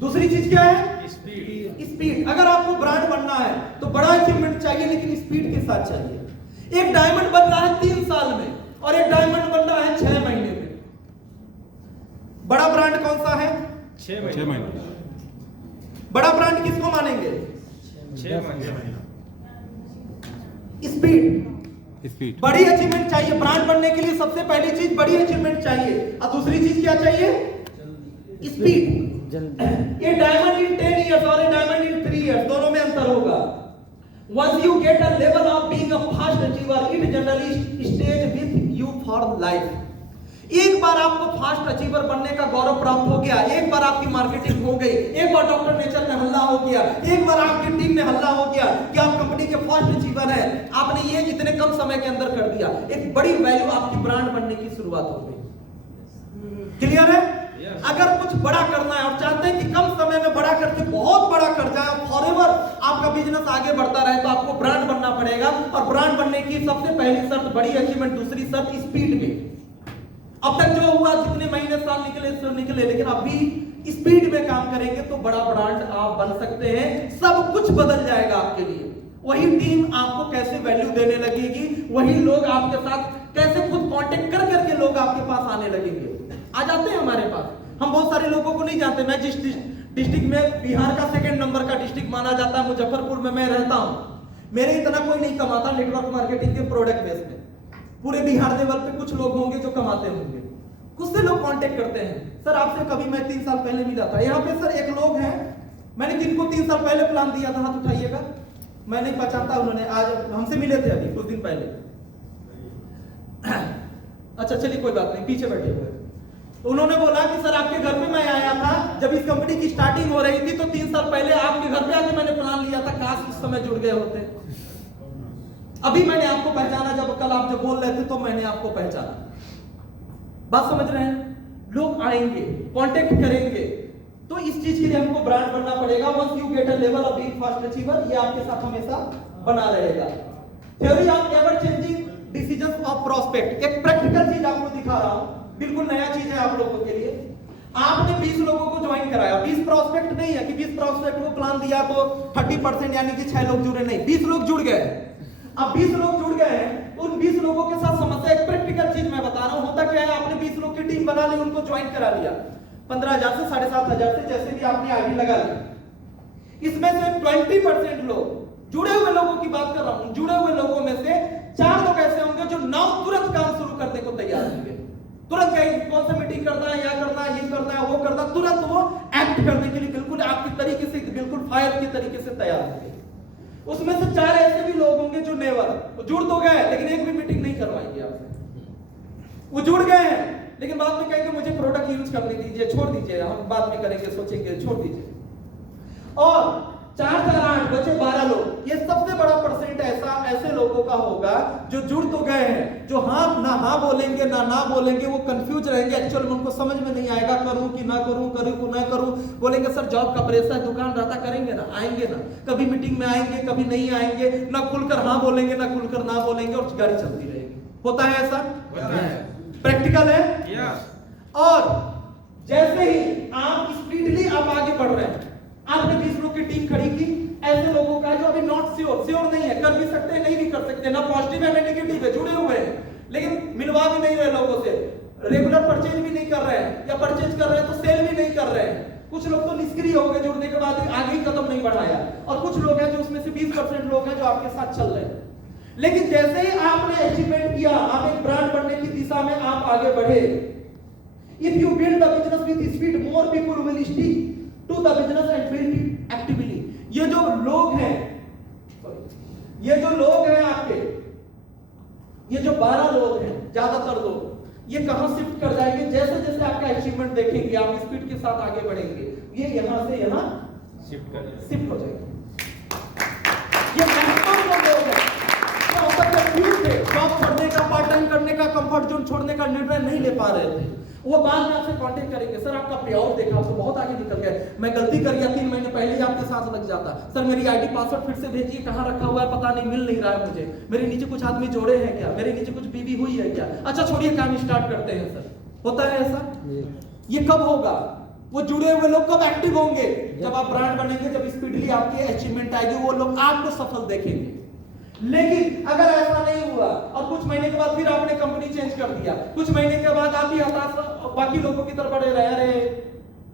दूसरी चीज क्या है? स्पीड। अगर आपको ब्रांड बनना है तो बड़ा अचीवमेंट चाहिए, लेकिन स्पीड के साथ चाहिए। एक डायमंड बन रहा है 3 साल में, और एक डायमंड बन रहा है 6 महीने में। बड़ा ब्रांड कौन सा है? 6 महीने। बड़ा ब्रांड किसको मानेंगे? 6 महीने। स्पीड। बड़ी अचीवमेंट चाहिए ब्रांड बनने के लिए। सबसे पहली चीज बड़ी अचीवमेंट चाहिए, और दूसरी चीज क्या चाहिए? स्पीड। ये डायमंड इन 10 इयर्स और ये डायमंड इन 3 इयर्स, दोनों में अंतर होगा। Once you get a level of being a fast achiever, it generally stays with you for life. एक बार आपको फास्ट अचीवर बनने का गौरव प्राप्त हो गया, एक बार आपकी मार्केटिंग हो गई, एक बार डॉक्टर नेचर में हल्ला हो गया, एक बार आपकी टीम में हल्ला हो गया कि आप कंपनी के फास्ट अचीवर हैं, आपने ये इतने कम समय के अंदर कर दिया, एक बड़ी वैल्यू आपकी ब्रांड बनने की शुरुआत हो गई। क्लियर है? अगर कुछ बड़ा करना है और चाहते हैं कि कम समय में बड़ा करके बहुत बड़ा कर जाए, फॉरएवर आपका बिजनेस आगे बढ़ता रहे, तो आपको ब्रांड बनना पड़ेगा। और ब्रांड बनने की सबसे पहली शर्त बड़ी अचीवमेंट, दूसरी शर्त स्पीड में। अब तक जो हुआ, जितने महीने साल निकले, लेकिन अभी स्पीड में काम करेंगे तो बड़ा ब्रांड आप बन सकते हैं, सब कुछ बदल जाएगा आपके लिए। वही टीम आपको कैसे वैल्यू देने लगेगी, वही लोग आपके साथ कैसे खुद कांटेक्ट कर करके लोग आपके पास आने लगेंगे। आ जाते हैं हमारे पास, हम बहुत सारे लोगों को नहीं जानते। मैं जिस डिस्ट्रिक्ट में, बिहार का 2nd नंबर का डिस्ट्रिक्ट माना जाता है, मुजफ्फरपुर में मैं रहता हूं, मेरे इतना कोई नहीं कमाता नेटवर्क मार्केटिंग के प्रोडक्ट बेस में। पूरे बिहार लेवल पे कुछ लोग होंगे जो कमाते होंगे, कुछ से लोग कांटेक्ट करते हैं, सर आपसे कभी मैं 3 साल पहले मिला था। यहाँ पे सर एक लोग हैं, मैंने जिनको 3 साल पहले प्लान दिया था, हाथ उठाइएगा। मैं नहीं पहचानता, उन्होंने आज हमसे मिले थे अभी कुछ दिन पहले। अच्छा चलिए कोई बात नहीं, पीछे बैठे हुए। उन्होंने बोला कि सर आपके घर पे मैं आया था जब इस कंपनी की स्टार्टिंग हो रही थी, तो 3 साल पहले आपके घर पे आके मैंने प्लान लिया था, काश उस समय जुड़ गए होते। अभी मैंने आपको पहचाना, जब कल आप जब बोल रहे थे तो मैंने आपको पहचाना। बात समझ रहे हैं? लोग आएंगे, कांटेक्ट करेंगे, तो इस चीज के लिए हमको ब्रांड बनना पड़ेगा। Once you get a level of being fast achiever, ये आपके साथ हमेशा बना रहेगा। Theory of ever changing decisions of prospect, एक प्रैक्टिकल चीज आपको दिखा रहा हूं, बिल्कुल नया चीज है आप लोगों के लिए। आपने 20 लोगों को ज्वाइन कराया, 20 प्रोस्पेक्ट नहीं है कि 20 प्रोस्पेक्ट को प्लान दिया तो 30% यानी कि 6 लोग जुड़े, नहीं, 20 लोग जुड़ गए। अब 20 लोग जुड़ गए हैं, उन 20 लोगों के साथ समस्या, एक प्रैक्टिकल चीज मैं बता रहा हूं, होता क्या है, आपने 20 लोग की टीम बना ली, उनको ज्वाइन करा लिया, 15,000 से 7,500 से जैसे भी आपने आईडी लगा ली। इसमें से 20% लोग, जुड़े हुए लोगों की बात कर रहा हूं, जुड़े हुए लोगों में से 4 लोग ऐसे होंगे जो नाउ तुरंत काम शुरू करने को तैयार होंगे। तुरंत कहीं कौन सा मीटिंग करना है, या करना है, ये करना है, वो करना, तुरंत वो एक्ट करने के लिए बिल्कुल आपकी तरीके से, बिल्कुल फायर की तरीके से तैयार होंगे। उसमें से 4 ऐसे भी लोग होंगे जो नेवर, जुड़ तो गए लेकिन एक भी मीटिंग नहीं करवाएंगे आपसे। वो जुड़ गए हैं लेकिन बाद में कहेंगे मुझे प्रोडक्ट यूज करने दीजिए, छोड़ दीजिए, हम बाद में करेंगे, सोचेंगे, छोड़ दीजिए। और 4 4 8 बचे 12 लोग, ये सबसे बड़ा परसेंट ऐसे लोगों का होगा जो जुड़ तो गए हैं, जो हाँ बोलेंगे ना बोलेंगे, वो कंफ्यूज रहेंगे, एक्चुअल में उनको समझ में नहीं आएगा, करूं कि ना करूं, करूं कि ना करूं। बोलेंगे सर जॉब का प्रेशर, दुकान रहता, करेंगे ना, आएंगे ना, कभी मीटिंग में आएंगे, कभी नहीं आएंगे, ना खुलकर हाँ बोलेंगे, ना खुलकर ना बोलेंगे, और गाड़ी चलती रहेगी। होता है ऐसा? प्रैक्टिकल है। और जैसे ही आप स्पीडली आप आगे बढ़ रहे हैं, आपने 20 लोग की टीम खड़ी की, ऐसे लोगों का जो अभी नॉट श्योर नहीं है, कर भी सकते हैं, नहीं भी कर सकते, ना पॉजिटिव है ना नेगेटिव है, जुड़े हुए हैं लेकिन मिलवा भी नहीं रहे लोगों से, रेगुलर परचेज भी नहीं कर रहे हैं, या परचेज कर रहे हैं तो सेल भी नहीं कर रहे हैं। कुछ लोग तो निष्क्रिय हो गए, जुड़ने के बाद आगे ही कदम नहीं बढ़ाया, और कुछ लोग हैं जो उसमें से 20% लोग हैं जो आपके साथ चल रहे हैं। लेकिन जैसे ही आपने अचीवमेंट किया, आप एक ब्रांड बनने की दिशा में आप आगे बढ़े। If you build the business with speed, more people will stick to the business and build it actively. ये जो लोग हैं, ये जो लोग हैं आपके, ये जो 12 लोग हैं, ज्यादातर लोग, ये कहां शिफ्ट कर जाएंगे? जैसे जैसे आपका अचीवमेंट देखेंगे, आप स्पीड के साथ आगे बढ़ेंगे, ये यहां से यहां शिफ्ट हो जाएंगे। ये मैक्सिमम लोग हैं जॉब छोड़ने का, पार्ट टाइम करने का, कंफर्ट जोन छोड़ने का निर्णय नहीं ले पा रहे थे। वो बाद में आपसे कांटेक्ट करेंगे, सर आपका पे आउट देखा तो बहुत आगे निकल गए, मैं गलती कर गया, 3 महीने पहले ही आपके साथ लग जाता, सर मेरी आईडी पासवर्ड फिर से भेजिए, कहां रखा हुआ है पता नहीं, मिल नहीं रहा है मुझे, मेरे नीचे कुछ आदमी जोड़े हैं क्या, मेरे नीचे कुछ बीवी हुई है क्या, अच्छा छोड़िए काम स्टार्ट करते हैं। सर होता है ऐसा? ये कब होगा? वो जुड़े हुए लोग कब एक्टिव होंगे? जब आप ब्रांड बनेंगे, जब स्पीडली आपकी अचीवमेंट आएगी, वो लोग आपको सफल देखेंगे। लेकिन अगर ऐसा नहीं हुआ और कुछ महीने के बाद फिर आपने कंपनी चेंज कर दिया, कुछ महीने के बाद आप ही हताश बाकी लोगों की तरफ बढ़े रहे, अरे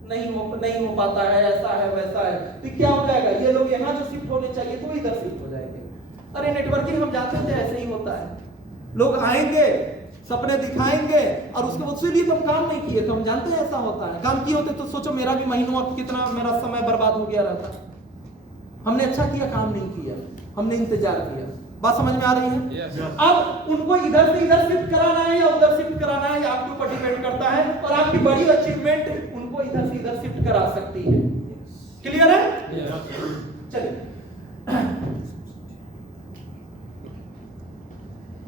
नहीं हो पाता है, ऐसा है वैसा है, तो क्या हो जाएगा? ये लोग यहाँ जो शिफ्ट होने चाहिए तो इधर शिफ्ट हो जाएंगे। अरे नेटवर्किंग हम जानते थे ऐसे ही होता है, लोग आएंगे, सपने दिखाएंगे, और उसके बाद लिए तो हम काम नहीं किए तो हम जानते हैं ऐसा होता है। काम किए होते तो सोचो मेरा भी महीनों कितना मेरा समय बर्बाद हो गया रहता। हमने अच्छा किया, काम नहीं किया, हमने इंतजार किया, बात समझ में आ रही है? अब उनको इधर से इधर शिफ्ट कराना है या उधर शिफ्ट कराना है, ये आपके ऊपर डिपेंड करता है, और आपकी बड़ी अचीवमेंट उनको इधर से इधर शिफ्ट करा सकती है। क्लियर है? चलिए,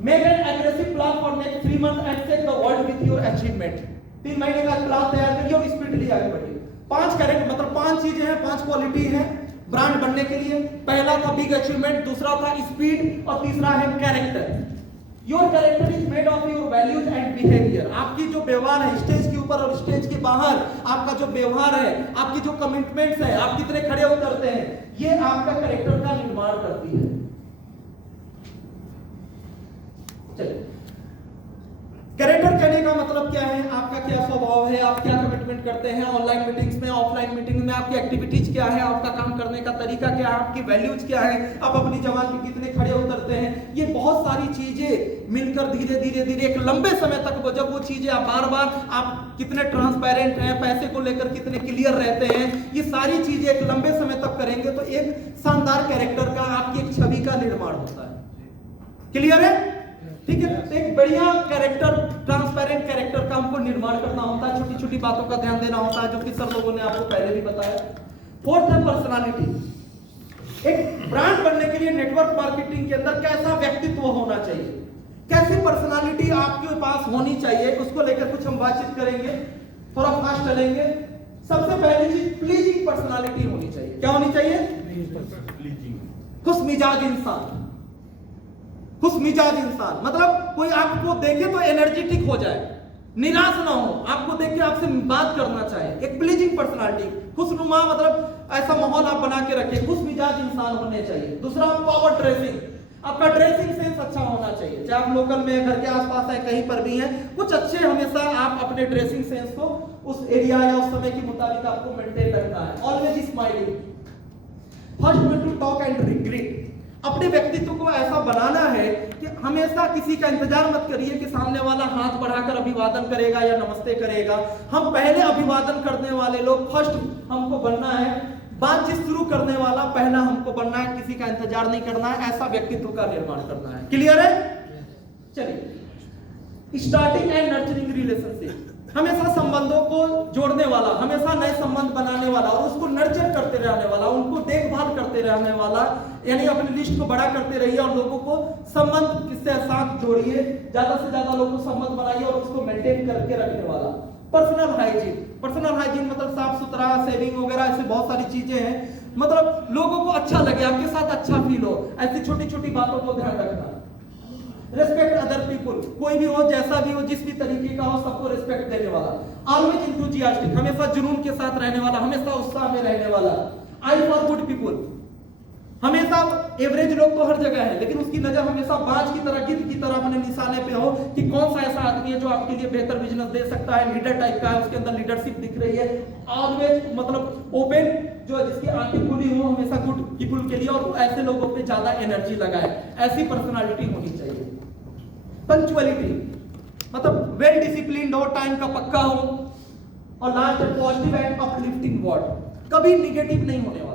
make an aggressive plan for next 3 month and set the world with your achievement. 3 महीने का प्लान तैयार करिए और स्पीडली आगे बढ़िए। 5 कैरेक्टर मतलब 5 चीजें हैं, 5 क्वालिटी है ब्रांड बनने के लिए। पहला था बिग अचीवमेंट, दूसरा था स्पीड, और तीसरा है character. Your character is made of your values and behaviour. आपकी जो व्यवहार है स्टेज के ऊपर और स्टेज के बाहर, आपका जो व्यवहार है, आपकी जो कमिटमेंट्स है, आप कितने खड़े उतरते हैं, ये आपका कैरेक्टर का निर्माण करती है। चलिए, कैरेक्टर कहने का मतलब क्या है, आपका क्या स्वभाव है, आप क्या कमिटमेंट करते हैं ऑनलाइन मीटिंग्स में, ऑफलाइन मीटिंग में, आपकी एक्टिविटीज क्या है, आपका काम करने का तरीका क्या है, आपकी वैल्यूज क्या है, आप अपनी जबान पे कितने खड़े उतरते हैं। ये बहुत सारी चीजें मिलकर धीरे धीरे धीरे एक लंबे समय तक जब वो चीजें आप बार बार, आप कितने ट्रांसपेरेंट हैं, पैसे को लेकर कितने क्लियर रहते हैं, ये सारी चीजें एक लंबे समय तक करेंगे तो एक शानदार कैरेक्टर का, आपकी एक छवि का निर्माण होता है। क्लियर है? ठीक है, एक बढ़िया कैरेक्टर, ट्रांसपेरेंट कैरेक्टर का हमको निर्माण करना होता है, छोटी छोटी बातों का ध्यान देना होता है, जो कि सब लोगों ने आपको पहले भी बताया। फोर्थ है पर्सनालिटी। एक ब्रांड बनने के लिए नेटवर्क मार्केटिंग के अंदर कैसा व्यक्तित्व होना चाहिए, कैसी पर्सनालिटी आपके पास होनी चाहिए, उसको लेकर कुछ हम बातचीत करेंगे, थोड़ा फास्ट चलेंगे। सबसे पहली चीज प्लीजिंग पर्सनालिटी होनी चाहिए। क्या होनी चाहिए? खुश मिजाज इंसान। खुश मिजाज इंसान मतलब कोई आपको देखे तो एनर्जेटिक हो जाए, निराश ना हो, आपको देख के आपसे बात करना चाहे। एक प्लीजिंग पर्सनालिटी, खुशनुमा मतलब ऐसा माहौल आप बना के रखें, खुश मिजाज इंसान होने चाहिए। दूसरा, पावर ड्रेसिंग। आपका ड्रेसिंग सेंस अच्छा होना चाहिए, चाहे आप लोकल में, घर के आसपास है, कहीं पर भी हैं, कुछ अच्छे हमेशा आप अपने ड्रेसिंग सेंस को उस एरिया या उस समय के मुताबिक आपको मेंटेन रखना है। Always smiling. First way to talk and regret. अपने व्यक्तित्व को ऐसा बनाना है कि हमेशा किसी का इंतजार मत करिए कि सामने वाला हाथ बढ़ाकर अभिवादन करेगा या नमस्ते करेगा। हम पहले अभिवादन करने वाले लोग, फर्स्ट हमको बनना है। बातचीत शुरू करने वाला पहला हमको बनना है, किसी का इंतजार नहीं करना है, ऐसा व्यक्तित्व का निर्माण करना है। क्लियर है? चलिए, स्टार्टिंग एंड नर्चरिंग रिलेशनशिप। हमेशा संबंधों को जोड़ने वाला, हमेशा नए संबंध बनाने वाला और उसको नर्चर करते रहने वाला, उनको देखभाल करते रहने वाला, यानी अपनी लिस्ट को बड़ा करते रहिए और लोगों को संबंध किससे साथ जोड़िए, ज्यादा से ज्यादा लोगों को संबंध बनाइए और उसको मेंटेन करके रखने वाला। Personal hygiene. पर्सनल हाइजीन मतलब साफ सुथरा, सेविंग वगैरह, ऐसे बहुत सारी चीजें हैं, मतलब लोगों को अच्छा लगे, आपके साथ अच्छा फील हो, ऐसी छोटी छोटी बातों को ध्यान रखना। Respect other people. कोई भी हो, जैसा भी हो, जिस भी तरीके का हो, सबको रेस्पेक्ट देने वाला। Always enthusiastic. हमेशा जुनून के साथ रहने वाला, हमेशा उत्साह में रहने वाला। I for good people. हमेशा एवरेज लोग तो हर जगह है, लेकिन उसकी नजर हमेशा बाज की तरह, गिद्ध की तरह अपने निशाने पे हो कि कौन सा ऐसा आदमी है जो आपके लिए बेहतर बिजनेस दे सकता है, लीडर टाइप का है, उसके अंदर लीडरशिप दिख रही है। ऑलवेज मतलब ओपन, जो जिसकी आंखें खुली हो हमेशा गुड पीपुल के लिए, और ऐसे लोगों पे ज्यादा एनर्जी लगाए, ऐसी पर्सनालिटी होनी चाहिए। पंक्चुअलिटी मतलब वेल डिसिप्लिन्ड हो, टाइम का पक्का हो, और last positive and uplifting word. कभी निगेटिव नहीं होने वाला,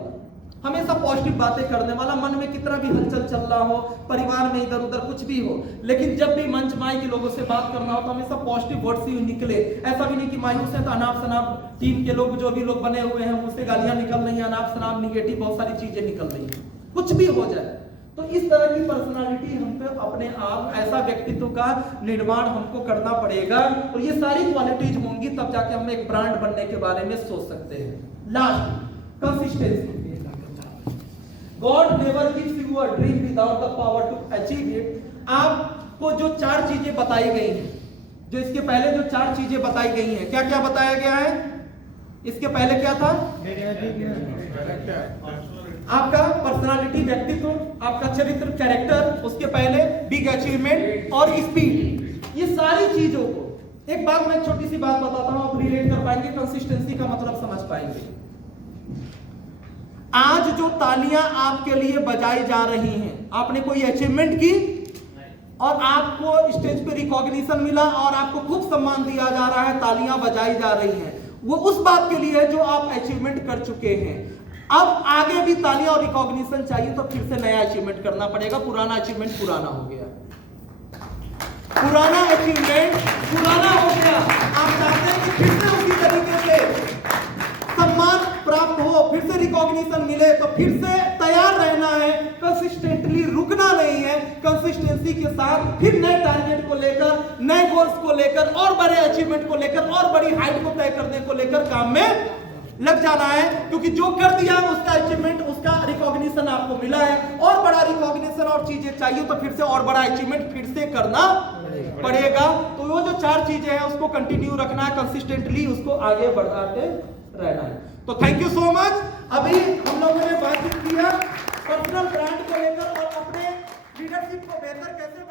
हमेशा पॉजिटिव बातें करने वाला। मन में कितना भी हलचल चल रहा हो, परिवार में इधर उधर कुछ भी हो, लेकिन जब भी मंच माई के लोगों से बात करना हो तो हमेशा पॉजिटिव वर्ड से निकले। ऐसा भी नहीं कि मायूस है तो अनाप शनाप टीम के लोग, जो भी लोग बने हुए हैं, मुझसे गालियां निकल रही हैं, अनाप शनाप निगेटिव बहुत सारी चीजें निकल रही हैं, कुछ भी हो जाए। तो इस तरह की पर्सनालिटी हम पे अपने आप, ऐसा व्यक्तित्व का निर्माण हमको करना पड़ेगा, और ये सारी क्वालिटीज होंगी तब जाके हम एक ब्रांड बनने के बारे में सोच सकते हैं। Last, consistency. God never gives you a dream without the power to achieve it। आपको जो 4 चीजें बताई गई हैं, जो इसके पहले जो 4 चीजें बताई गई हैं, क्या क्या बताया गया है? इसके पहले क्या था? आपका पर्सनालिटी, व्यक्तित्व, आपका चरित्र, कैरेक्टर, उसके पहले बिग अचीवमेंट और स्पीड। ये सारी चीजों को, एक बात मैं छोटी सी बात बताता हूं, आप रिलेट कर पाएंगे, कंसिस्टेंसी का मतलब समझ पाएंगे। आज जो तालियां आपके लिए बजाई जा रही हैं, आपने कोई अचीवमेंट की और आपको स्टेज पे रिकॉग्निशन मिला और आपको खूब सम्मान दिया जा रहा है, तालियां बजाई जा रही हैं, वो उस बात के लिए है जो आप अचीवमेंट कर चुके हैं। अब आगे भी तालियां और रिकॉग्निशन चाहिए तो फिर से नया अचीवमेंट करना पड़ेगा। पुराना अचीवमेंट पुराना हो गया, पुराना अचीवमेंट पुराना हो गया। आप चाहते हैं कि फिर से उसी तरीके से सम्मान प्राप्त हो, फिर से रिकॉग्निशन मिले, तो फिर से तैयार रहना है, कंसिस्टेंटली रुकना नहीं है, कंसिस्टेंसी के साथ फिर नए टारगेट को लेकर, नए गोल्स को लेकर और बड़े अचीवमेंट को लेकर और बड़ी हाइट को तय करने को लेकर काम में लग जाना है। क्योंकि जो कर दिया उसका अचीवमेंट, उसका रिकॉग्निशन आपको मिला है, और बड़ा रिकॉग्निशन और चीजें चाहिए तो फिर से और बड़ा अचीवमेंट फिर से करना पड़ेगा। तो वो जो 4 चीजें हैं उसको कंटिन्यू रखना है, कंसिस्टेंटली उसको आगे बढ़ाते रहना है। तो थैंक यू सो मच। अभी हम लोगों ने बातचीत किया पर्सनल ब्रांड को लेकर और अपने लीडरशिप को बेहतर कैसे